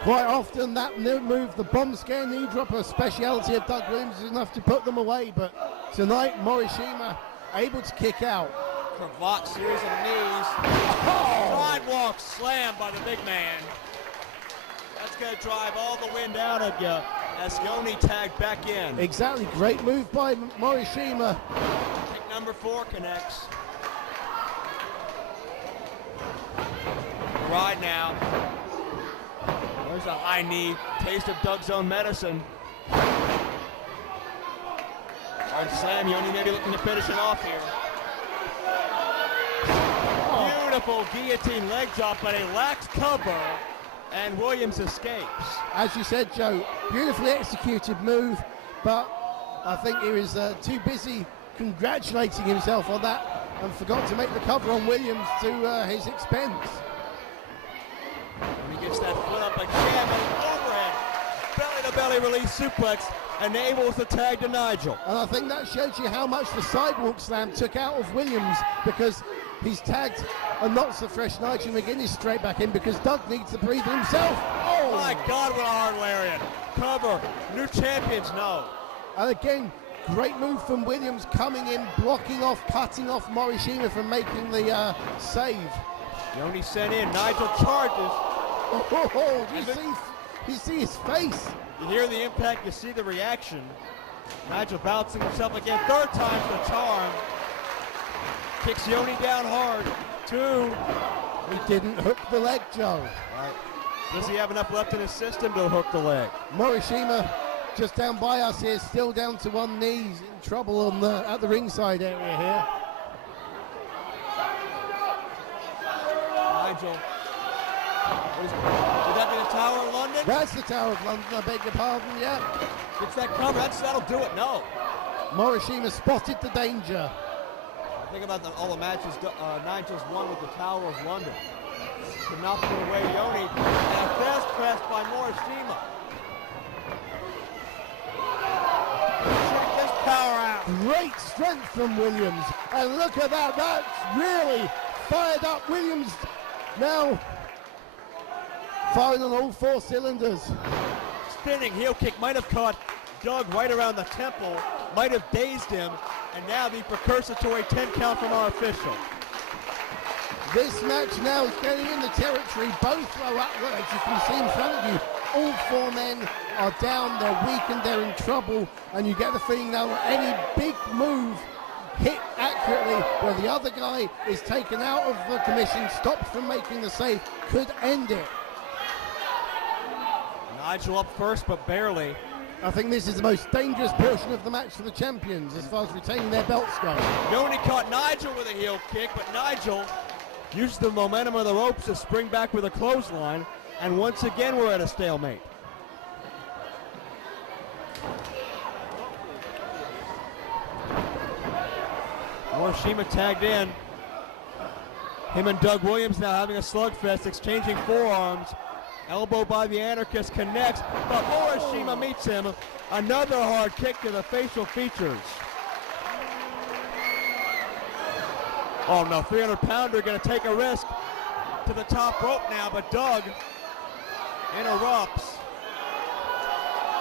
Quite often that move, the bomb scare knee drop, a speciality of Doug Williams, is enough to put them away. But tonight, Morishima able to kick out. Cravat series of knees. Sidewalk slam by the big man. That's going to drive all the wind out of you as Yoni tagged back in. Exactly. Great move by Morishima. Kick number 4 connects. Ride now. There's a high knee. Taste of Doug's own medicine. Hard slam. Yoni maybe looking to finish it off here. Beautiful guillotine leg drop, but a lax cover, and Williams escapes. As you said, Joe, beautifully executed move, but I think he was too busy congratulating himself on that and forgot to make the cover on Williams to his expense. And he gets that foot up again, but overhead, belly-to-belly release suplex enables the tag to Nigel. And I think that shows you how much the sidewalk slam took out of Williams, because he's tagged a not so fresh Nigel McGuinness straight back in because Doug needs to breathe himself. Oh my God, what a hard lariat. Cover, new champions, no. And again, great move from Williams coming in, blocking off, cutting off Morishima from making the save. Yoni sent in, Nigel charges. Oh, you see his face. You hear the impact, you see the reaction. Nigel bouncing himself again, 3rd time's the charm. Kicks Yoni down hard. 2. He didn't hook the leg, Joe. Right. Does he have enough left in his system to hook the leg? Morishima just down by us here, still down to one knee. He's in trouble on at the ringside area here. Nigel. Would that be the Tower of London? That's the Tower of London, I beg your pardon, yeah. Gets that cover, that'll do it, no. Morishima spotted the danger. Think about all the matches Nigel's won with the Tower of London. Could not put away Yoni, and a fast press by Morishima. Check this power out. Great strength from Williams, and look at that, that's really fired up Williams now. Firing on all 4 cylinders. Spinning heel kick might have caught Doug right around the temple, might have dazed him, and now the precursory 10 count from our official. This match now is getting in the territory. Both are up, as you can see in front of you. All 4 men are down, they're weakened, they're in trouble, and you get the feeling now that any big move hit accurately where the other guy is taken out of the commission, stopped from making the save, could end it. Nigel up first, but barely. I think this is the most dangerous portion of the match for the champions as far as retaining their belts go. Yoni caught Nigel with a heel kick, but Nigel used the momentum of the ropes to spring back with a clothesline, and once again we're at a stalemate. Morishima tagged in. Him and Doug Williams now having a slugfest, exchanging forearms. Elbow by the Anarchist connects, but Morishima meets him. Another hard kick to the facial features. Oh no, 300-pounder going to take a risk to the top rope now, but Doug interrupts.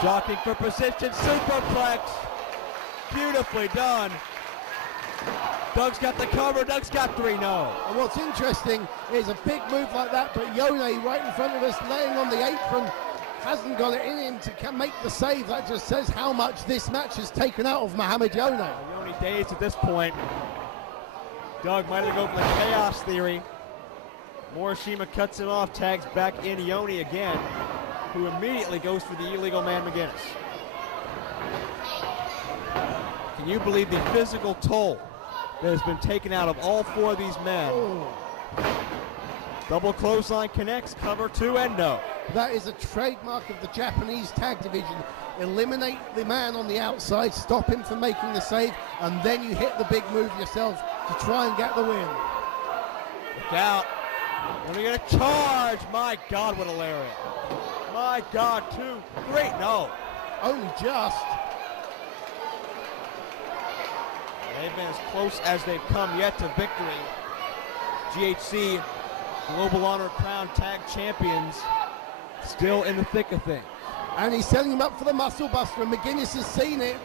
Jockeying for position, superplex. Beautifully done. Doug's got the cover, Doug's got 3, no. And what's interesting is a big move like that, but Yoni right in front of us, laying on the apron, hasn't got it in him to make the save. That just says how much this match has taken out of Muhammad Yoni. Yoni dazed at this point. Doug might have gone for the chaos theory. Morishima cuts it off, tags back in Yoni again, who immediately goes for the illegal man McGuinness. Can you believe the physical toll that has been taken out of all 4 of these men? Double clothesline connects, cover 2, and no. That is a trademark of the Japanese tag division. Eliminate the man on the outside, stop him from making the save, and then you hit the big move yourself to try and get the win. Look out. Let me get a charge. My God, what a lariat. My God, 2, 3, no. Only just. They've been as close as they've come yet to victory. GHC, Global Honor Crown Tag Champions, still in the thick of things. And he's setting him up for the Muscle Buster, and McGuinness has seen it.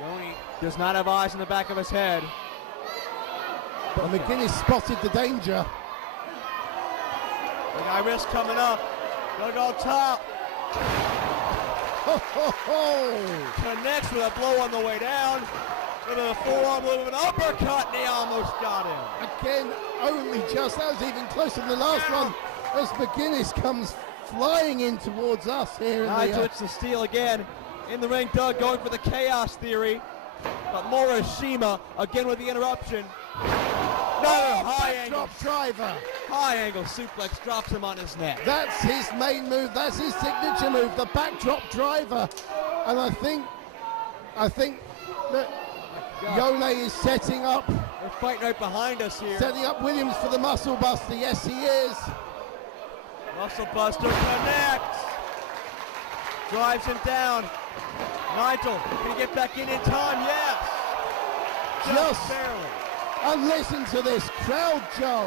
Yoni does not have eyes in the back of his head. But McGuinness spotted the danger. Big high risk coming up. Gonna go top. Connects with a blow on the way down. Little bit of a forearm, a little bit of an uppercut, and he almost got him. Again, only just. That was even closer than the last one. As McGuinness comes flying in towards us here. Nigel hits the steal again. In the ring, Doug going for the chaos theory. But Morishima again with the interruption. Another high angle driver. High angle suplex drops him on his neck. That's his main move. That's his signature move, the backdrop driver. And I think that Yone is setting up. They're fighting right behind us here. Setting up Williams for the Muscle Buster. Yes, he is. Muscle Buster connects. Drives him down. Nigel, can he get back in time? Yes. Just barely. And listen to this crowd, Joe.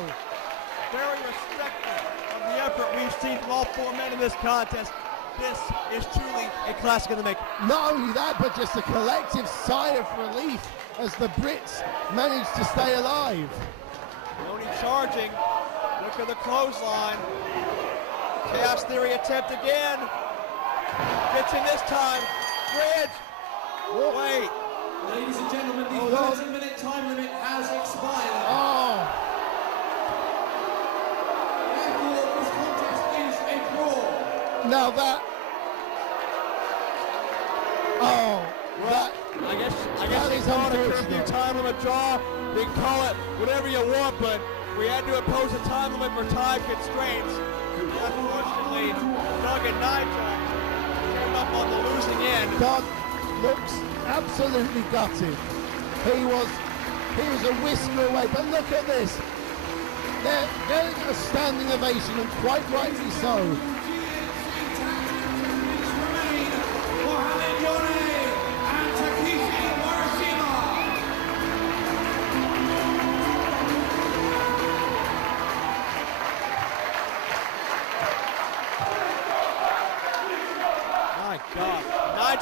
Very respectful of the effort we've seen from all 4 men in this contest. This is truly a classic of the making. Not only that, but just a collective sigh of relief as the Brits manage to stay alive. Yoni charging. Look at the clothesline. Chaos Theory attempt again. Gets him this time. Bridge. Wait. Ladies and gentlemen, the 30-minute time limit has expired. Therefore, this contest is a draw. Now that. I guess they call it a curfew time limit draw. They can call it whatever you want, but we had to impose a time limit for time constraints. Unfortunately, Doug and Nigel came up on the losing end. Doug looks absolutely gutted. He was a whisker away, but look at this. They're getting a standing ovation, and quite rightly so.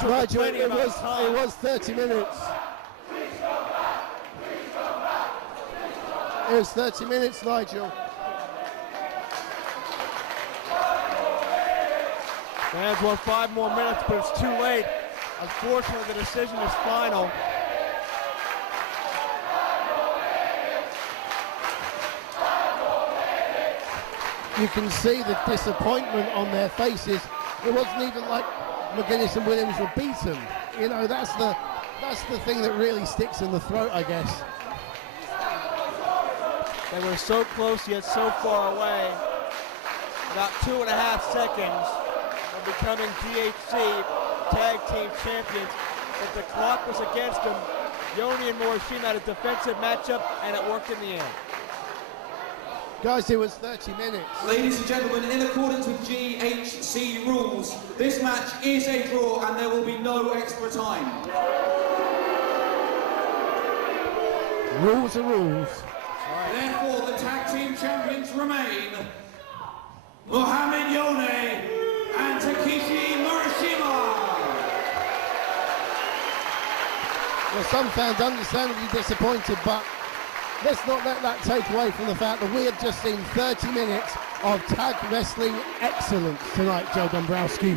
Nigel, it was 30 minutes. It was 30 minutes, Nigel. Fans want 5 more minutes, but it's too late. Unfortunately, the decision is final. You can see the disappointment on their faces. It wasn't even like McGuinness and Williams were beaten. You know, that's the thing that really sticks in the throat, I guess. They were so close yet so far away. About 2.5 seconds of becoming GHC Tag Team Champions. But the clock was against them. Yoni and Morishima had a defensive matchup, and it worked in the end. Guys, it was 30 minutes. Ladies and gentlemen, in accordance with GHC rules, this match is a draw and there will be no extra time. Rules are rules. Therefore, the tag team champions remain Muhammad Yone and Takeshi Morishima. Well, some fans understandably disappointed, but let's not let that take away from the fact that we have just seen 30 minutes of tag wrestling excellence tonight, Joe Dombrowski.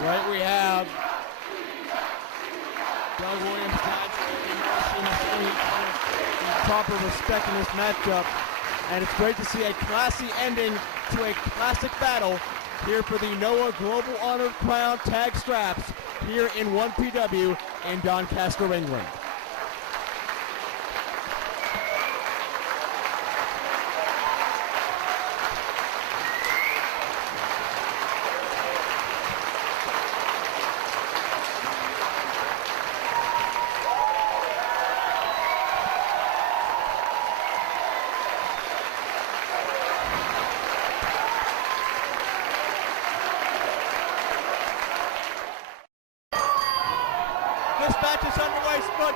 Right, we have Doug Williams, proper respect in this matchup, and it's great to see a classy ending to a classic battle here for the Noah Global Honor Crown Tag Straps here in 1PW in Doncaster, England.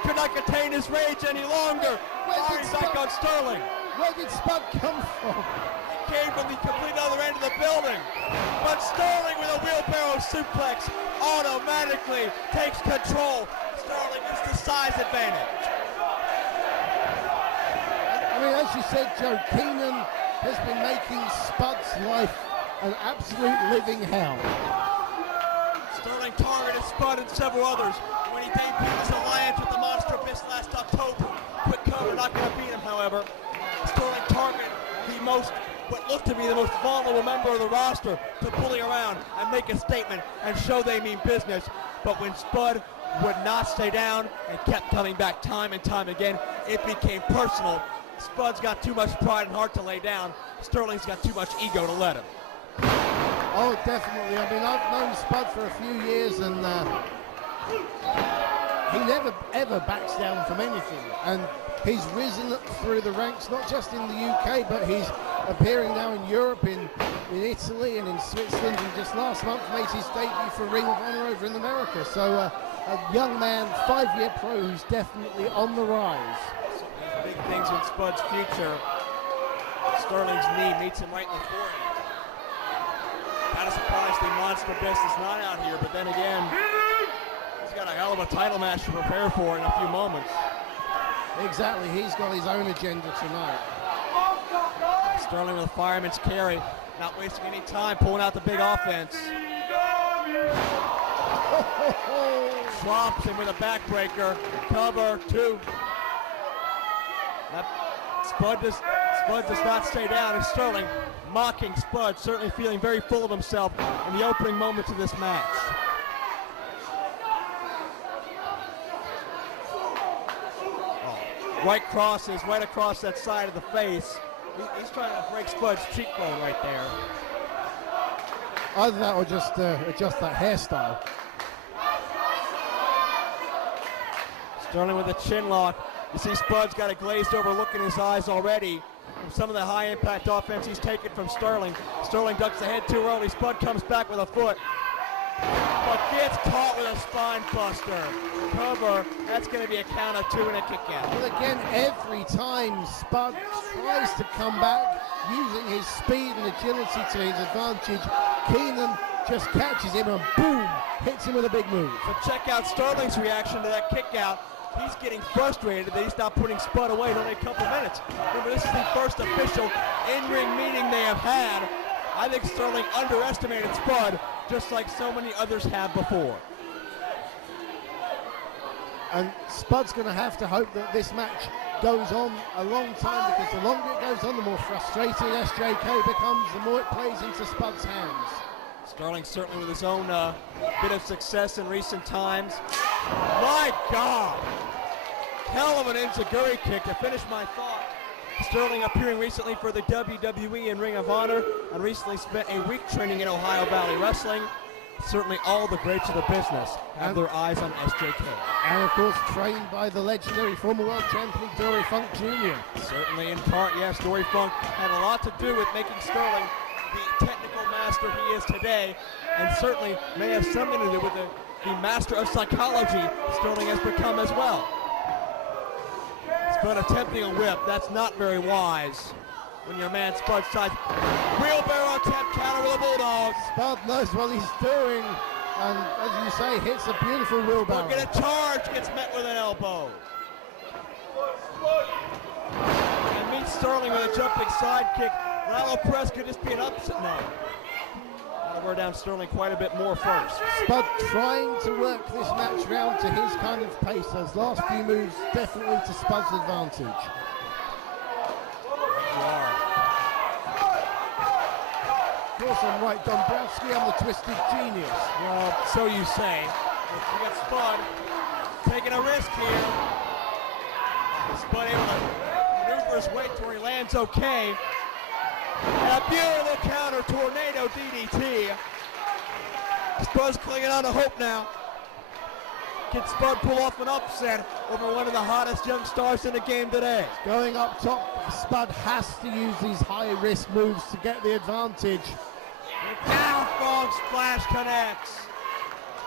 could not contain his rage any longer. Firing back on Sterling. Where did Spud come from? He came from the complete other end of the building. But Sterling with a wheelbarrow suplex automatically takes control. Sterling gets the size advantage. I mean, as you said, Joe, Keenan has been making Spud's life an absolute living hell. Sterling targeted Spud and several others when he debuted his alliance with the Monster Abyss last October. Quick cover, not going to beat him, however. Sterling targeted what looked to be the most vulnerable member of the roster to bully around and make a statement and show they mean business. But when Spud would not stay down and kept coming back time and time again, it became personal. Spud's got too much pride and heart to lay down. Sterling's got too much ego to let him. Oh, definitely. I mean, I've known Spud for a few years, and he never, ever backs down from anything. And he's risen through the ranks, not just in the UK, but he's appearing now in Europe, in Italy, and in Switzerland. And just last month made his debut for Ring of Honor over in America. So a young man, 5-year pro, who's definitely on the rise. Big things in Spud's future. Sterling's knee meets him right in the forehead. Kind of surprised the Monster Abyss is not out here, but then again, he's got a hell of a title match to prepare for in a few moments. Exactly, he's got his own agenda tonight. Sterling with a fireman's carry, not wasting any time, pulling out the big offense. Drops him with a backbreaker. Cover, 2. Spud does not stay down, and Sterling mocking Spud, certainly feeling very full of himself in the opening moments of this match. Right crosses, right across that side of the face. He's trying to break Spud's cheekbone right there. Either that or just adjust that hairstyle. Sterling with a chin lock. You see Spud's got a glazed over look in his eyes already from some of the high impact offense he's taken from Sterling. Sterling ducks ahead too early. Spud comes back with a foot, but gets caught with a spine buster. Cover, that's going to be a count of 2 and a kick out. Well, again, every time Spud tries to come back using his speed and agility to his advantage, Keenan just catches him and boom, hits him with a big move. But check out Sterling's reaction to that kick out. He's getting frustrated that he's not putting Spud away in only a couple minutes. Remember, this is the first official in-ring meeting they have had. I think Sterling underestimated Spud, just like so many others have before. And Spud's going to have to hope that this match goes on a long time, because the longer it goes on, the more frustrating SJK becomes, the more it plays into Spud's hands. Sterling certainly with his own bit of success in recent times. My God! Hell of an enziguri kick to finish my thought. Sterling appearing recently for the WWE and Ring of Honor, and recently spent a week training in Ohio Valley Wrestling. Certainly all the greats of the business have their eyes on SJK. And of course trained by the legendary former world champion Dory Funk Jr. Certainly in part, yes, Dory Funk had a lot to do with making Sterling the technical master he is today, and certainly may have something to do with the master of psychology Sterling has become as well. Spud attempting a whip, that's not very wise when your man Spud sides. Wheelbarrow attempt, counter with a bulldog. Spud knows what he's doing, and as you say, hits a beautiful wheelbarrow. Look at a charge, gets met with an elbow. And meets Sterling with a jumping side kick. Lalo Press could just be an upset. No. Gotta wear down Sterling quite a bit more first. Spud trying to work this match round to his kind of pace. Those last few moves definitely to Spud's advantage. Of course, I'm right, Dombrowski, I'm the twisted genius. Well, so you say. We got Spud taking a risk here. Spud able to maneuver his way to where he lands okay. And a beautiful counter tornado DDT. Spud's clinging on to hope now. Can Spud pull off an upset over one of the hottest young stars in the game today? Going up top, Spud has to use these high-risk moves to get the advantage. Down frog splash connects.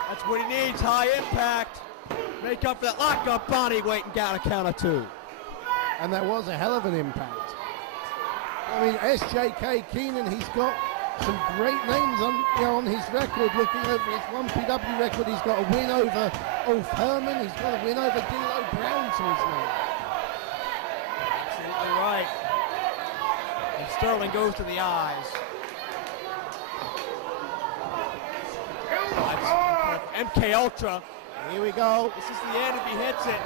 That's what he needs, high impact. Make up for that lock-up body weight and got a count of 2. And that was a hell of an impact. I mean, SJK Keenan, he's got some great names on his record. Looking over his 1PW record, he's got a win over Ulf Herman. He's got a win over D'Lo Brown to his name. Absolutely right. And Sterling goes to the eyes. MK Ultra. Here we go. This is the end if he hits it.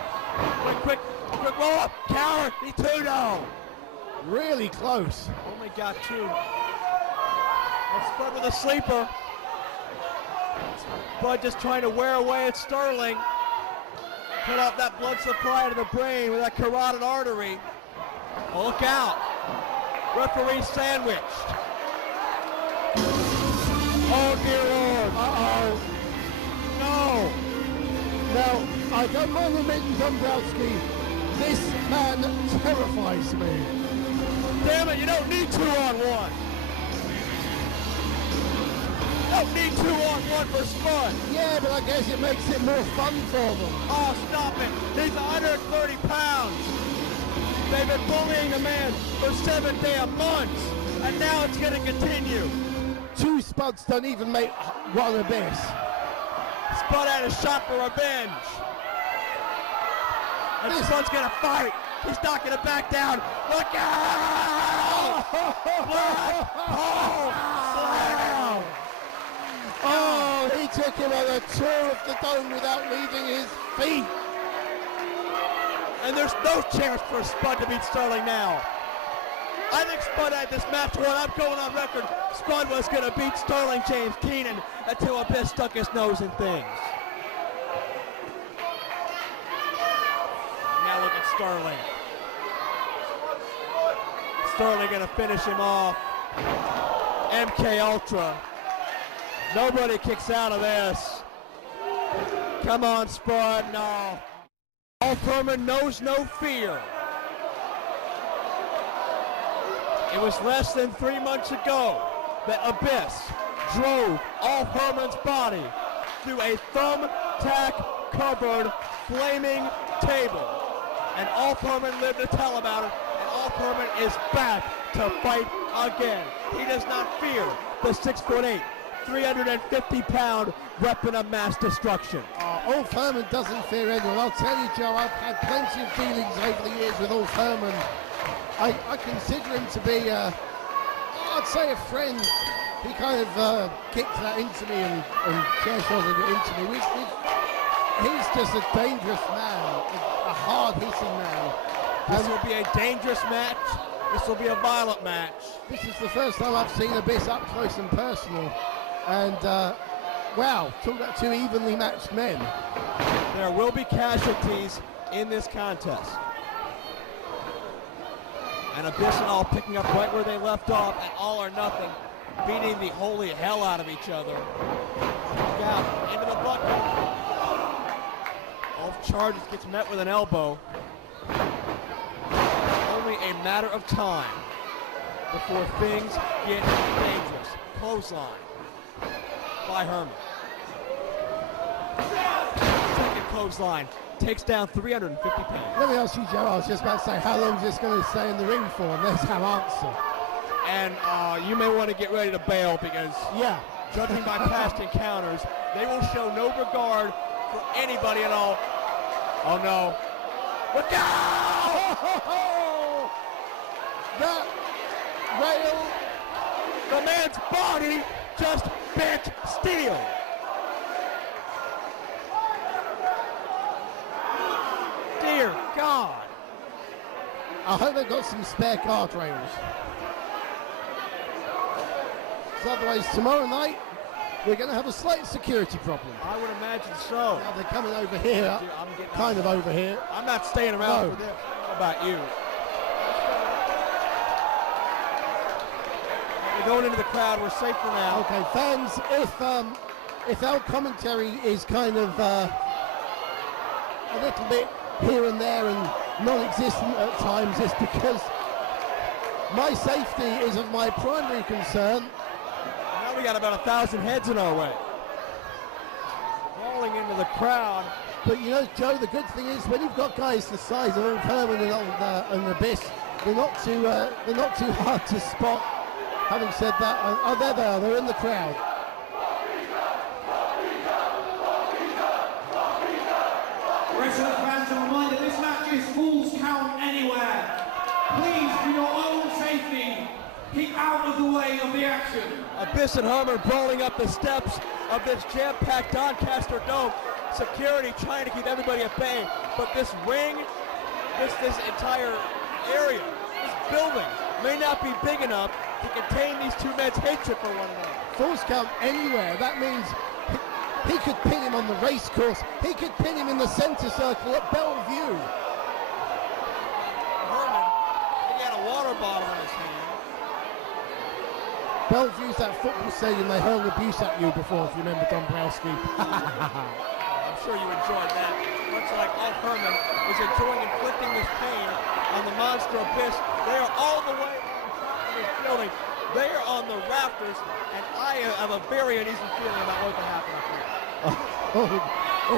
Quick roll up. Counter. Ituno. Really close. Only got 2. And Spud with a sleeper. Spud just trying to wear away at Sterling. Cut off that blood supply to the brain with that carotid artery. Oh, look out. Referee sandwiched. Oh, dear Lord. Uh-oh. No. Now, I don't mind admitting, Dombrowski, this man terrifies me. Damn it, you don't need 2-on-1. Don't need 2-on-1 for Spud. Yeah, but I guess it makes it more fun for them. Oh, stop it. He's 130 pounds. They've been bullying the man for 7 damn months, and now it's going to continue. 2 Spuds don't even make one abyss. Spud had a shot for revenge. And Spud's going to fight. He's not going to back down. Look out! Black hole slam! Oh, he took him on a tour of the dome without leaving his feet. And there's no chance for Spud to beat Sterling now. I think Spud had this match won. I'm going on record. Spud was going to beat Sterling James Keenan until Abyss stuck his nose in things. Now look at Sterling. Sterling going to finish him off. MK Ultra. Nobody kicks out of this. Come on, Spud. No. Ulf Herman knows no fear. It was less than 3 months ago that Abyss drove Ulf Herman's body through a thumbtack-covered flaming table. And Ulf Herman lived to tell about it, and Ulf Herman is back to fight again. He does not fear the 6'8", 350-pound weapon of mass destruction. Ulf Herman doesn't fear anyone. I'll tell you, Joe, I've had plenty of dealings over the years with Ulf Herman. I consider him to be, I'd say a friend. He kind of kicked that into me and chair-shouldered it into me. He's just a dangerous man, a hard-hitting man. This will be a dangerous match. This will be a violent match. This is the first time I've seen Abyss up close and personal. And, wow, talk about 2 evenly matched men. There will be casualties in this contest. And Abyss and All picking up right where they left off at All or Nothing, beating the holy hell out of each other. Look out, into the bucket. Ulf charges, gets met with an elbow. Only a matter of time before things get dangerous. Clothesline by Herman. Second clothesline. Takes down 350 pounds. Let me ask you, Joe, I was just about to say, how long is this going to stay in the ring for? And there's our answer. And you may want to get ready to bail because, yeah, judging by past encounters, they will show no regard for anybody at all. Oh no. Look out! That rail. The man's body just bent steel. Dear God. I hope they've got some spare guardrails. So otherwise, tomorrow night, we're going to have a slight security problem. I would imagine so. Now they're coming over here, kind of over here. I'm not staying around for this. How about you? We're going into the crowd. We're safe for now. Okay, fans, if our commentary is kind of a little bit here and there and non-existent at times, it's because my safety is of my primary concern. Now we got about 1,000 heads in our way. Rolling into the crowd. But you know, Joe, the good thing is when you've got guys the size of Herman and Abyss, they're not too hard to spot. Having said that, oh, there they are. They're in the crowd. Wrestling fans, a reminder, this match is Falls Count Anywhere. Please, for your own safety, keep out of the way of the action. Abyss and Herman brawling up the steps of this jam-packed Doncaster Dome. Security trying to keep everybody at bay, but this ring, this entire area, this building may not be big enough to contain these two men's hatred for one another. Falls Count Anywhere, that means he could pin him on the race course. He could pin him in the center circle at Bellevue. Herman, he had a water bottle in his hand. Bellevue's that football stadium they hurled abuse at you before, if you remember Dombrowski. I'm sure you enjoyed that. Much like Ed Herman is enjoying inflicting this pain on the Monster Abyss. They are all the way on top of this building. They are on the rafters, and I have a very uneasy feeling about what can happen up here. Oh,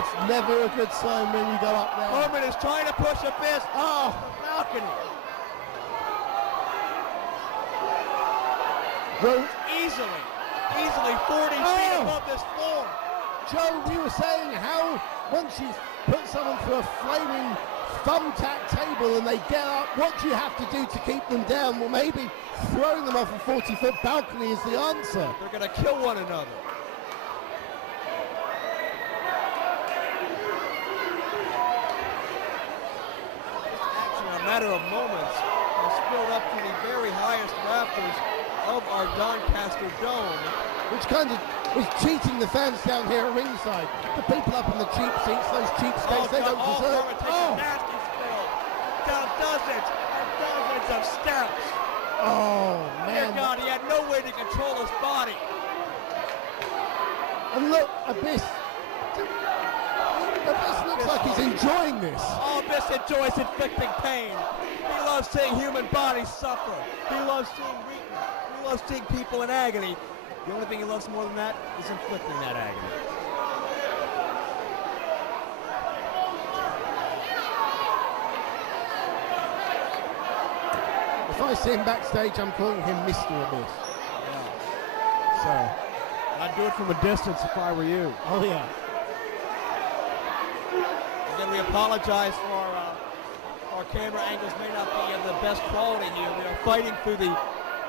it's never a good sign when you go up there. Herman is trying to push Abyss off the balcony. Easily 40 feet above this floor. Joe, we were saying how once you put someone through a flaming thumbtack table and they get up, what do you have to do to keep them down? Well, maybe throwing them off a 40-foot balcony is the answer. They're going to kill one another. Action in a matter of moments has spilled up to the very highest rafters of our Doncaster Dome. Which kind of is cheating the fans down here at ringside. The people up in the cheap seats, those cheapskates, they don't deserve it. Oh, nasty spill. Down dozens and dozens of steps. Oh, man. Dear God, he had no way to control his body. And look, Abyss looks like he's enjoying this. Oh, Abyss enjoys inflicting pain. He loves seeing human bodies suffer. He loves seeing weakness. He loves seeing people in agony. The only thing he loves more than that is inflicting that agony. If I see him backstage, I'm calling him Mr. Abyss. Yeah. So, I'd do it from a distance if I were you. Oh, yeah. Again, we apologize for our camera angles may not be of the best quality here. We are fighting through the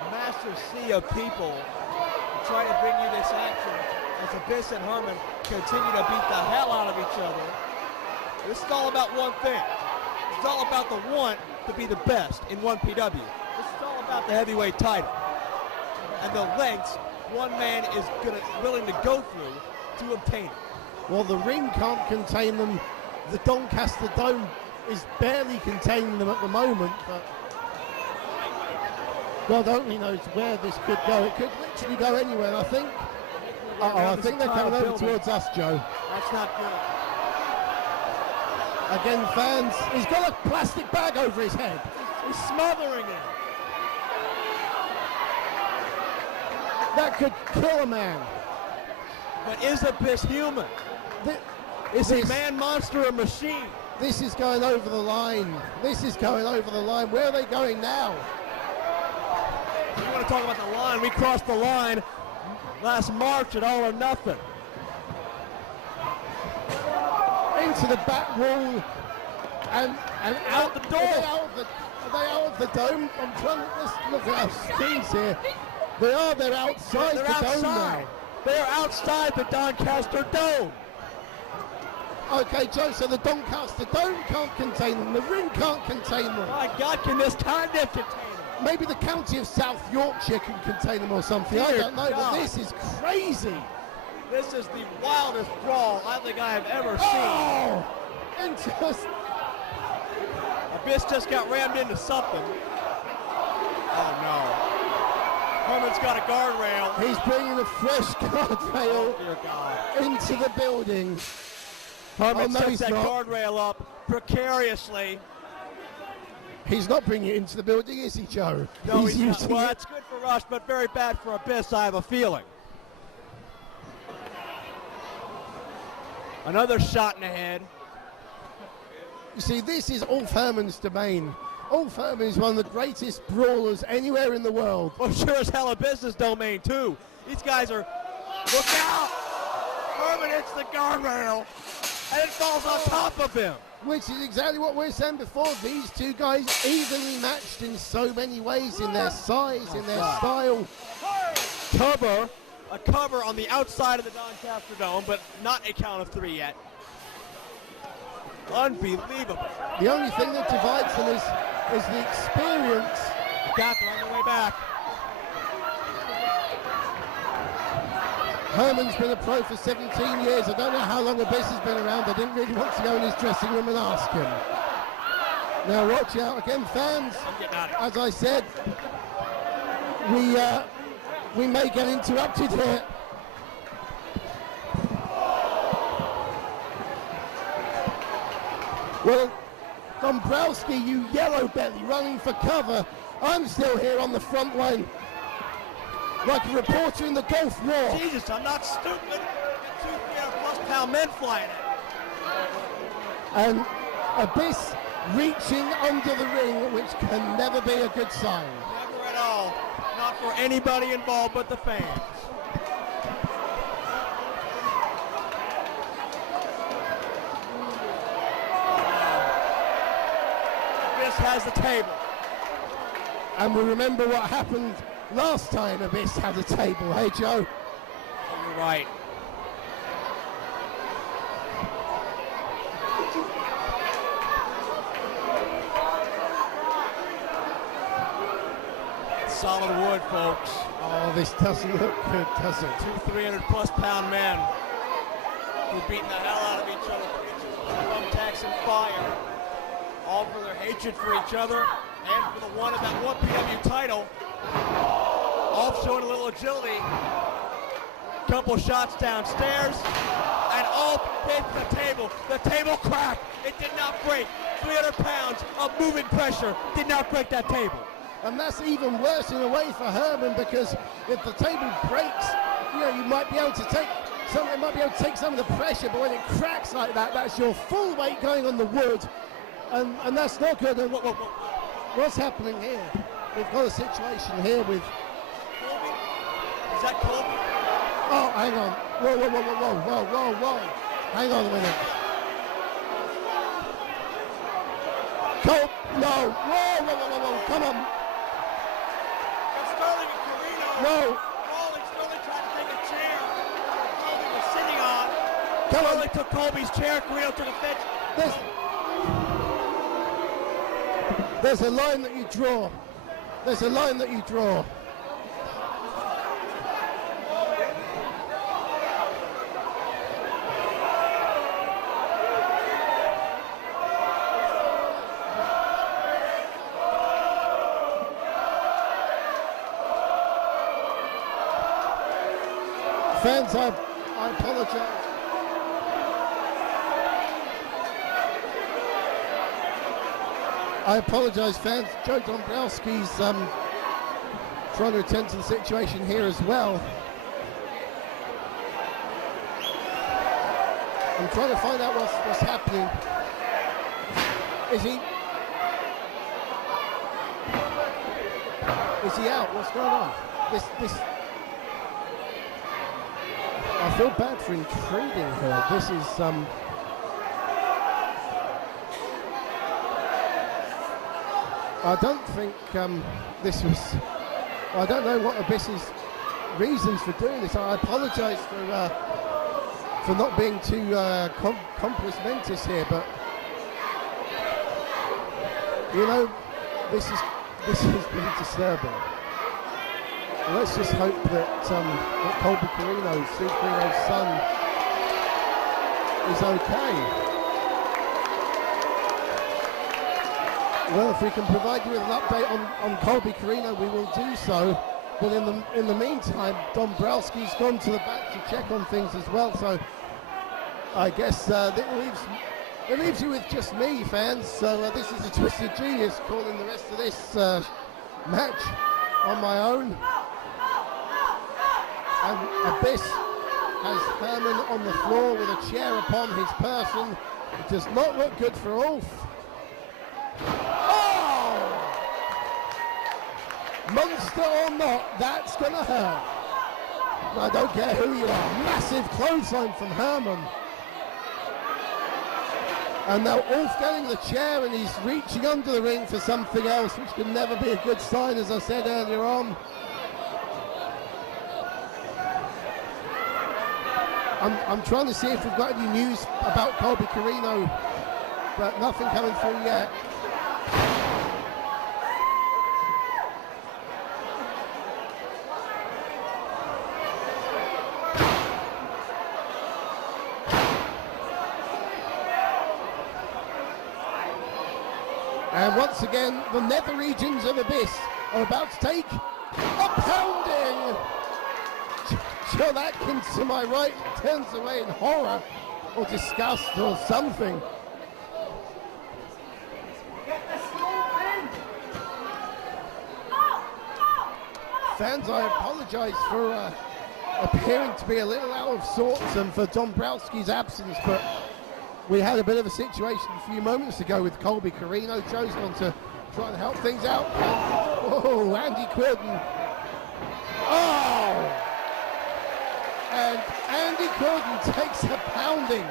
massive sea of people to try to bring you this action as Abyss and Herman continue to beat the hell out of each other. This is all about one thing. It's all about the want to be the best in 1PW. This is all about the heavyweight title and the lengths one man is willing to go through to obtain it. Well, the ring can't contain them. The Doncaster Dome is barely containing them at the moment, but God only knows where this could go. It could literally go anywhere, and I think I think they're coming over towards us, Joe. That's not good. Again, fans, he's got a plastic bag over his head. He's smothering it. That could kill a man. But is Abyss human? Is he man, monster, or machine? This is going over the line. This is going over the line. Where are they going now? You want to talk about the line? We crossed the line last March at All or Nothing. Into the back wall and out the door. Are they out of the dome? I'm trying to just look at our screens here. They're outside the dome now. They're outside the Doncaster Dome. Okay, Joe, so the Doncaster Dome can't contain them. The ring can't contain them. My God, can this kind of contain them? Maybe the county of South Yorkshire can contain them or something. I don't know, but this is crazy. This is the wildest brawl I think I have ever seen. Oh! Interesting. Abyss just got rammed into something. Oh, no. Herman's got a guardrail. He's bringing a fresh guardrail into the building. Herman sets that guardrail up precariously. He's not bringing it into the building, is he, Joe? No, he's not. Well, that's good for us, but very bad for Abyss, I have a feeling. Another shot in the head. You see, this is Ulf Herman's domain. Ulf Herman is one of the greatest brawlers anywhere in the world. Well, sure as hell a business domain, too. These guys are... Look out! Herman hits the guardrail, and it falls on top of him. Which is exactly what we were saying before. These two guys evenly matched in so many ways, in their size, in their style. A cover on the outside of the Doncaster Dome, but not a count of 3 yet. Unbelievable. The only thing that divides them is the experience. Got them on the way back. Herman's been a pro for 17 years. I don't know how long Abyss has been around. I didn't really want to go in his dressing room and ask him. Now watch out again, fans. As I said, we may get interrupted here. Well, Dombrowski, you yellow belly, running for cover. I'm still here on the front line, like a reporter in the Gulf War. Jesus, I'm not stupid. Two 300+ pound men flying it. And Abyss reaching under the ring, which can never be a good sign. Never at all. Not for anybody involved but the fans. Has the table. And we remember what happened last time Abyss had a table, hey Joe? You're right. Solid wood, folks. Oh, this doesn't look good, does it? Two 300+ pound men who are beating the hell out of each other, thumbtacks and fire. All for their hatred for each other and for the one of that one PW title. All showing a little agility. Couple shots downstairs, and all hit the table. The table cracked. It did not break. 300 pounds of moving pressure did not break that table. And that's even worse in a way for Herman, because if the table breaks, you know, you might be able to take some. It might be able to take some of the pressure, but when it cracks like that, that's your full weight going on the wood. And that's not good. And what's happening here? We've got a situation here with... Colby? Is that Colby? Oh, hang on. Whoa. Hang on a minute. Colt, no. Whoa. Come on. It's Sterling and Carino. No. Sterling tried to take a chair Colby was sitting on. Come on. Sterling took Colby's chair. Carino took a bench. There's a line that you draw. There's a line that you draw. Fans, I apologize. I apologize, fans. Joe Dombrowski's trying to attend to the situation here as well. I'm trying to find out what's happening. Is he out? What's going on? This. I feel bad for intruding here. This is I don't think this was... I don't know what Abyss's reasons for doing this. I apologise for not being too compos mentis here, but you know, this has been disturbing. Let's just hope that Colby Carino, Steve Carino's son, is okay. Well, if we can provide you with an update on Colby Carino, we will do so. But in the meantime, Dombrowski's gone to the back to check on things as well. So I guess it leaves you with just me, fans. So this is a Twisted Genius calling the rest of this match on my own. And Abyss has Herman on the floor with a chair upon his person. It does not look good for Ulf. Oh! Monster or not, that's gonna hurt. I don't care who you are. Massive clothesline from Herman. And now Ulf getting the chair and he's reaching under the ring for something else, which can never be a good sign, as I said earlier on. I'm trying to see if we've got any news about Colby Corino, but nothing coming through yet. And once again, the nether regions of Abyss are about to take a pounding. John Atkins to my right turns away in horror or disgust or something. Fans, I apologize for appearing to be a little out of sorts and for Dombrowski's absence, but we had a bit of a situation a few moments ago with Colby Corino. Joe's gone to try and help things out. Oh, Andy Quildan. Oh! And Andy Quildan takes a pounding.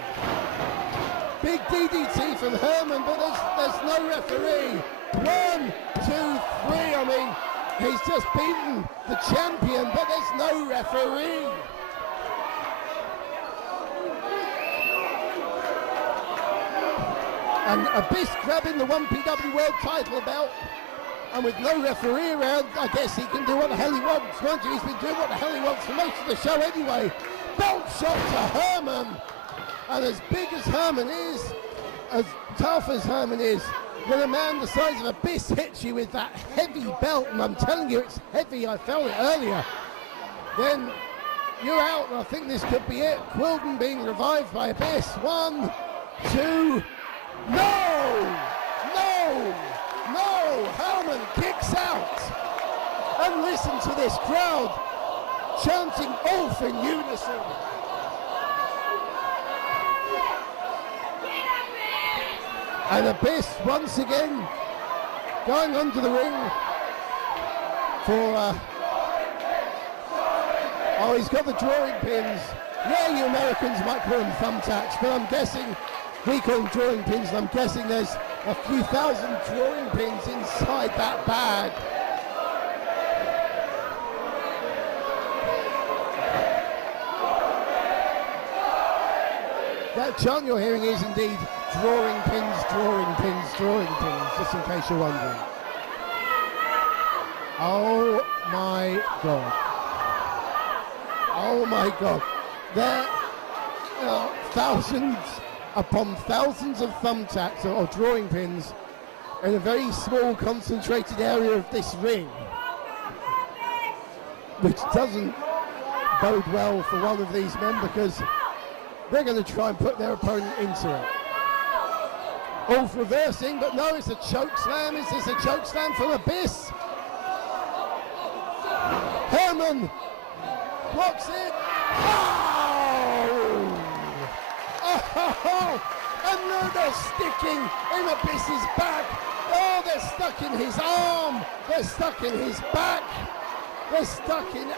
Big DDT from Herman, but there's no referee. 1, 2, 3. I mean, he's just beaten the champion, but there's no referee. And Abyss grabbing the 1PW World title belt, and with no referee around, I guess he can do what the hell he wants. Mind you, he's been doing what the hell he wants for most of the show anyway. Belt shot to Herman, and as big as Herman is, as tough as Herman is, when a man the size of Abyss hits you with that heavy belt, and I'm telling you it's heavy, I felt it earlier, then you're out, and I think this could be it. Quildan being revived by Abyss. 1, 2, no! No! No! Herman kicks out! And listen to this crowd chanting Ulf in unison. And Abyss once again going under the ring for oh, he's got the drawing pins. Yeah, you Americans might call them thumbtacks, but I'm guessing we call them drawing pins, and I'm guessing there's a few thousand drawing pins inside that bag. That chant you're hearing is indeed drawing pins, drawing pins, drawing pins, just in case you're wondering. Oh my God. Oh my God. There are thousands upon thousands of thumbtacks or drawing pins in a very small concentrated area of this ring, which doesn't bode well for one of these men, because they're going to try and put their opponent into it. Ulf reversing, but no, it's a choke slam. Is this a choke slam from Abyss? Herman blocks it. Oh! Oh! And now they're sticking in Abyss's back. Oh, they're stuck in his arm. They're stuck in his back. They're stuck in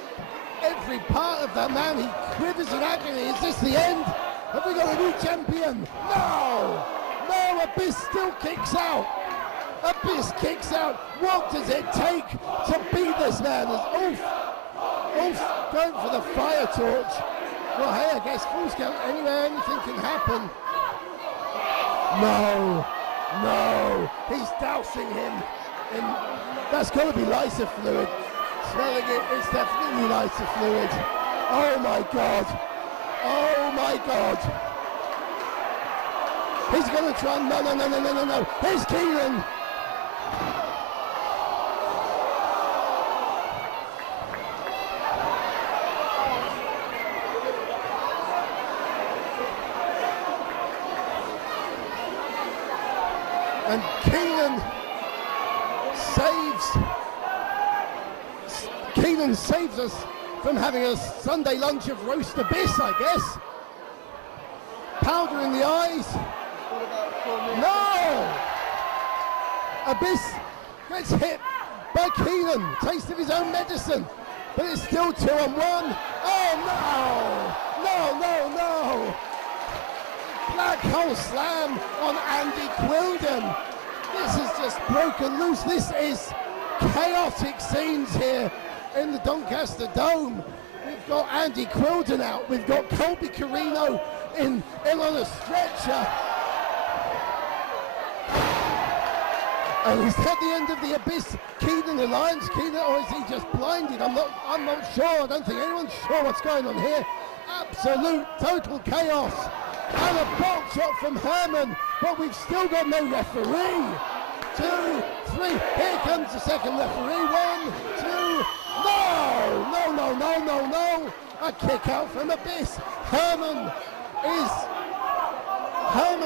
every part of that man. He quivers in agony. Is this the end? Have we got a new champion? No! No, Abyss still kicks out. Abyss kicks out. What does it take to beat this man? As Ulf going for the fire torch. Well, hey, I guess Full Count anywhere, anything can happen. No, no, he's dousing him in, that's got to be Lysa fluid. Smelling it, it's definitely Lysa fluid. Oh my God, oh my God. He's going to try, no. Here's Keenan. And Keenan saves us from having a Sunday lunch of roast Abyss, I guess. Powder in the eyes. No! Abyss gets hit by Keenan. Taste of his own medicine. But it's still 2-on-1. Oh no! No, no, no! Black hole slam on Andy Quildan. This has just broken loose. This is chaotic scenes here in the Doncaster Dome. We've got Andy Quildan out. We've got Colby Carino in on a stretcher. And is that the end of the Abyss Keenan alliance? Keenan, or is he just blinded? I'm not sure. I don't think anyone's sure what's going on here. Absolute total chaos. And a box shot from Herman, but we've still got no referee. 2, 3. Here comes the second referee. 1, 2. No! No, no, no, no, no. A kick out from Abyss. Herman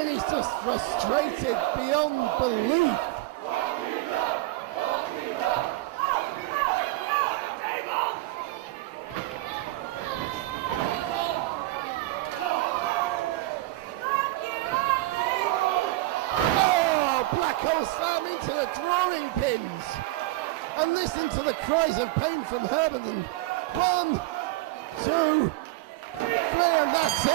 is just frustrated beyond belief. Black hole slam into the drawing pins. And listen to the cries of pain from Herman. 1, 2, 3, and that's it.